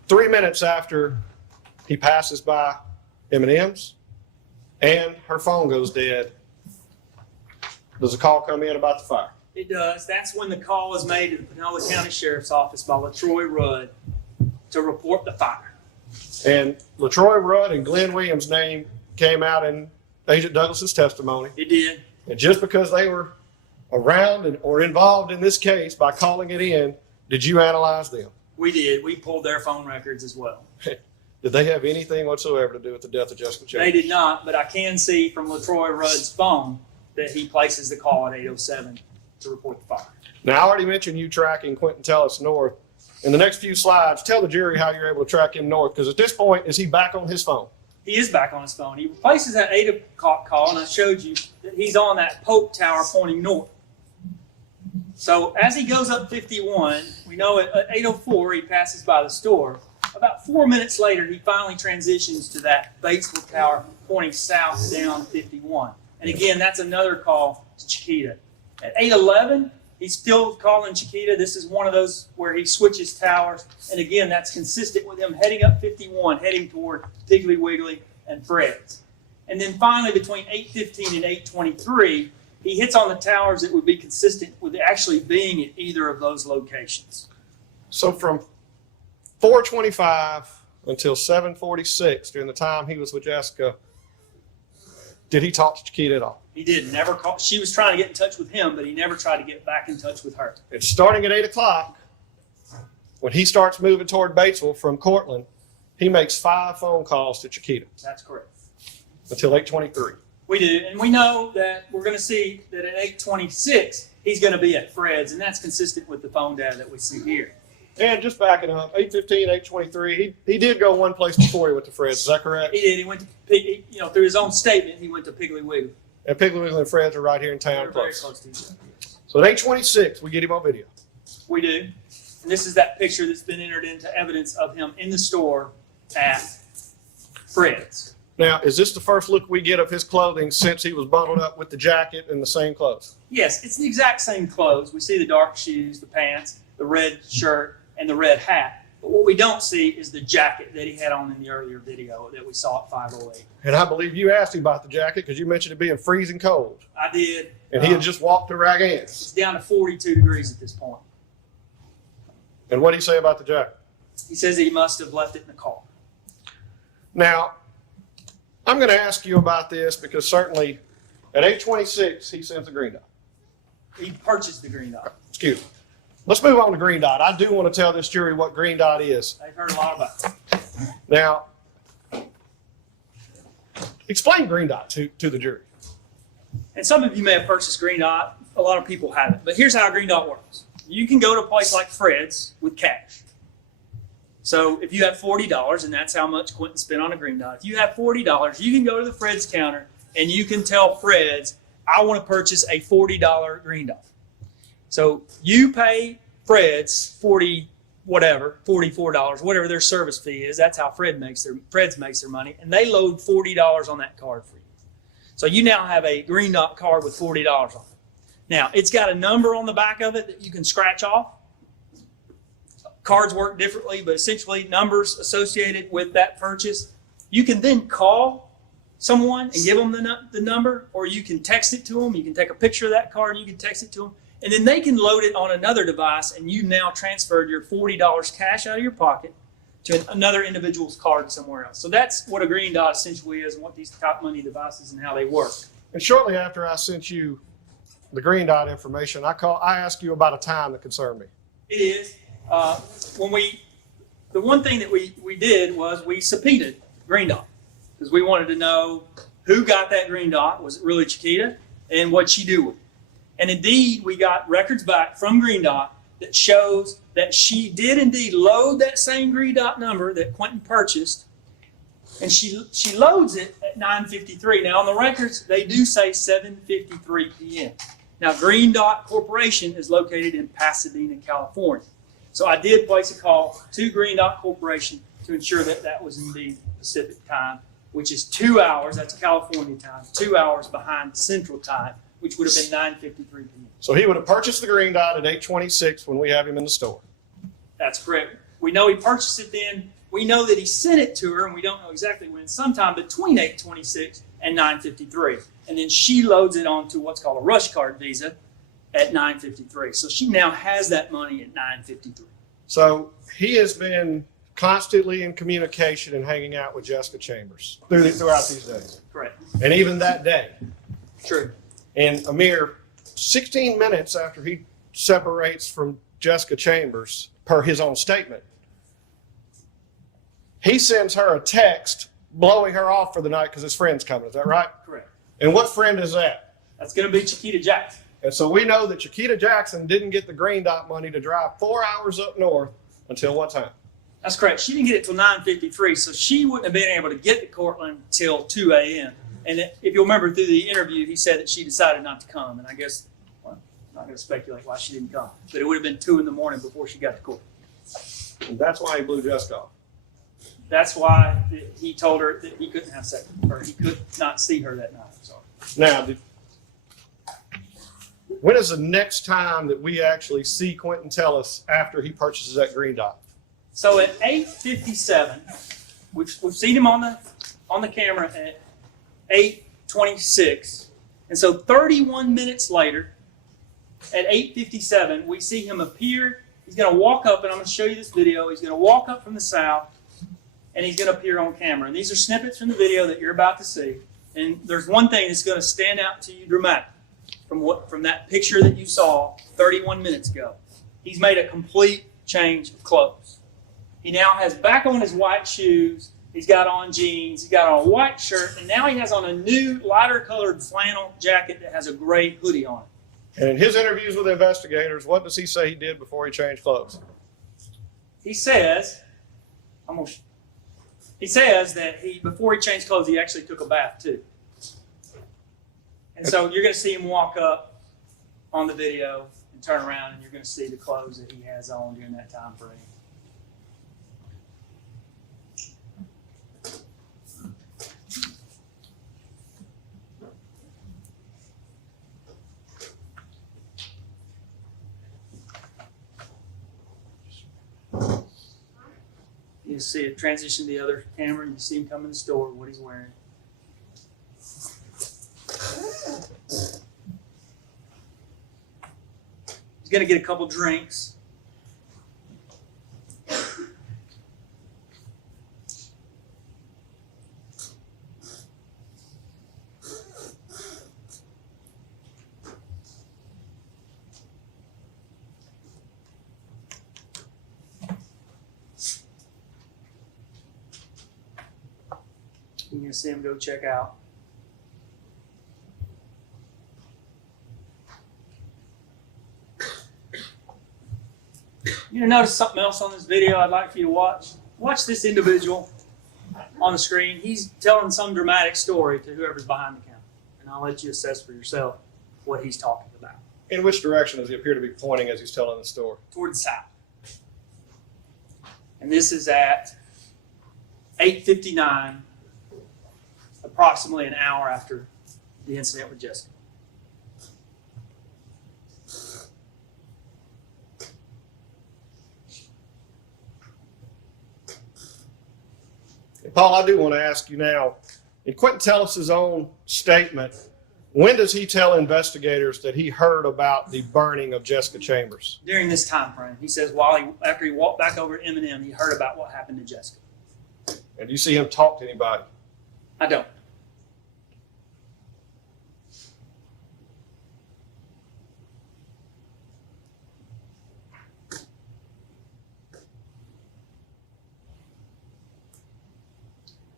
3 minutes after he passes by M&M's and her phone goes dead, does a call come in about the fire? It does. That's when the call is made to the Pinellas County Sheriff's Office by LaTroy Rudd to report the fire. And LaTroy Rudd and Glenn Williams' name came out in Agent Douglas's testimony. It did. And just because they were around or involved in this case by calling it in, did you analyze them? We did. We pulled their phone records as well. Did they have anything whatsoever to do with the death of Jessica Chambers? They did not, but I can see from LaTroy Rudd's phone that he places the call at 8:07 to report the fire. Now, I already mentioned you tracking Quentin Tellis north. In the next few slides, tell the jury how you're able to track him north, because at this point, is he back on his phone? He is back on his phone. He replaces that 8 o'clock call, and I showed you that he's on that Pope Tower pointing north. So as he goes up 51, we know at 8:04 he passes by the store. About 4 minutes later, he finally transitions to that Batesville Tower pointing south down 51. And again, that's another call to Chiquita. At 8:11, he's still calling Chiquita. This is one of those where he switches towers. And again, that's consistent with him heading up 51, heading toward Piggly Wiggly and Fred's. And then finally, between 8:15 and 8:23, he hits on the towers that would be consistent with actually being at either of those locations. So from 4:25 until 7:46, during the time he was with Jessica, did he talk to Chiquita at all? He did never call. She was trying to get in touch with him, but he never tried to get back in touch with her. And starting at 8 o'clock, when he starts moving toward Batesville from Cortland, he makes 5 phone calls to Chiquita That's correct. until 8:23. We do, and we know that we're going to see that at 8:26 he's going to be at Fred's, and that's consistent with the phone data that we see here. And just backing up, 8:15, 8:23, he did go one place before he went to Fred's. Is that correct? He did. He went to through his own statement, he went to Piggly Wiggly. And Piggly Wiggly and Fred's are right here in town They're very close. close to each other. So at 8:26, we get him on video. We do, and this is that picture that's been entered into evidence of him in the store at Fred's. Now, is this the first look we get of his clothing since he was bundled up with the jacket and the same clothes? Yes, it's the exact same clothes. We see the dark shoes, the pants, the red shirt, and the red hat. But what we don't see is the jacket that he had on in the earlier video that we saw at 5:08. And I believe you asked him about the jacket because you mentioned it being freezing cold. I did. And he had just walked to Ragans. It's down to 42 degrees at this point. And what did he say about the jacket? He says he must have left it in the car. Now, I'm going to ask you about this because certainly at 8:26, he sends a green dot. He purchased the green dot. Excuse me. Let's move on to green dot. I do want to tell this jury what green dot is. They've heard a lot about it. Now, explain green dot to the jury. And some of you may have purchased green dot. A lot of people haven't. But here's how green dot works. You can go to a place like Fred's with cash. So if you have $40, and that's how much Quentin spent on a green dot, if you have $40, you can go to the Fred's counter and you can tell Fred's, I want to purchase a $40 green dot. So you pay Fred's $44, whatever their service fee is. That's how Fred's makes their money, and they load $40 on that card for you. So you now have a green dot card with $40 on it. Now it's got a number on the back of it that you can scratch off. Cards work differently, but essentially numbers associated with that purchase. You can then call someone and give them the number, or you can text it to them. You can take a picture of that card and you can text it to them. And then they can load it on another device, and you now transferred your $40 cash out of your pocket to another individual's card somewhere else. So that's what a green dot essentially is, and what these top money devices and how they work. And shortly after I sent you the green dot information, I asked you about a time that concerned me. It is. The one thing that we did was we subpoenaed green dot, because we wanted to know who got that green dot. Was it really Chiquita? And what'd she do with it? And indeed, we got records back from Green Dot that shows that she did indeed load that same Green Dot number that Quentin purchased, and she loads it at 9:53. Now on the records, they do say 7:53 p.m. Now Green Dot Corporation is located in Pasadena, California. So I did place a call to Green Dot Corporation to ensure that that was indeed Pacific time, which is 2 hours, that's California time, 2 hours behind Central time, which would have been 9:53 p.m. So he would have purchased the green dot at 8:26 when we have him in the store. That's correct. We know he purchased it then. We know that he sent it to her, and we don't know exactly when, sometime between 8:26 and 9:53. And then she loads it onto what's called a rush card visa at 9:53. So she now has that money at 9:53. So he has been constantly in communication and hanging out with Jessica Chambers throughout these days. Correct. And even that day. True. And a mere 16 minutes after he separates from Jessica Chambers, per his own statement, he sends her a text blowing her off for the night because his friend's coming. Is that right? Correct. And what friend is that? That's going to be Chiquita Jackson. And so we know that Chiquita Jackson didn't get the green dot money to drive 4 hours up north until what time? That's correct. She didn't get it till 9:53, so she wouldn't have been able to get to Cortland till 2 a.m. And if you'll remember through the interview, he said that she decided not to come. And I guess, well, I'm not going to speculate why she didn't come. But it would have been 2 in the morning before she got to court. And that's why he blew Jessica off. That's why he told her that he couldn't have sex with her. He could not see her that night. Sorry. Now, when is the next time that we actually see Quentin tell us after he purchases that green dot? So at 8:57, we've seen him on the camera at 8:26, and so 31 minutes later, at 8:57, we see him appear. He's going to walk up, and I'm going to show you this video. He's going to walk up from the south, and he's going to appear on camera. And these are snippets from the video that you're about to see. And there's one thing that's going to stand out to you dramatically from that picture that you saw 31 minutes ago. He's made a complete change of clothes. He now has back on his white shoes. He's got on jeans. He's got on a white shirt. And now he has on a new lighter colored flannel jacket that has a gray hoodie on it. And in his interviews with investigators, what does he say he did before he changed clothes? He says, that before he changed clothes, he actually took a bath too. And so you're going to see him walk up on the video and turn around, and you're going to see the clothes that he has on during that time frame. You see it transition to the other camera, and you see him come in the store, what he's wearing. He's going to get a couple drinks. You're going to see him go check out. You're going to notice something else on this video I'd like for you to watch. watch this individual on the screen. He's telling some dramatic story to whoever's behind the camera. And I'll let you assess for yourself what he's talking about. In which direction does he appear to be pointing as he's telling the story? Toward the south. And this is at 8:59, approximately an hour after the incident with Jessica. And Paul, I do want to ask you now, in Quentin Tellis' own statement, when does he tell investigators that he heard about the burning of Jessica Chambers? During this time frame, he says after he walked back over to M&M, he heard about what happened to Jessica. And do you see him talk to anybody? I don't.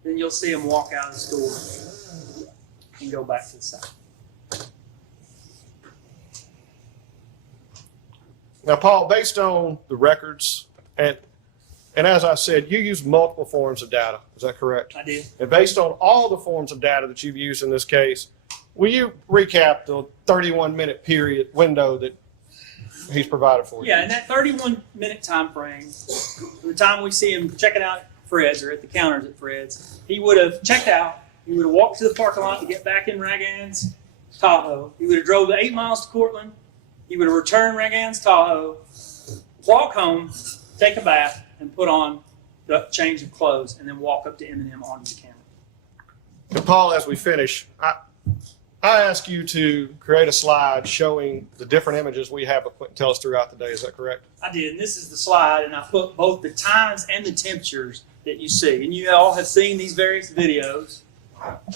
Then you'll see him walk out of the store and go back to the side. Now, Paul, based on the records, and as I said, you use multiple forms of data. Is that correct? I did. And based on all the forms of data that you've used in this case, will you recap the 31-minute period window that he's provided for you? Yeah, in that 31-minute time frame, from the time we see him checking out at Fred's or at the counters at Fred's, he would have checked out. He would have walked to the parking lot to get back in Ragann's Tahoe. He would have drove the 8 miles to Cortland. He would have returned Ragann's Tahoe, walk home, take a bath, and put on the change of clothes, and then walk up to M&M onto the camera. And Paul, as we finish, I ask you to create a slide showing the different images we have of Quentin Tellis throughout the day. Is that correct? I did, and this is the slide, and I put both the times and the temperatures that you see. And you all have seen these various videos.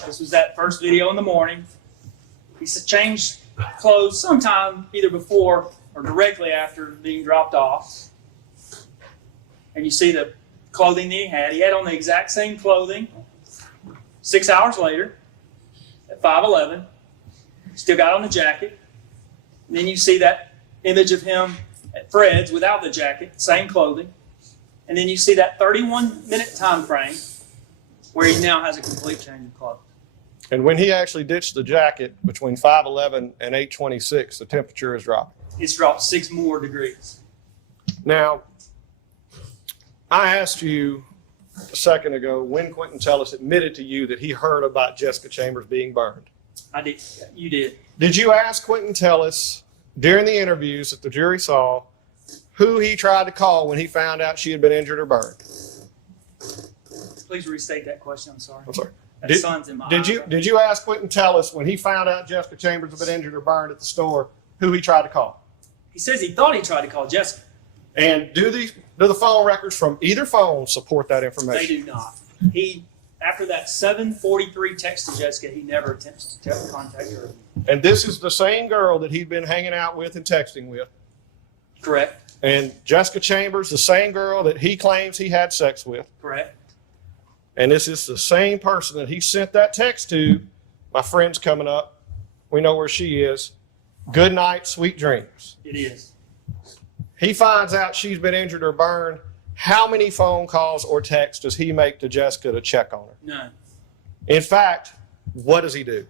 This was that first video in the morning. He changed clothes sometime either before or directly after being dropped off. And you see the clothing that he had. He had on the exact same clothing 6 hours later at 5:11. Still got on the jacket. And then you see that image of him at Fred's without the jacket, same clothing. And then you see that 31-minute time frame where he now has a complete change of clothes. And when he actually ditched the jacket between 5:11 and 8:26, the temperature is dropping. It's dropped 6 more degrees. Now, I asked you a second ago when Quentin Tellis admitted to you that he heard about Jessica Chambers being burned. I did. You did. Did you ask Quentin Tellis during the interviews that the jury saw who he tried to call when he found out she had been injured or burned? Please restate that question. I'm sorry. I'm sorry. That sun's in my eyes. Did you ask Quentin Tellis when he found out Jessica Chambers had been injured or burned at the store who he tried to call? He says he thought he tried to call Jessica. And do the phone records from either phone support that information? They do not. After that 7:43 text to Jessica, he never attempts to contact her. And this is the same girl that he'd been hanging out with and texting with. Correct. And Jessica Chambers, the same girl that he claims he had sex with. Correct. And this is the same person that he sent that text to. My friend's coming up. We know where she is. Good night, sweet dreams. It is. He finds out she's been injured or burned. How many phone calls or texts does he make to Jessica to check on her? None. In fact, what does he do?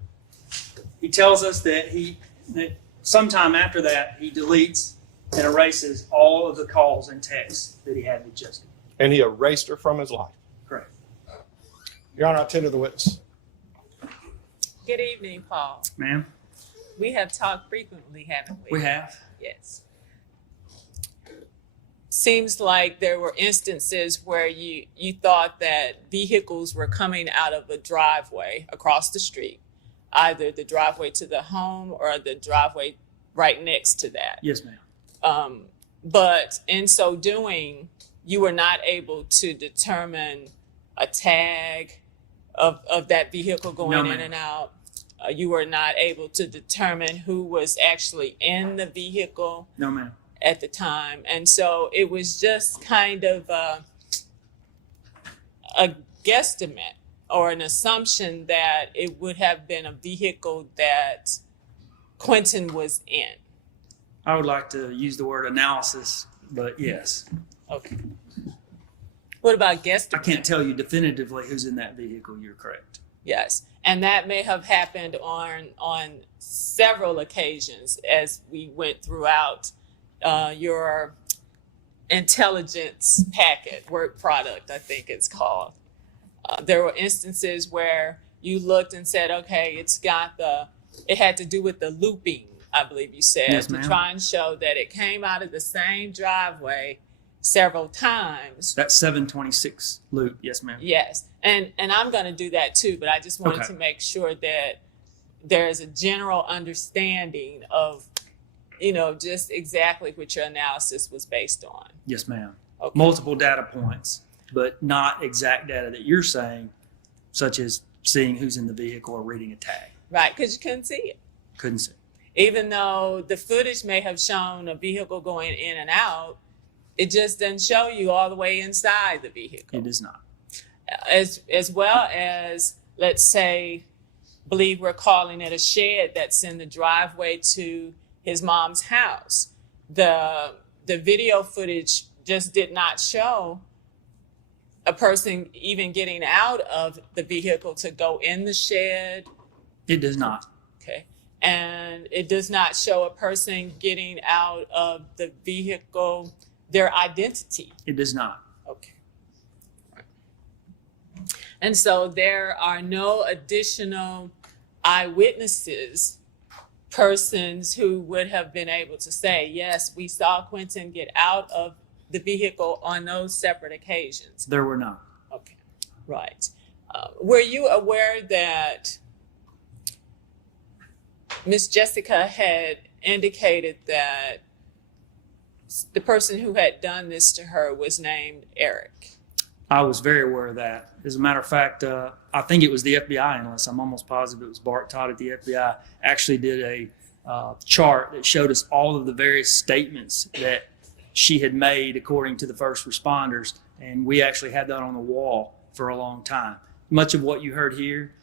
He tells us that sometime after that, he deletes and erases all of the calls and texts that he had with Jessica. And he erased her from his life. Correct. Your Honor, I tender the witness. Good evening, Paul. Ma'am? We have talked frequently, haven't we? We have. Yes. Seems like there were instances where you thought that vehicles were coming out of a driveway across the street, either the driveway to the home or the driveway right next to that. Yes, ma'am. But in so doing, you were not able to determine a tag of that vehicle going No, in ma'am. and out. You were not able to determine who was actually in the vehicle No, ma'am. at the time. And so it was just kind of a guesstimate or an assumption that it would have been a vehicle that Quentin was in. I would like to use the word analysis, but yes. Okay. What about guest? I can't tell you definitively who's in that vehicle. You're correct. Yes, and that may have happened on several occasions as we went throughout your intelligence packet, work product, I think it's called. There were instances where you looked and said, okay, it had to do with the looping, I believe you said, Yes, to ma'am. try and show that it came out of the same driveway several times. That 726 loop. Yes, ma'am. Yes, and I'm going to do that too, but I just wanted Okay. to make sure that there's a general understanding of, just exactly what your analysis was based on. Yes, ma'am. Okay. Multiple data points, but not exact data that you're saying, such as seeing who's in the vehicle or reading a tag. Right, because you couldn't see it. Couldn't see. Even though the footage may have shown a vehicle going in and out, it just doesn't show you all the way inside the vehicle. It is not. As well as, let's say, believe we're calling it a shed that's in the driveway to his mom's house. The video footage just did not show a person even getting out of the vehicle to go in the shed. It does not. Okay. And it does not show a person getting out of the vehicle, their identity. It does not. Okay. And so there are no additional eyewitnesses, persons who would have been able to say, yes, we saw Quentin get out of the vehicle on those separate occasions. There were not. Okay, right. Were you aware that Miss Jessica had indicated that the person who had done this to her was named Eric? I was very aware of that. As a matter of fact, I think it was the FBI analyst. I'm almost positive it was Bart Todd at the FBI. Actually did a chart that showed us all of the various statements that she had made according to the first responders, and we actually had that on the wall for a long time. Much of what you heard here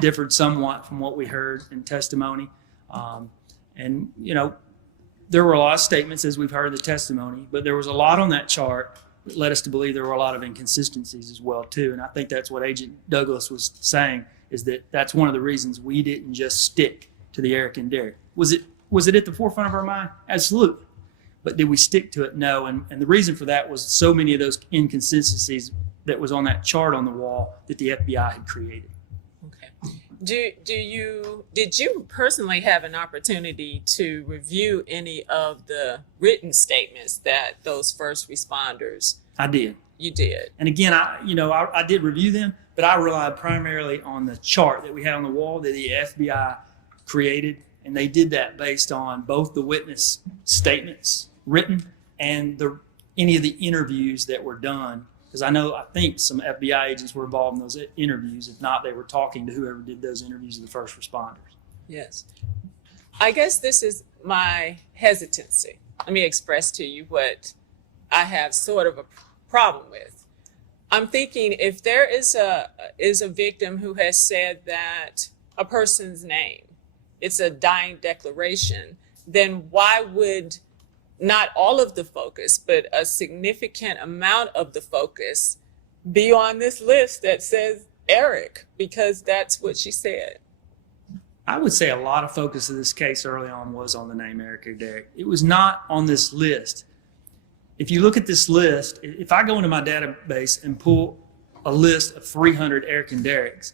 differed somewhat from what we heard in testimony. And, there were a lot of statements as we've heard in the testimony, but there was a lot on that chart that led us to believe there were a lot of inconsistencies as well, too. And I think that's what Agent Douglas was saying, is that that's one of the reasons we didn't just stick to the Eric and Derek. Was it at the forefront of our mind? Absolutely. But did we stick to it? No. And the reason for that was so many of those inconsistencies that was on that chart on the wall that the FBI had created. Okay. Did you personally have an opportunity to review any of the written statements that those first responders? I did. You did. And again, I did review them, but I relied primarily on the chart that we had on the wall that the FBI created. And they did that based on both the witness statements written and any of the interviews that were done. Because I think some FBI agents were involved in those interviews. If not, they were talking to whoever did those interviews of the first responders. Yes. I guess this is my hesitancy. Let me express to you what I have sort of a problem with. I'm thinking if there is a victim who has said that a person's name, it's a dying declaration, then why would not all of the focus, but a significant amount of the focus be on this list that says Eric, because that's what she said? I would say a lot of focus of this case early on was on the name Eric or Derek. It was not on this list. If you look at this list, if I go into my database and pull a list of 300 Eric and Dereks,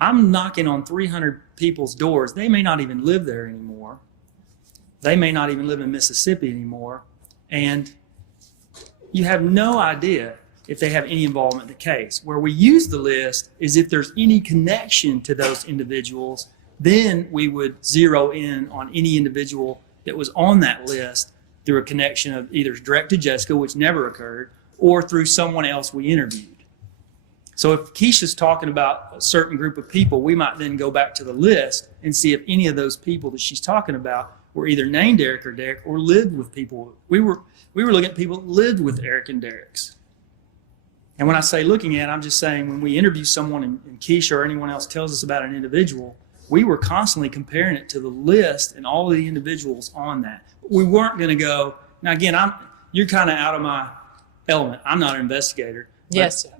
I'm knocking on 300 people's doors. They may not even live there anymore. They may not even live in Mississippi anymore. And you have no idea if they have any involvement in the case. Where we use the list is if there's any connection to those individuals, then we would zero in on any individual that was on that list through a connection of either direct to Jessica, which never occurred, or through someone else we interviewed. So if Keisha's talking about a certain group of people, we might then go back to the list and see if any of those people that she's talking about were either named Eric or Derek or lived with people. We were looking at people that lived with Eric and Derek's. And when I say looking at, I'm just saying when we interview someone and Keisha or anyone else tells us about an individual, we were constantly comparing it to the list and all of the individuals on that. We weren't going to go, now again, you're kind of out of my element. I'm not an investigator. Yes, sir.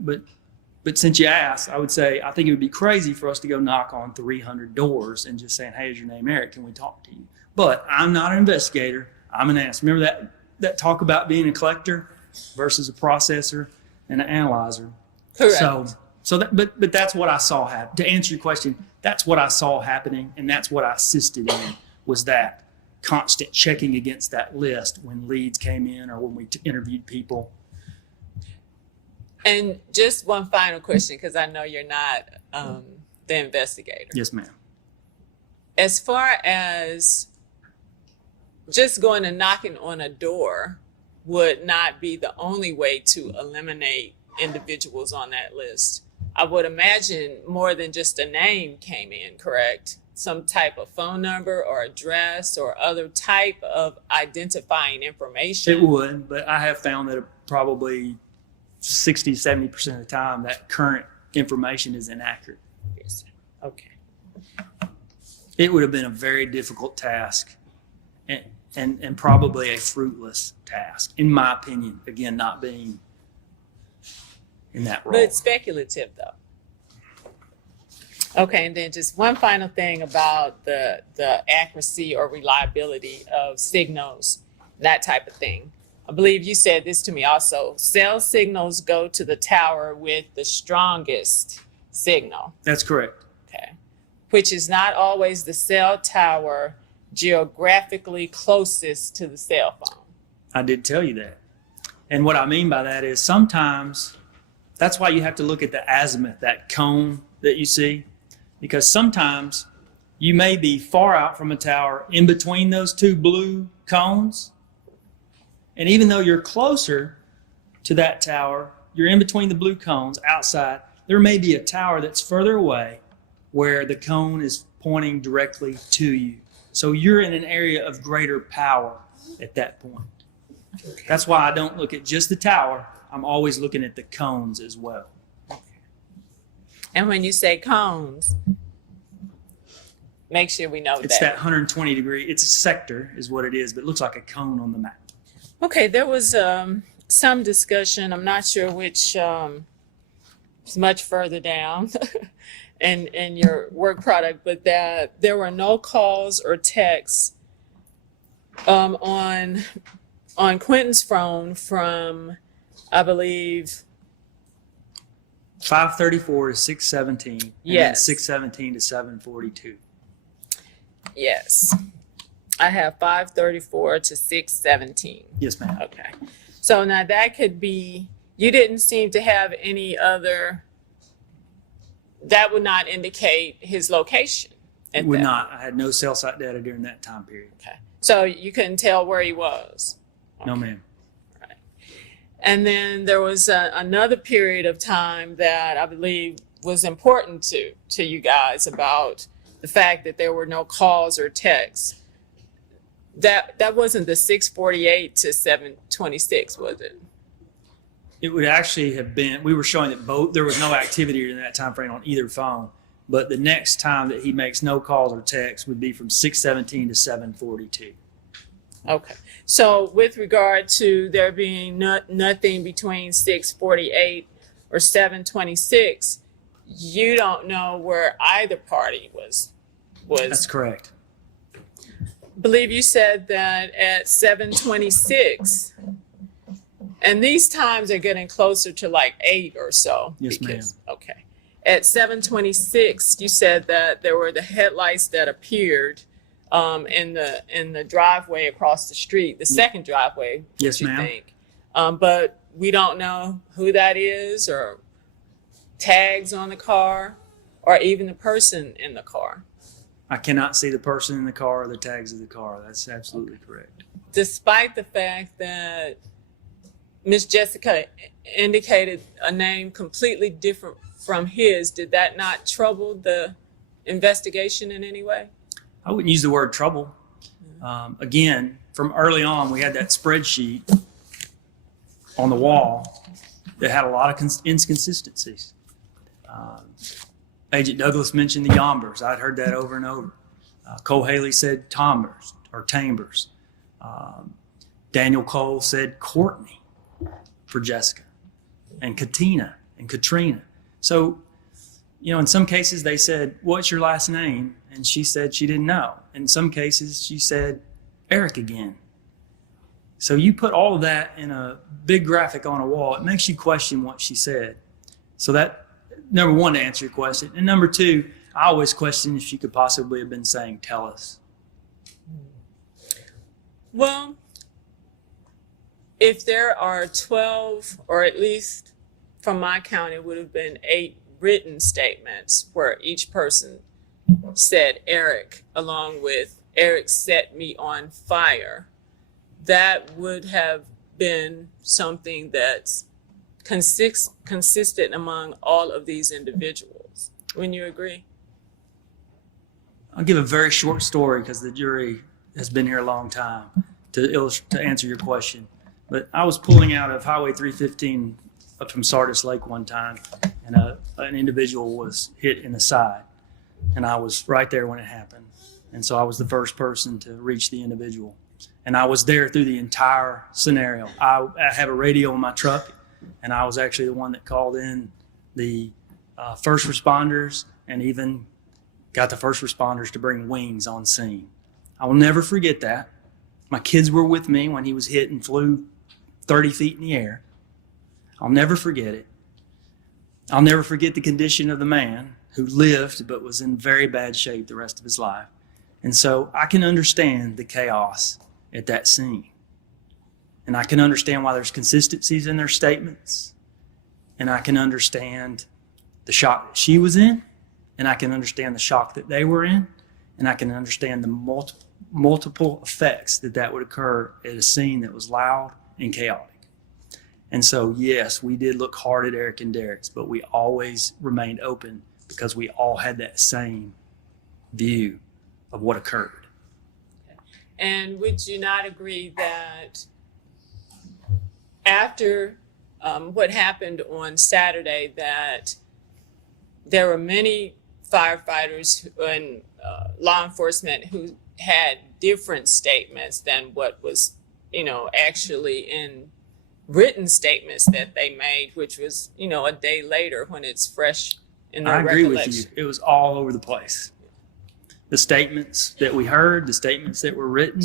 But since you asked, I would say I think it would be crazy for us to go knock on 300 doors and just saying, "Hey, is your name Eric? Can we talk to you?" But I'm not an investigator. I'm an ask. Remember that talk about being a collector versus a processor and an analyzer. Correct. But that's what I saw happen. To answer your question, that's what I saw happening, and that's what I assisted in, was that constant checking against that list when leads came in or when we interviewed people. And just one final question, because I know you're not the investigator. Yes, ma'am. As far as just going and knocking on a door would not be the only way to eliminate individuals on that list. I would imagine more than just a name came in, correct? Some type of phone number or address or other type of identifying information. It would, but I have found that probably 60, 70% of the time that current information is inaccurate. Yes. Okay. It would have been a very difficult task and probably a fruitless task, in my opinion. Again, not being in that role. But it's speculative, though. Okay, and then just one final thing about the accuracy or reliability of signals, that type of thing. I believe you said this to me also. Cell signals go to the tower with the strongest signal. That's correct. Okay. Which is not always the cell tower geographically closest to the cell phone. I did tell you that. And what I mean by that is sometimes, that's why you have to look at the azimuth, that cone that you see, because sometimes you may be far out from a tower in between those two blue cones. And even though you're closer to that tower, you're in between the blue cones outside, there may be a tower that's further away where the cone is pointing directly to you. So you're in an area of greater power at that point. Okay. That's why I don't look at just the tower. I'm always looking at the cones as well. And when you say cones, make sure we know It's that 120 degree, it's a sector is what it is, but it looks like a cone on the map. Okay, there was some discussion, I'm not sure which, it's much further down in your work product, but that there were no calls or texts on Quentin's phone from, I believe, 534 to 617. And Yes. then 617 to 742. yes. I have 534 to 617. Yes, ma'am. Okay. So now that could be, you didn't seem to have any other, that would not indicate his location. It would not. I had no cell site data during that time period. Okay. So you couldn't tell where he was? No, ma'am. Right. And then there was another period of time that I believe was important to you guys about the fact that there were no calls or texts. That wasn't the 648 to 726, was it? It would actually have been, we were showing that both, there was no activity in that time frame on either phone, but the next time that he makes no calls or texts would be from 617 to 742. Okay. So with regard to there being nothing between 648 or 726, you don't know where either party was. That's correct. Believe you said that at 726, and these times are getting closer to like 8 or so. Yes, ma'am. Okay. At 726, you said that there were the headlights that appeared in the driveway across the street, the second driveway. Yes, you ma'am. think. But we don't know who that is or tags on the car or even the person in the car. I cannot see the person in the car or the tags of the car. That's absolutely correct. Despite the fact that Miss Jessica indicated a name completely different from his, did that not trouble the investigation in any way? I wouldn't use the word trouble. Again, from early on, we had that spreadsheet on the wall that had a lot of inconsistencies. Agent Douglas mentioned the Yombers. I'd heard that over and over. Cole Haley said Tombers or Chambers. Daniel Cole said Courtney. for Jessica and Katina and Katrina. So, in some cases they said, "What's your last name?" And she said she didn't know. In some cases she said, "Eric again." So you put all of that in a big graphic on a wall, it makes you question what she said. So that, number one, to answer your question. And number two, I always question if she could possibly have been saying, "Tell us." Well, if there are 12, or at least from my count, it would have been 8 written statements where each person said Eric, along with "Eric set me on fire," that would have been something that's consistent among all of these individuals. Wouldn't you agree? I'll give a very short story because the jury has been here a long time to answer your question. But I was pulling out of Highway 315 up from Sardis Lake one time, and an individual was hit in the side, and I was right there when it happened. And so I was the first person to reach the individual, and I was there through the entire scenario. I have a radio in my truck, and I was actually the one that called in the first responders, and even got the first responders to bring wings on scene. I will never forget that. My kids were with me when he was hit and flew 30 feet in the air. I'll never forget it. I'll never forget the condition of the man who lived but was in very bad shape the rest of his life. And so I can understand the chaos at that scene. And I can understand why there's consistencies in their statements. And I can understand the shock that she was in. And I can understand the shock that they were in. And I can understand the multiple effects that would occur at a scene that was loud and chaotic. And so, yes, we did look hard at Eric and Derek's, but we always remained open because we all had that same view of what occurred. And would you not agree that after what happened on Saturday, that there were many firefighters and law enforcement who had different statements than what was, actually in written statements that they made, which was, a day later when it's fresh in their I agree with recollection? you. It was all over the place. The statements that we heard, the statements that were written.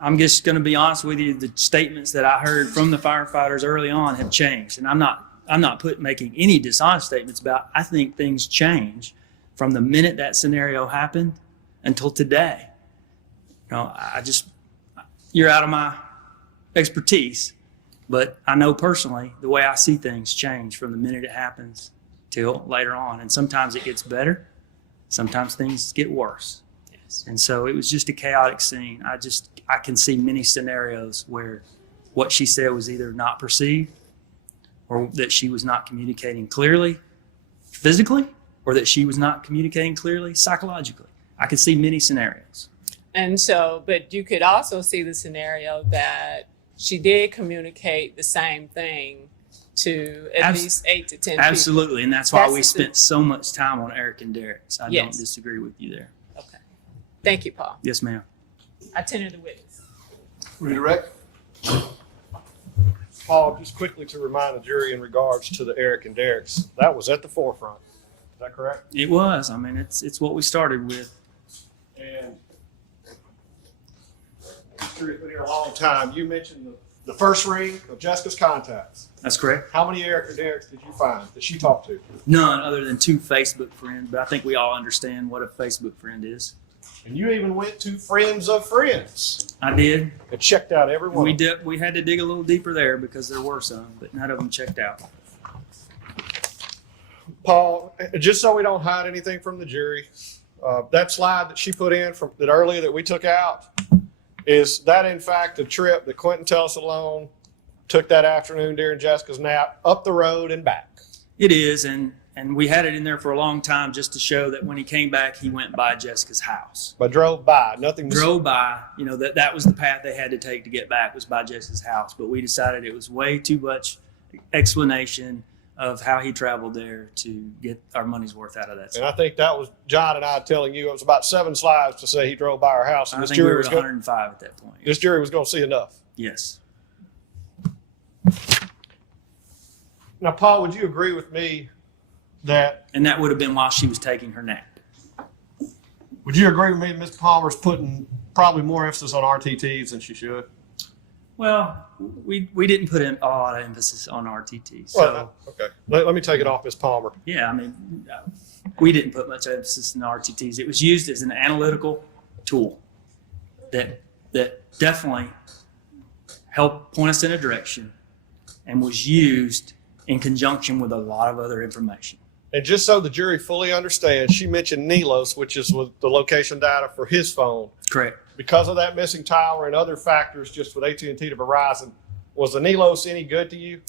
I'm just going to be honest with you. The statements that I heard from the firefighters early on have changed. And I'm not making any dishonest statements about, I think things change from the minute that scenario happened until today. You're out of my expertise, but I know personally the way I see things change from the minute it happens till later on. And sometimes it gets better. Sometimes things get worse. Yes. And so it was just a chaotic scene. I can see many scenarios where what she said was either not perceived, or that she was not communicating clearly physically, or that she was not communicating clearly psychologically. I could see many scenarios. And so, but you could also see the scenario that she did communicate the same thing to at least 8 to 10 people. Absolutely, and that's why That's we the- spent so much time on Eric and Derek's. I Yes. don't disagree with you there. Okay. Thank you, Paul. Yes, ma'am. I tender the witness. Redirect. Paul, just quickly to remind the jury in regards to the Eric and Derek's, that was at the forefront. Is that correct? It was. I mean, it's what we started with. And jury's been here a long time. You mentioned the first ring of Jessica's contacts. That's correct. How many Eric and Derek's did you find that she talked to? None other than 2 Facebook friends, but I think we all understand what a Facebook friend is. And you even went to friends of friends I did. and checked out every one. We had to dig a little deeper there because there were some, but none of them checked out. Paul, just so we don't hide anything from the jury, that slide that she put in from that earlier that we took out, is that in fact a trip that Quentin Telsalone took that afternoon during Jessica's nap up the road and back? It is, and we had it in there for a long time just to show that when he came back, he went by Jessica's house. But drove by, nothing. Drove by, that was the path they had to take to get back, was by Jessica's house. But we decided it was way too much explanation of how he traveled there to get our money's worth out of that. And I think that was John and I telling you it was about 7 slides to say he drove by our house. And I this think we jury were was at going, 105 at that point. this jury was going to see enough. Yes. Now, Paul, would you agree with me that, And that would have been while she was taking her nap. would you agree with me that Ms. Palmer's putting probably more emphasis on RTTs than she should? Well, we didn't put in a lot of emphasis on RTT. So, Well, okay. Let me take it off Ms. Palmer. yeah, I mean, we didn't put much emphasis in RTTs. It was used as an analytical tool that definitely helped point us in a direction and was used in conjunction with a lot of other information. And just so the jury fully understands, she mentioned Nelos, which is with the location data for his phone. Correct. Because of that missing tower and other factors just with AT&T to Verizon, was the Nelos any good to you?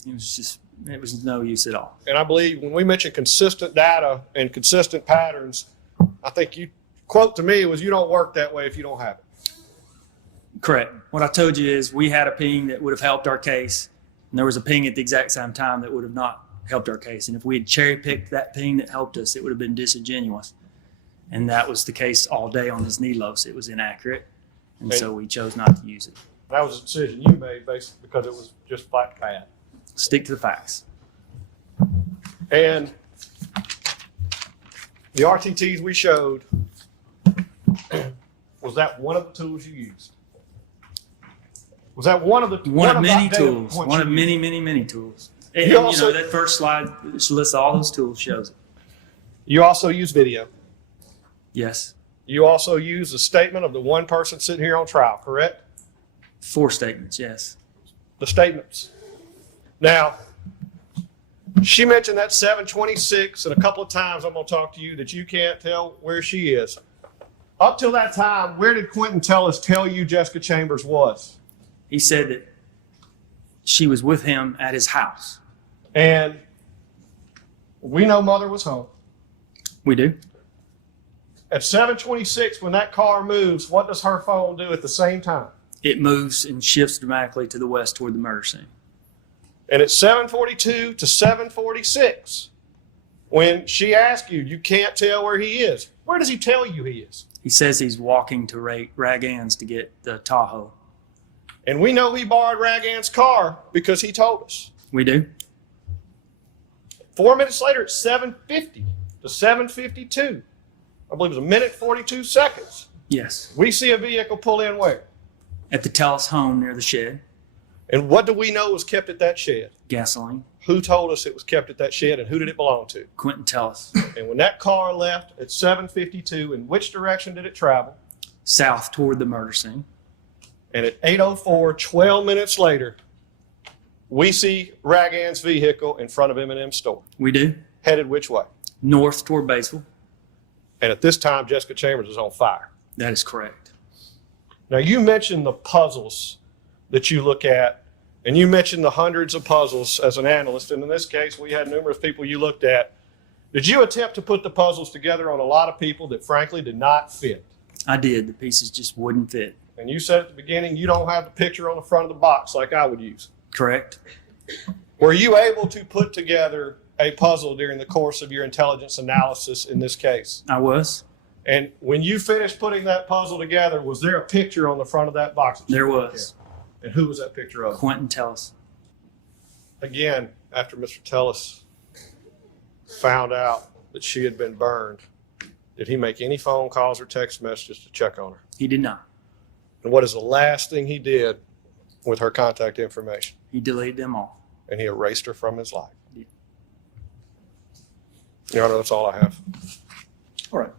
It was no use at all. And I believe when we mention consistent data and consistent patterns, I think you quote to me was you don't work that way if you don't have it. Correct. What I told you is we had a ping that would have helped our case, and there was a ping at the exact same time that would have not helped our case. And if we had cherry picked that ping that helped us, it would have been disingenuous. And that was the case all day on this Nelos. It was inaccurate, and so we chose not to use it. That was a decision you made basically because it was just flat bad. Stick to the facts. And the RTTs we showed, was that one of the tools you used? Was that one of the One of many the data tools. points One you of used? many tools. And, You also- that first slide which lists all those tools shows it. You also use video. Yes. You also use the statement of the one person sitting here on trial, correct? 4 statements. Yes. The statements. Now, she mentioned that 726, and a couple of times I'm going to talk to you that you can't tell where she is. Up till that time, where did Quentin tell you Jessica Chambers was? He said that she was with him at his house. And we know Mother was home. We do. At 726, when that car moves, what does her phone do at the same time? It moves and shifts dramatically to the west toward the murder scene. And at 742 to 746, when she asks you, you can't tell where he is. Where does he tell you he is? He says he's walking to Rag Ann's to get the Tahoe. And we know he borrowed Rag Ann's car because he told us. We do. 4 minutes later, at 750 to 752, I believe it was a minute 42 seconds, Yes. we see a vehicle pull in where? At the Telus home near the shed. And what do we know was kept at that shed? Gasoline. Who told us it was kept at that shed and who did it belong to? Quentin Telus. And when that car left at 752, in which direction did it travel? South toward the murder scene. And at 8:04, 12 minutes later, we see Rag Ann's vehicle in front of M&M's store, We do. headed which way? North toward Batesville. And at this time, Jessica Chambers is on fire. That is correct. Now, you mentioned the puzzles that you look at, and you mentioned the hundreds of puzzles as an analyst. And in this case, we had numerous people you looked at. Did you attempt to put the puzzles together on a lot of people that frankly did not fit? I did. The pieces just wouldn't fit. And you said at the beginning you don't have the picture on the front of the box like I would use. Correct. Were you able to put together a puzzle during the course of your intelligence analysis in this case? I was. And when you finished putting that puzzle together, was there a picture on the front of that box? There was. And who was that picture of? Quentin Telus. Again, after Mr. Tellis found out that she had been burned, did he make any phone calls or text messages to check on her? He did not. And what is the last thing he did with her contact information? He deleted them all. And he erased her from his life. Yeah. Your Honor, that's all I have. All right.